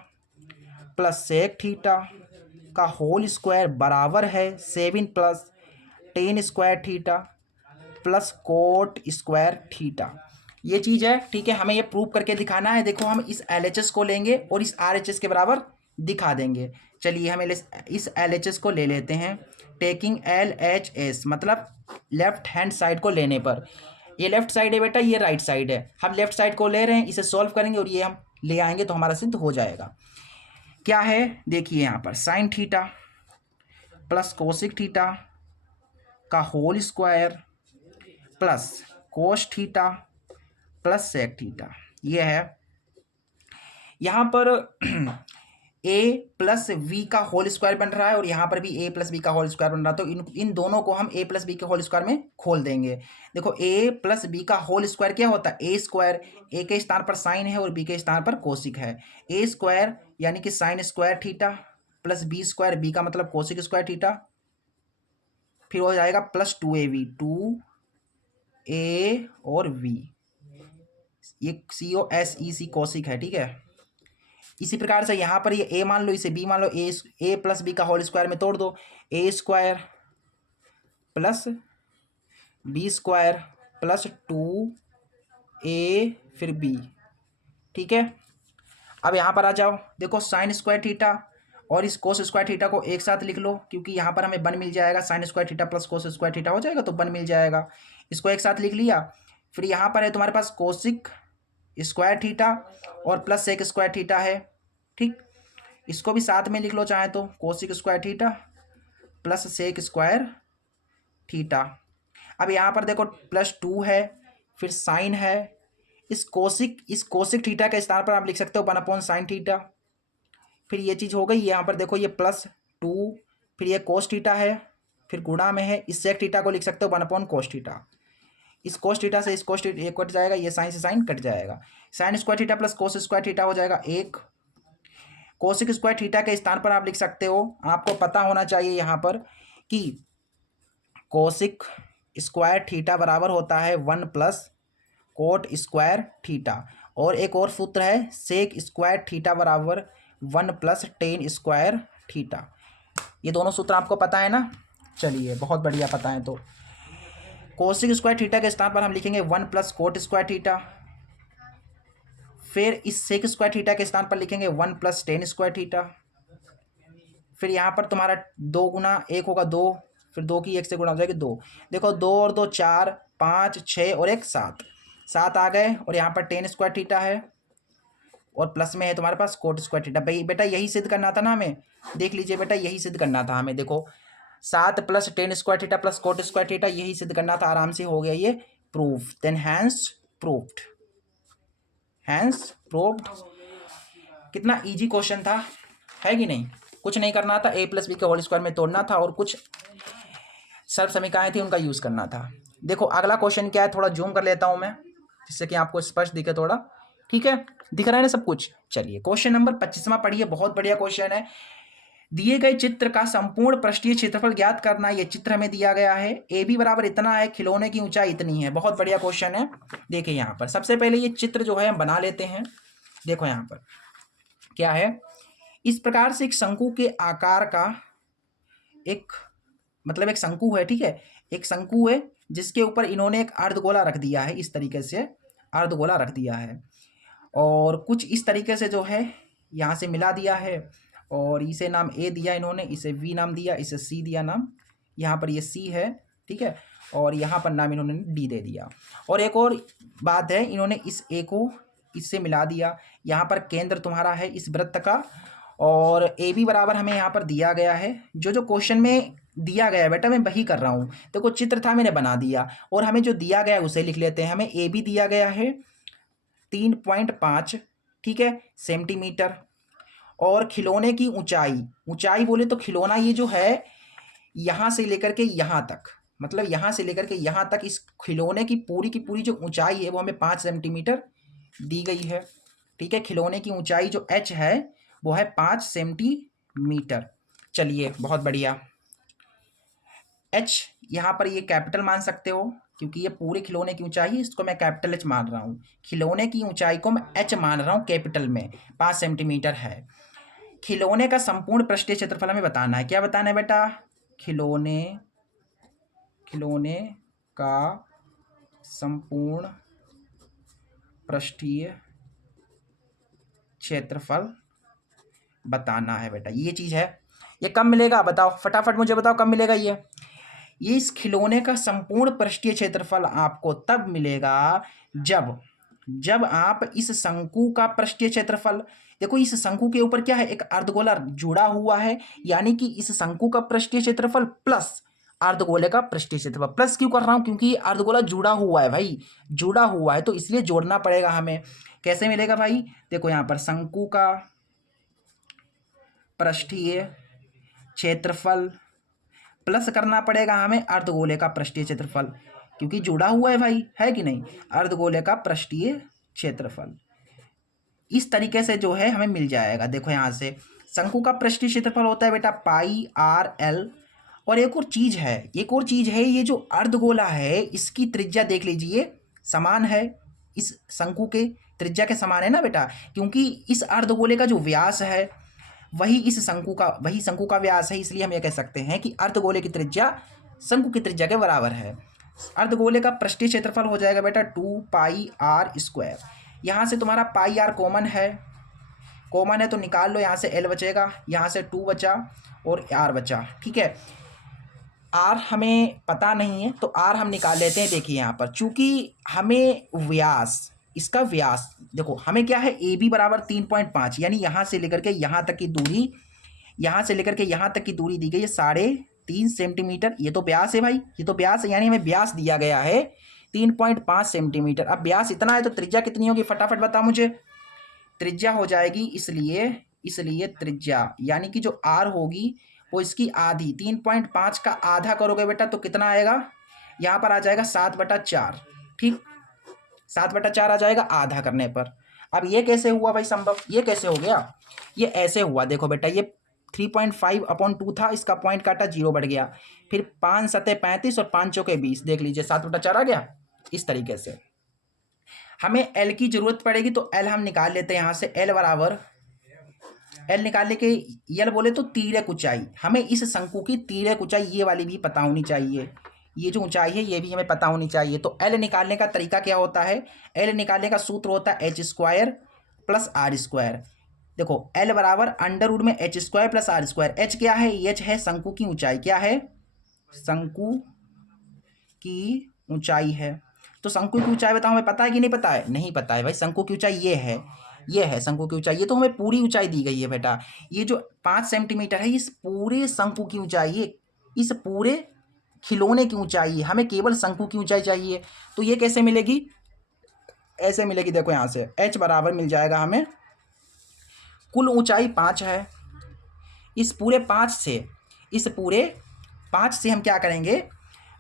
plus sec theta का होल स्क्वायर बराबर है 7 plus tan square theta plus cot square theta. ये चीज़ है, ठीक है। हमें ये प्रूव करके दिखाना है। देखो हम इस LHS को लेंगे और इस RHS के बराबर दिखा देंगे। चलिए हमें इस LHS को ले लेते हैं। टेकिंग LHS मतलब लेफ्ट हैंड साइड को लेने पर, ये लेफ्ट साइड है बेटा, ये राइट साइड है। हम लेफ्ट साइड को ले रहे हैं, इसे सॉल्व करेंगे और ये हम ले आएंगे तो हमारा सिद्ध हो जाएगा। क्या है देखिए यहाँ पर, sine theta plus cosec theta का whole square plus cos theta plus sec theta, ये है। यहाँ पर a प्लस वी का होल स्क्वायर बन रहा है और यहाँ पर भी a प्लस वी का होल स्क्वायर बन रहा है, तो इन दोनों को हम a प्लस बी के होल स्क्वायर में खोल देंगे। देखो a प्लस बी का होल स्क्वायर क्या होता है, a स्क्वायर, a के स्थान पर साइन है और b के स्थान पर कोसिक है। a स्क्वायर यानी कि sine square theta plus b square, b का मतलब कोसिक स्क्वायर थीटा, फिर हो जाएगा प्लस 2ab, 2a और v, ये COSEC कोसिक है, ठीक है। इसी प्रकार से यहाँ पर ये a मान लो, इसे b मान लो, a प्लस बी का होल स्क्वायर में तोड़ दो, a square plus b square plus 2a फिर b, ठीक है। अब यहाँ पर आ जाओ, देखो साइन स्क्वायर थीटा और इस कोस स्क्वायर थीटा को एक साथ लिख लो, क्योंकि यहाँ पर हमें 1 मिल जाएगा। Sine square theta plus cos square theta हो जाएगा तो 1 मिल जाएगा, इसको एक साथ लिख लिया। फिर यहाँ पर है तुम्हारे पास कोसिक स्क्वायर थीटा और प्लस सेक स्क्वायर थीटा है, ठीक। इसको भी साथ में लिख लो चाहे तो, cosec square theta plus sec square theta. अब यहाँ पर देखो प्लस 2 है, फिर साइन है, इस कोसिक थीटा के स्थान पर आप लिख सकते हो 1/साइन थीटा। फिर ये चीज़ हो गई, यहाँ पर देखो ये प्लस 2, फिर ये कोस थीटा है, फिर गुणा में है, इस सेक थीटा को लिख सकते हो 1/कोस थीटा। इस कोस थीटा से इस कोस थीटा ये कट जाएगा, ये साइन से साइन कट जाएगा। Sine square theta plus cos square theta हो जाएगा 1। कोसिक स्क्वायर थीटा के स्थान पर आप लिख सकते हो, आपको पता होना चाहिए यहाँ पर कि कोसिक स्क्वायर थीटा बराबर होता है 1 प्लस कोट स्क्वायर थीटा, और एक और सूत्र है सेक स्क्वायर थीटा बराबर 1 प्लस टेन स्क्वायर थीटा। ये दोनों सूत्र आपको पता है ना, चलिए बहुत बढ़िया पता है। तो कोसिक स्क्वायर थीटा के स्थान पर हम लिखेंगे 1 प्लस कोट स्क्वायर थीटा, फिर इस सेक स्क्वायर थीटा के स्थान पर लिखेंगे 1 प्लस टेन स्क्वायर थीटा, फिर यहाँ पर तुम्हारा 2 गुना 1 होगा 2, फिर 2 की 1 से गुणा हो जाएगी 2। देखो 2 और 2 4, 5 6 और 1 7, 7 आ गए, और यहाँ पर टेन स्क्वायर थीटा है और प्लस में है तुम्हारे पास कोट स्क्वायर थीटा। भाई बेटा यही सिद्ध करना था ना हमें, देख लीजिए बेटा यही सिद्ध करना था हमें। देखो 7 plus tan square theta plus cot square theta, यही सिद्ध करना था, आराम से हो गया ये proof. Then hence proved, hence proved. कितना इजी क्वेश्चन था, है कि नहीं। कुछ नहीं करना था, a प्लस बी के होल स्क्वायर में तोड़ना था और कुछ सर्व समीकरणें थी उनका यूज़ करना था। देखो अगला क्वेश्चन क्या है, थोड़ा जूम कर लेता हूँ मैं जिससे कि आपको स्पष्ट दिखे थोड़ा, ठीक है। दिख रहा है ना सब कुछ। चलिए क्वेश्चन नंबर 25वां पढ़िए, बहुत बढ़िया क्वेश्चन है। दिए गए चित्र का संपूर्ण पृष्ठीय क्षेत्रफल ज्ञात करना। ये चित्र हमें दिया गया है, ए बी बराबर इतना है, खिलौने की ऊंचाई इतनी है। बहुत बढ़िया क्वेश्चन है। देखिए यहाँ पर सबसे पहले ये चित्र जो है हम बना लेते हैं। देखो यहाँ पर क्या है, इस प्रकार से एक शंकु के आकार का एक मतलब एक शंकु है, ठीक है। एक शंकु है जिसके ऊपर इन्होंने एक अर्धगोला रख दिया है, इस तरीके से अर्धगोला रख दिया है, और कुछ इस तरीके से जो है यहाँ से मिला दिया है, और इसे नाम ए दिया इन्होंने, इसे वी नाम दिया, इसे सी दिया नाम, यहाँ पर ये सी है, ठीक है, और यहाँ पर नाम इन्होंने डी दे दिया। और एक और बात है, इन्होंने इस ए को इससे मिला दिया। यहाँ पर केंद्र तुम्हारा है इस वृत्त का, और ए बी बराबर हमें यहाँ पर दिया गया है। जो जो क्वेश्चन में दिया गया है बेटा मैं वही कर रहा हूँ। देखो चित्र था मैंने बना दिया, और हमें जो दिया गया है उसे लिख लेते हैं। हमें ए बी दिया गया है 3.5, ठीक है, सेंटीमीटर, और खिलौने की ऊंचाई बोले तो खिलौना ये जो है यहाँ से लेकर के यहाँ तक, मतलब यहाँ से लेकर के यहाँ तक इस खिलौने की पूरी जो ऊंचाई है वो हमें 5 सेंटीमीटर दी गई है, ठीक है। खिलौने की ऊंचाई जो h है वो है 5 सेंटीमीटर। चलिए बहुत बढ़िया। h यहाँ पर ये कैपिटल मान सकते हो, क्योंकि ये पूरे खिलौने की ऊंचाई है, इसको मैं कैपिटल एच मान रहा हूँ। खिलौने की ऊंचाई को मैं एच मान रहा हूँ कैपिटल में, 5 सेंटीमीटर है। खिलौने का संपूर्ण पृष्ठीय क्षेत्रफल हमें बताना है। क्या बताना है बेटा? खिलौने का संपूर्ण पृष्ठीय क्षेत्रफल बताना है बेटा, ये चीज है। ये कब मिलेगा बताओ, फटाफट मुझे बताओ कब मिलेगा ये इस खिलौने का संपूर्ण पृष्ठीय क्षेत्रफल आपको तब मिलेगा जब आप इस शंकु का पृष्ठीय क्षेत्रफल, देखो इस शंकु के ऊपर क्या है, एक अर्धगोला जुड़ा हुआ है, यानी कि इस शंकु का पृष्ठीय क्षेत्रफल प्लस अर्धगोले का पृष्ठीय क्षेत्रफल। प्लस क्यों कर रहा हूं? क्योंकि अर्धगोला जुड़ा हुआ है भाई, जुड़ा हुआ है तो इसलिए जोड़ना पड़ेगा हमें। कैसे मिलेगा भाई? देखो यहां पर शंकु का पृष्ठीय क्षेत्रफल प्लस करना पड़ेगा हमें अर्धगोले का पृष्ठीय क्षेत्रफल, क्योंकि जुड़ा हुआ है भाई, है कि नहीं? अर्धगोले का पृष्ठीय क्षेत्रफल इस तरीके से जो है हमें मिल जाएगा। देखो यहां से शंकु का पृष्ठीय क्षेत्रफल होता है बेटा पाई आर एल। और एक और चीज है, ये जो अर्धगोला है इसकी त्रिज्या देख लीजिए, समान है इस शंकु के त्रिज्या के समान है ना बेटा, क्योंकि इस अर्धगोले का जो व्यास है वही शंकु का व्यास है, इसलिए हम ये कह सकते हैं कि अर्धगोले की त्रिज्या शंकु की त्रिज्या के बराबर है। अर्धगोले का पृष्ठीय क्षेत्रफल हो जाएगा बेटा 2 पाई आर स्क्वायर। यहाँ से तुम्हारा पाई आर कॉमन है तो निकाल लो, यहाँ से एल बचेगा, यहाँ से 2 बचा और आर बचा। ठीक है, आर हमें पता नहीं है तो आर हम निकाल लेते हैं। देखिए यहाँ पर चूंकि हमें इसका व्यास देखो, हमें क्या है, ए बी बराबर 3.5, यानी यहाँ से लेकर के यहाँ तक की दूरी, दी गई है 3.5 सेंटीमीटर। ये तो व्यास है भाई, ये तो व्यास है, यानी हमें व्यास दिया गया है 3.5 सेंटीमीटर। अब व्यास इतना है तो त्रिज्या कितनी होगी, फटाफट बता मुझे। त्रिज्या हो जाएगी, इसलिए त्रिज्या यानी कि जो आर होगी वो इसकी आधी, 3.5 का आधा करोगे बेटा तो कितना आएगा, यहाँ पर आ जाएगा 7/4। ठीक, 7/4 आ जाएगा आधा करने पर। अब ये कैसे हुआ भाई संभव, ये कैसे हो गया? ये ऐसे हुआ, देखो बेटा ये 3.5/2 था, इसका पॉइंट काटा 0 बढ़ गया, फिर 5 सतह 35 और 5 चौके 20, देख लीजिए 7/4 आ गया। इस तरीके से हमें एल की जरूरत पड़ेगी तो एल हम निकाल लेते हैं। यहाँ से एल बराबर, एल निकालने के यल बोले तो तिर्यक ऊंचाई, हमें इस शंकु की तिर्यक ऊंचाई ये वाली भी पता होनी चाहिए, ये जो ऊंचाई है ये भी हमें पता होनी चाहिए। तो एल निकालने का तरीका क्या होता है, एल निकालने का सूत्र होता है h² + r²। देखो एल बराबर अंडर रूट में h² + r²। एच क्या है, एच है शंकु की ऊंचाई, क्या है, शंकु की ऊंचाई है। तो शंकु की ऊंचाई बताओ, हमें पता है कि नहीं पता है? नहीं पता है भाई, शंकु की ऊंचाई ये है शंकु की ऊंचाई, ये तो हमें पूरी ऊंचाई दी गई है बेटा। ये जो 5 सेंटीमीटर है इस पूरे शंकु की ऊंचाई है, इस पूरे खिलौने की ऊंचाई है, हमें केवल शंकु की ऊंचाई चाहिए। तो ये कैसे मिलेगी, ऐसे मिलेगी, देखो यहाँ से h बराबर मिल जाएगा हमें, कुल ऊंचाई 5 है, इस पूरे 5 से हम क्या करेंगे,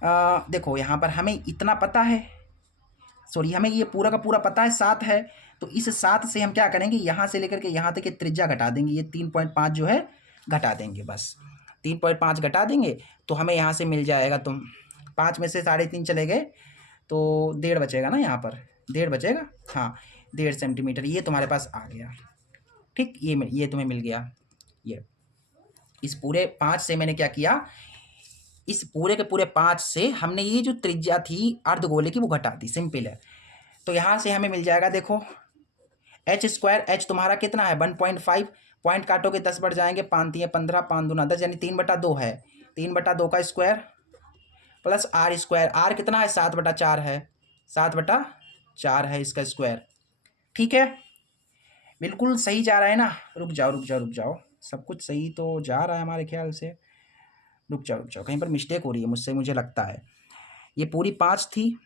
देखो यहाँ पर हमें इतना पता है, सॉरी हमें ये पूरा का पूरा पता है 7 है, तो इस 7 से हम क्या करेंगे, यहाँ से लेकर के यहाँ तक की त्रिज्या घटा देंगे, ये 3.5 जो है घटा देंगे, बस 3.5 घटा देंगे तो हमें यहाँ से मिल जाएगा, तुम 5 में से 3.5 चले गए तो 1.5 बचेगा ना, यहाँ पर 1.5 बचेगा, हाँ 1.5 सेंटीमीटर ये तुम्हारे पास आ गया। ठीक, ये तुम्हें मिल गया। ये इस पूरे 5 से मैंने क्या किया, इस पूरे के पूरे 5 से हमने ये जो त्रिज्या थी अर्धगोले की वो घटा दी, सिंपल है। तो यहाँ से हमें मिल जाएगा, देखो h², h तुम्हारा कितना है 1.5, पॉइंट काटोगे 10 बढ़ जाएंगे, 5 3 15, 5 2 10, यानी 3/2 है, 3/2 का स्क्वायर प्लस r², r कितना है 7/4 है, 7/4 है इसका स्क्वायर। ठीक है, बिल्कुल सही जा रहा है ना, रुक जाओ, सब कुछ सही तो जा रहा है हमारे ख्याल से, रुक जाओ, कहीं पर मिस्टेक हो रही है मुझसे, मुझे लगता है। ये पूरी 5 थी,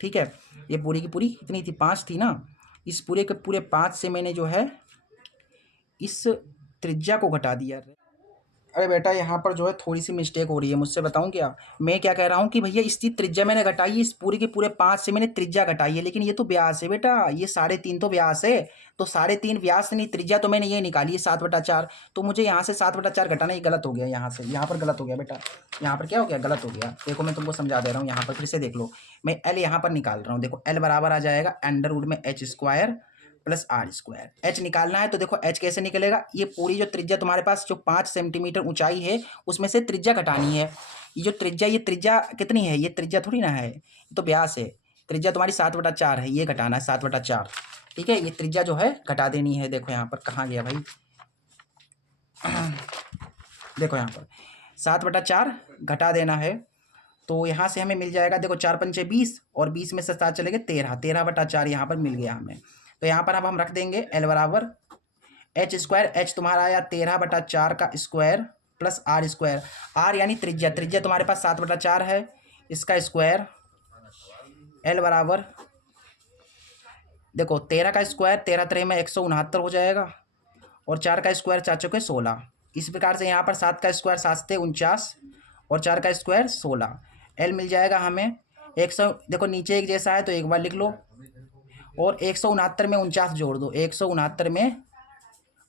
ठीक है, ये पूरी की पूरी इतनी थी, 5 थी ना, इस पूरे के पूरे 5 से मैंने जो है इस त्रिज्या को घटा दिया। अरे बेटा यहाँ पर जो है थोड़ी सी मिस्टेक हो रही है, मुझसे बताऊँ क्या? मैं क्या कह रहा हूँ कि भैया इसकी त्रिज्या मैंने घटाई है, इस पूरे के पूरे 5 से मैंने त्रिज्या घटाई है, लेकिन ये तो व्यास है बेटा, ये 3.5 तो व्यास है। तो 3.5 व्यास नहीं, त्रिज्या तो मैंने ये निकाली है 7/4। तो मुझे यहाँ से 7/4 घटाना, ये गलत हो गया, यहाँ से यहाँ पर गलत हो गया बेटा। यहाँ पर क्या हो गया? गलत हो गया। देखो मैं तुमको समझा दे रहा हूँ, यहाँ पर फिर से देख लो। मैं एल यहाँ पर निकाल रहा हूँ। देखो एल बराबर आ जाएगा अंडर रूट में h² प्लस r²। एच निकालना है तो देखो एच कैसे निकलेगा? ये पूरी जो त्रिज्या तुम्हारे पास जो 5 सेंटीमीटर ऊंचाई है, उसमें से त्रिज्या घटानी है। ये जो त्रिज्या, ये त्रिज्या कितनी है? ये त्रिज्या थोड़ी ना है, ये तो व्यास है। त्रिज्या तुम्हारी 7/4 है, ये घटाना है 7/4। ठीक है, ये त्रिज्या जो है घटा देनी है। देखो यहाँ पर कहाँ गया भाई? देखो यहाँ पर 7/4 घटा देना है। तो यहाँ से हमें मिल जाएगा, देखो 4 पंचे 20 और 20 में से 7 चले गए 13, 13/4 यहाँ पर मिल गया हमें। तो यहाँ पर अब हम रख देंगे एल बराबर h²। एच तुम्हारा आया 13/4 का स्क्वायर प्लस r²। आर यानी त्रिज्या, त्रिज्या तुम्हारे पास 7/4 है, इसका स्क्वायर। एल बराबर देखो 13 का स्क्वायर, 13 3 में 169 हो जाएगा, और 4 का स्क्वायर 4 चौके 16। इस प्रकार से यहाँ पर 7 का स्क्वायर 7 से 49 और 4 का स्क्वायर 16। एल मिल जाएगा हमें 100। देखो नीचे एक जैसा है तो एक बार लिख लो, और 169 में 49 जोड़ दो, 169 में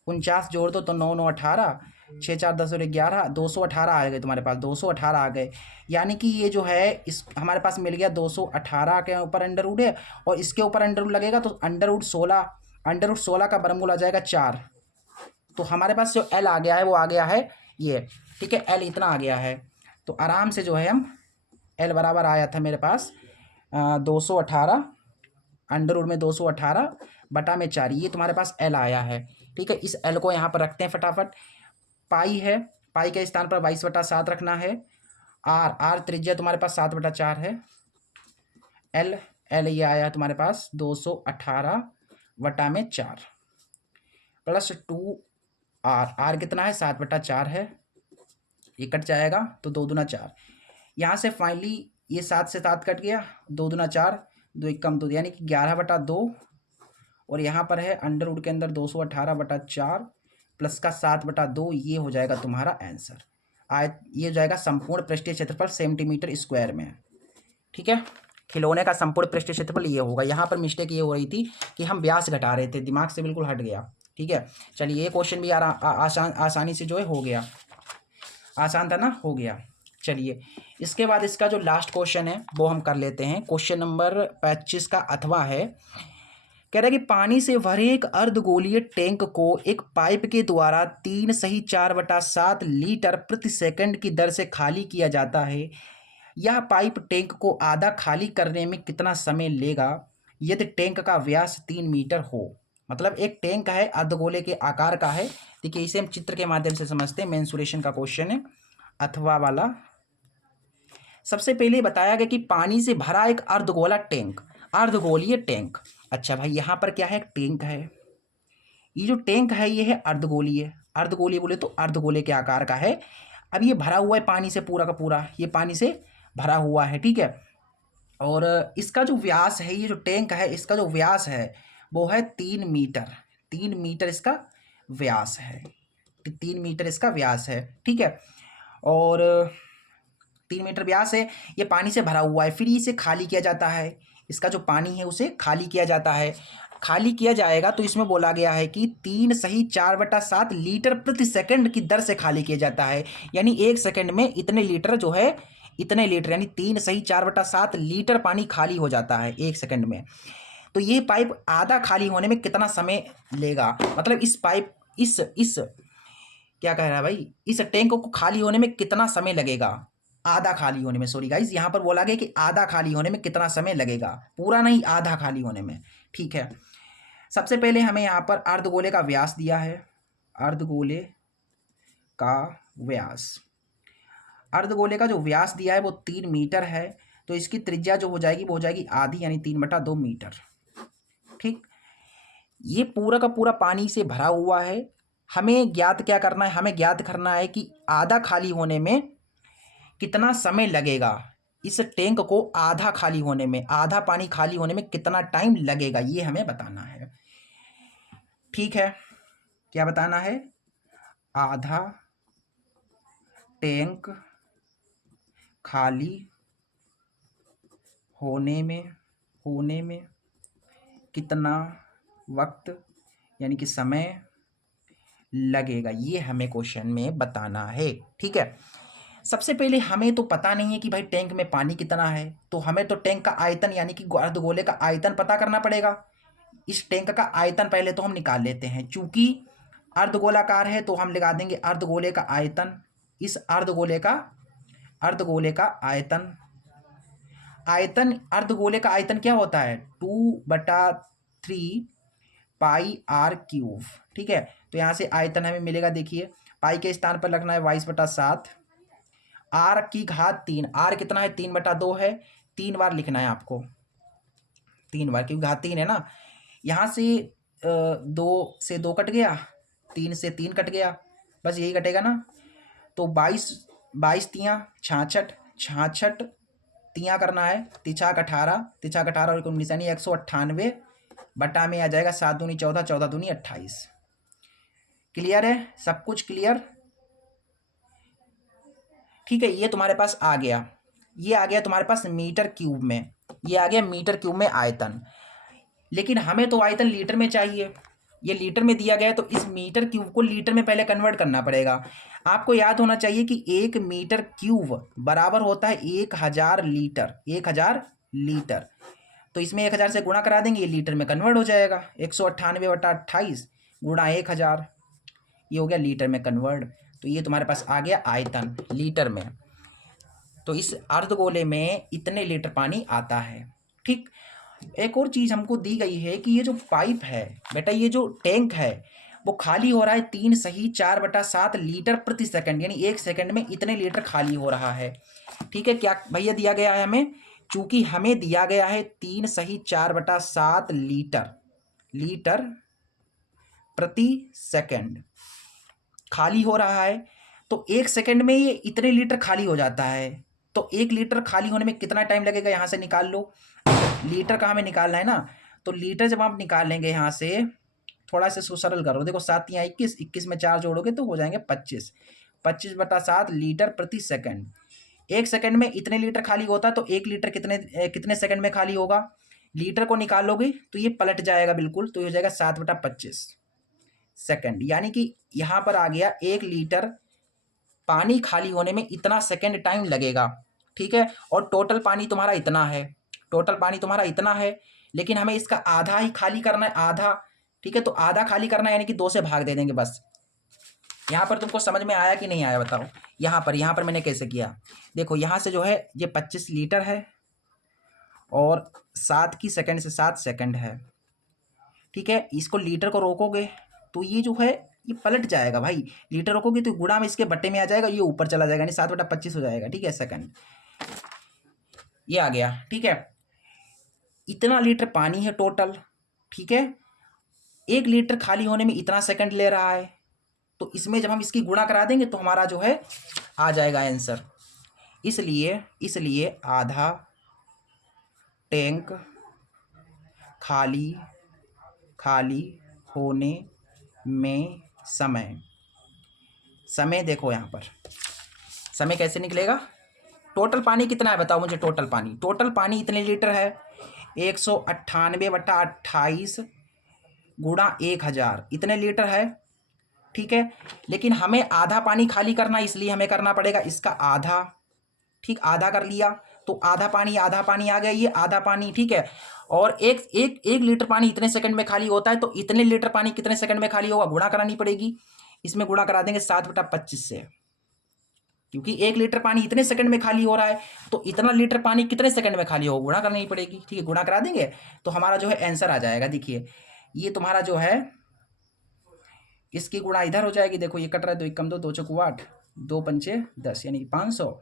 49 जोड़ दो तो 9 9 18, 6 4 10 और 11, 218 आ गए तुम्हारे पास, 218 आ गए। यानी कि ये जो है इस हमारे पास मिल गया 218 के ऊपर अंडर रूट है, और इसके ऊपर अंडर रूट लगेगा तो अंडर रूट 16 का वर्गमूल आ जाएगा 4। तो हमारे पास जो एल आ गया है वो आ गया है ये। ठीक है, एल इतना आ गया है। तो आराम से जो है हम एल बराबर आया था मेरे पास 218 अंडर रूट में 218/4, ये तुम्हारे पास एल आया है। ठीक है, इस एल को यहाँ पर रखते हैं फटाफट। पाई है, पाई के स्थान पर 22/7 रखना है। आर त्रिज्या तुम्हारे पास 7/4 है। एल एल ये आया तुम्हारे पास 218/4 प्लस 2 आर कितना है? 7/4 है, ये कट जाएगा तो 2 दूना 4। यहाँ से फाइनली ये 7 से 7 कट गया, 2 दूना 4, 2 एक कम 2, यानी कि 11/2। और यहाँ पर है अंडर रूट के अंदर 218/4 प्लस का 7/2, ये हो जाएगा तुम्हारा आंसर। ये हो जाएगा संपूर्ण पृष्ठीय क्षेत्रफल सेंटीमीटर स्क्वायर में। ठीक है, खिलौने का संपूर्ण पृष्ठीय क्षेत्रफल ये होगा। यहाँ पर मिस्टेक ये हो रही थी कि हम व्यास घटा रहे थे, दिमाग से बिल्कुल हट गया। ठीक है, चलिए ये क्वेश्चन भी आसानी से जो है हो गया, आसान था ना, हो गया। चलिए इसके बाद इसका जो लास्ट क्वेश्चन है वो हम कर लेते हैं। क्वेश्चन नंबर 25 का अथवा है, कह रहा है कि पानी से भरे एक अर्धगोलीय टैंक को एक पाइप के द्वारा 3 सही 4/7 लीटर प्रति सेकंड की दर से खाली किया जाता है। यह पाइप टैंक को आधा खाली करने में कितना समय लेगा यदि टैंक का व्यास 3 मीटर हो? मतलब एक टैंक है, अर्धगोले के आकार का है। देखिए इसे हम चित्र के माध्यम से समझते हैं। मेंसुरेशन का क्वेश्चन है अथवा वाला। सबसे पहले बताया गया कि पानी से भरा एक अर्धगोला टैंक, अर्धगोलीय टैंक। अच्छा भाई यहाँ पर क्या है? एक टैंक है। ये जो टैंक है ये है अर्धगोलीय। अर्धगोलीय बोले तो अर्धगोले के आकार का है। अब ये भरा हुआ है पानी से, पूरा का पूरा ये पानी से भरा हुआ है। ठीक है, और इसका जो व्यास है, ये जो टैंक है इसका जो व्यास है वो है 3 मीटर। 3 मीटर इसका व्यास है, 3 मीटर इसका व्यास है। ठीक है, और 3 मीटर व्यास है, ये पानी से भरा हुआ है। फिर इसे खाली किया जाता है, इसका जो पानी है उसे खाली किया जाता है। खाली किया जाएगा तो इसमें बोला गया है कि 3 सही 4/7 लीटर प्रति सेकंड की दर से खाली किया जाता है। यानी 1 सेकंड में इतने लीटर जो है, इतने लीटर यानी 3 सही 4/7 लीटर पानी खाली हो जाता है 1 सेकंड में। तो ये पाइप आधा खाली होने में कितना समय लेगा? मतलब इस पाइप इस क्या कह रहा है भाई, इस टैंक को खाली होने में कितना समय लगेगा? आधा खाली होने में, सॉरी गाइस, यहाँ पर बोला गया कि आधा खाली होने में कितना समय लगेगा, पूरा नहीं, आधा खाली होने में। ठीक है, सबसे पहले हमें यहाँ पर अर्धगोले का व्यास दिया है। अर्धगोले का व्यास, अर्धगोले का जो व्यास दिया है वो 3 मीटर है। तो इसकी त्रिज्या जो हो जाएगी वो हो जाएगी आधी, यानी 3/2 मीटर। ठीक, ये पूरा का पूरा पानी से भरा हुआ है। हमें ज्ञात क्या करना है? हमें ज्ञात करना है कि आधा खाली होने में कितना समय लगेगा। इस टैंक को आधा खाली होने में, आधा पानी खाली होने में कितना टाइम लगेगा, ये हमें बताना है। ठीक है, क्या बताना है? आधा टैंक खाली होने में कितना वक्त यानी कि समय लगेगा, ये हमें क्वेश्चन में बताना है। ठीक है, सबसे पहले हमें तो पता नहीं है कि भाई टैंक में पानी कितना है, तो हमें तो टैंक का आयतन यानी कि अर्धगोले का आयतन पता करना पड़ेगा। इस टैंक का आयतन पहले तो हम निकाल लेते हैं, चूंकि अर्धगोलाकार है तो हम लगा देंगे अर्धगोले का आयतन। इस अर्धगोले का आयतन अर्धगोले का आयतन क्या होता है, 2/3 पाई आर क्यूब। ठीक है, तो यहाँ से आयतन हमें मिलेगा, देखिए पाई के स्थान पर लगना है 22/7, आर की घात 3, आर कितना है 3/2 है, 3 बार लिखना है आपको, 3 बार, क्योंकि घात 3 है ना। यहाँ से 2 से 2 कट गया, 3 से 3 कट गया, बस यही कटेगा ना। तो 22 तियाँ 66, 66 तियाँ करना है, तिछाक 18, तिछाक 18 और 19 यानी 198 बटा में आ जाएगा 7 दूनी 14, 14 दूनी 28। क्लियर है, सब कुछ क्लियर। ठीक है, ये तुम्हारे पास आ गया, ये आ गया तुम्हारे पास मीटर क्यूब में, ये आ गया मीटर क्यूब में आयतन। लेकिन हमें तो आयतन लीटर में चाहिए, ये लीटर में दिया गया है, तो इस मीटर क्यूब को लीटर में पहले कन्वर्ट करना पड़ेगा। आपको याद होना चाहिए कि 1 मीटर क्यूब बराबर होता है 1000 लीटर, 1000 लीटर। तो इसमें 1000 से गुणा करा देंगे, ये लीटर में कन्वर्ट हो जाएगा, 198/28 गुणा 1000, ये हो गया लीटर में कन्वर्ट। तो ये तुम्हारे पास आ गया आयतन लीटर में। तो इस अर्धगोले में इतने लीटर पानी आता है। ठीक, एक और चीज़ हमको दी गई है कि ये जो पाइप है बेटा, ये जो टैंक है वो खाली हो रहा है 3 सही 4/7 लीटर प्रति सेकंड, यानी 1 सेकंड में इतने लीटर खाली हो रहा है। ठीक है, क्या भैया दिया गया है हमें, चूंकि हमें दिया गया है 3 सही 4/7 लीटर प्रति सेकंड खाली हो रहा है, तो 1 सेकंड में ये इतने लीटर खाली हो जाता है। तो 1 लीटर खाली होने में कितना टाइम लगेगा, यहाँ से निकाल लो, लीटर का हमें निकालना है ना। तो लीटर जब आप निकाल लेंगे यहाँ से, थोड़ा सा सरल करो, देखो 7 या 21, 21 में 4 जोड़ोगे तो हो जाएंगे 25, 25/7 लीटर प्रति सेकंड। 1 सेकंड में इतने लीटर खाली होता है, तो 1 लीटर कितने सेकंड में खाली होगा, लीटर को निकालोगे तो ये पलट जाएगा बिल्कुल, तो ये हो जाएगा 7/25 सेकंड, यानी कि यहाँ पर आ गया 1 लीटर पानी खाली होने में इतना सेकंड टाइम लगेगा। ठीक है, और टोटल पानी तुम्हारा इतना है, टोटल पानी तुम्हारा इतना है, लेकिन हमें इसका आधा ही खाली करना है, आधा। ठीक है, तो आधा खाली करना है, यानी कि 2 से भाग दे देंगे बस। यहाँ पर तुमको समझ में आया कि नहीं आया बताओ। यहाँ पर मैंने कैसे किया, देखो यहाँ से जो है ये 25 लीटर है और 7 की सेकंड से 7 सेकंड है। ठीक है, इसको लीटर को रोकोगे तो ये जो है ये पलट जाएगा भाई, लीटर रोकोगे तो गुणा में इसके बट्टे में आ जाएगा, ये ऊपर चला जाएगा, यानी 7/25 हो जाएगा। ठीक है, सेकंड ये आ गया। ठीक है, इतना लीटर पानी है टोटल। ठीक है, 1 लीटर खाली होने में इतना सेकंड ले रहा है, तो इसमें जब हम इसकी गुणा करा देंगे तो हमारा जो है आ जाएगा आंसर। इसलिए आधा टैंक खाली होने में समय देखो यहाँ पर समय कैसे निकलेगा, टोटल पानी कितना है बताओ मुझे, टोटल पानी इतने लीटर है, 198/28 गुणा 1000 इतने लीटर है। ठीक है, लेकिन हमें आधा पानी खाली करना, इसलिए हमें करना पड़ेगा इसका आधा। ठीक, आधा कर लिया तो आधा पानी आ गया, ये आधा पानी। ठीक है, और एक लीटर पानी इतने सेकंड में खाली होता है, तो इतने लीटर पानी कितने सेकंड में खाली होगा, गुणा करानी पड़ेगी, इसमें गुणा करा देंगे 7/25 से, क्योंकि 1 लीटर पानी इतने सेकंड में खाली हो रहा है, तो इतना लीटर पानी कितने सेकंड में खाली होगा, गुणा करनी पड़ेगी। ठीक है, गुणा करा देंगे तो हमारा जो है आंसर आ जाएगा। देखिए ये तुम्हारा जो है इसकी गुणा इधर हो जाएगी, देखो ये कट रहा है, 2 एकम 2, 2 चौक 8, 2 पंचे 10 यानी 500।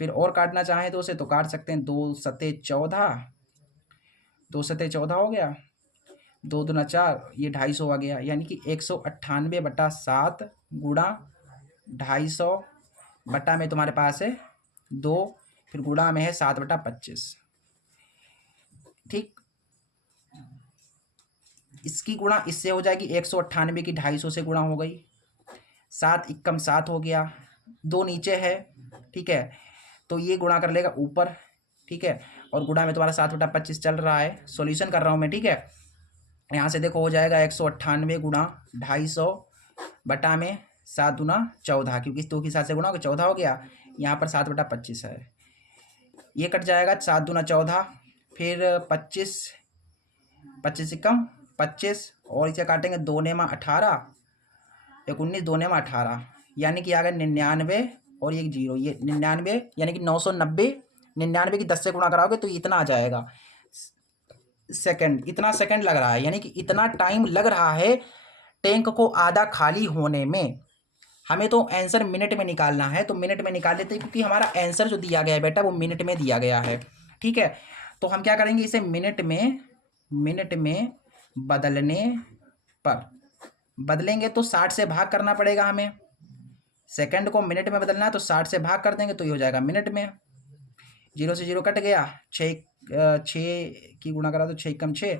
फिर और काटना चाहें तो उसे तो काट सकते हैं, 2 सते 14, 2 सते 14 हो गया, 2 दूना 4, ये 250 आ गया, यानी कि 198/7 गुणा 250 बटा में तुम्हारे पास है 2, फिर गुणा में है 7/25। ठीक, इसकी गुणा इससे हो जाएगी, 198 की 250 से गुणा हो गई, 7 एकम 7 हो गया, 2 नीचे है, ठीक है, तो ये गुणा कर लेगा ऊपर, ठीक है, और गुणा में तुम्हारा 7/25 चल रहा है, सॉल्यूशन कर रहा हूँ मैं, ठीक है। यहाँ से देखो हो जाएगा 198 गुणा 250 बटा में 7×14, क्योंकि 2 के साथ से गुणा हो 14 हो गया, यहाँ पर 7/25 है, ये कट जाएगा 7×14, फिर 25, 25 से कम 25, और इसे काटेंगे 2 ने 18, 19, 2 ने 18, यानी कि आ गया 99 और एक 0, ये 99 यानी कि 990, 99 की 10 से गुणा कराओगे तो इतना आ जाएगा सेकंड, इतना सेकंड लग रहा है, यानी कि इतना टाइम लग रहा है टैंक को आधा खाली होने में। हमें तो आंसर मिनट में निकालना है, तो मिनट में निकाल लेते हैं, क्योंकि हमारा आंसर जो दिया गया है बेटा वो मिनट में दिया गया है, ठीक है। तो हम क्या करेंगे, इसे मिनट में बदलने पर बदलेंगे तो 60 से भाग करना पड़ेगा हमें, सेकंड को मिनट में बदलना है तो 60 से भाग कर देंगे तो ये हो जाएगा मिनट में, 0 से 0 कट गया, 6 की गुणा करा तो 6 कम 6,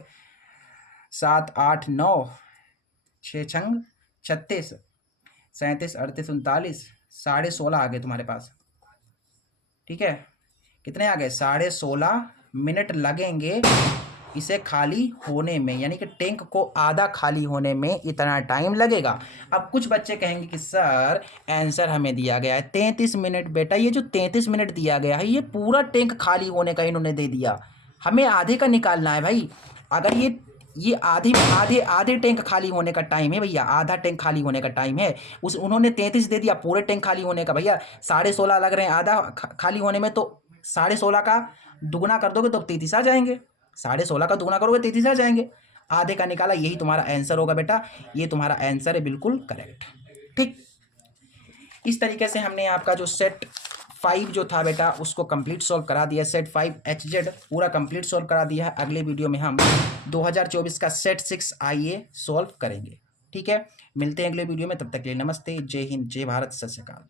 7 8 9, 6 छंग 36, 37 38 39, 16.5 आ गए तुम्हारे पास, ठीक है। कितने आ गए, 16.5 मिनट लगेंगे इसे खाली होने में, यानी कि टैंक को आधा खाली होने में इतना टाइम लगेगा। अब कुछ बच्चे कहेंगे कि सर आंसर हमें दिया गया है 33 मिनट। बेटा ये जो 33 मिनट दिया गया है ये पूरा टैंक खाली होने का इन्होंने दे दिया, हमें आधे का निकालना है भाई। अगर ये आधे टैंक खाली होने का टाइम है भैया, आधा टैंक खाली होने का टाइम है, उस उन्होंने 33 दे दिया पूरे टैंक खाली होने का। भैया 16.5 लग रहे हैं आधा खाली होने में, तो 16.5 का दुगुना कर दोगे तो 33 आ जाएंगे, 16.5 का दुगुना करोगे 33 आ जाएंगे, आधे का निकाला, यही तुम्हारा आंसर होगा बेटा, ये तुम्हारा आंसर है बिल्कुल करेक्ट, ठीक। इस तरीके से हमने आपका जो सेट 5 जो था बेटा उसको कंप्लीट सॉल्व करा दिया, सेट 5 HZ पूरा कंप्लीट सॉल्व करा दिया है। अगले वीडियो में हम 2024 का सेट 6 आइए सॉल्व करेंगे, ठीक है। मिलते हैं अगले वीडियो में, तब तक के लिए नमस्ते, जय हिंद, जय भारत, सत श्री अकाल।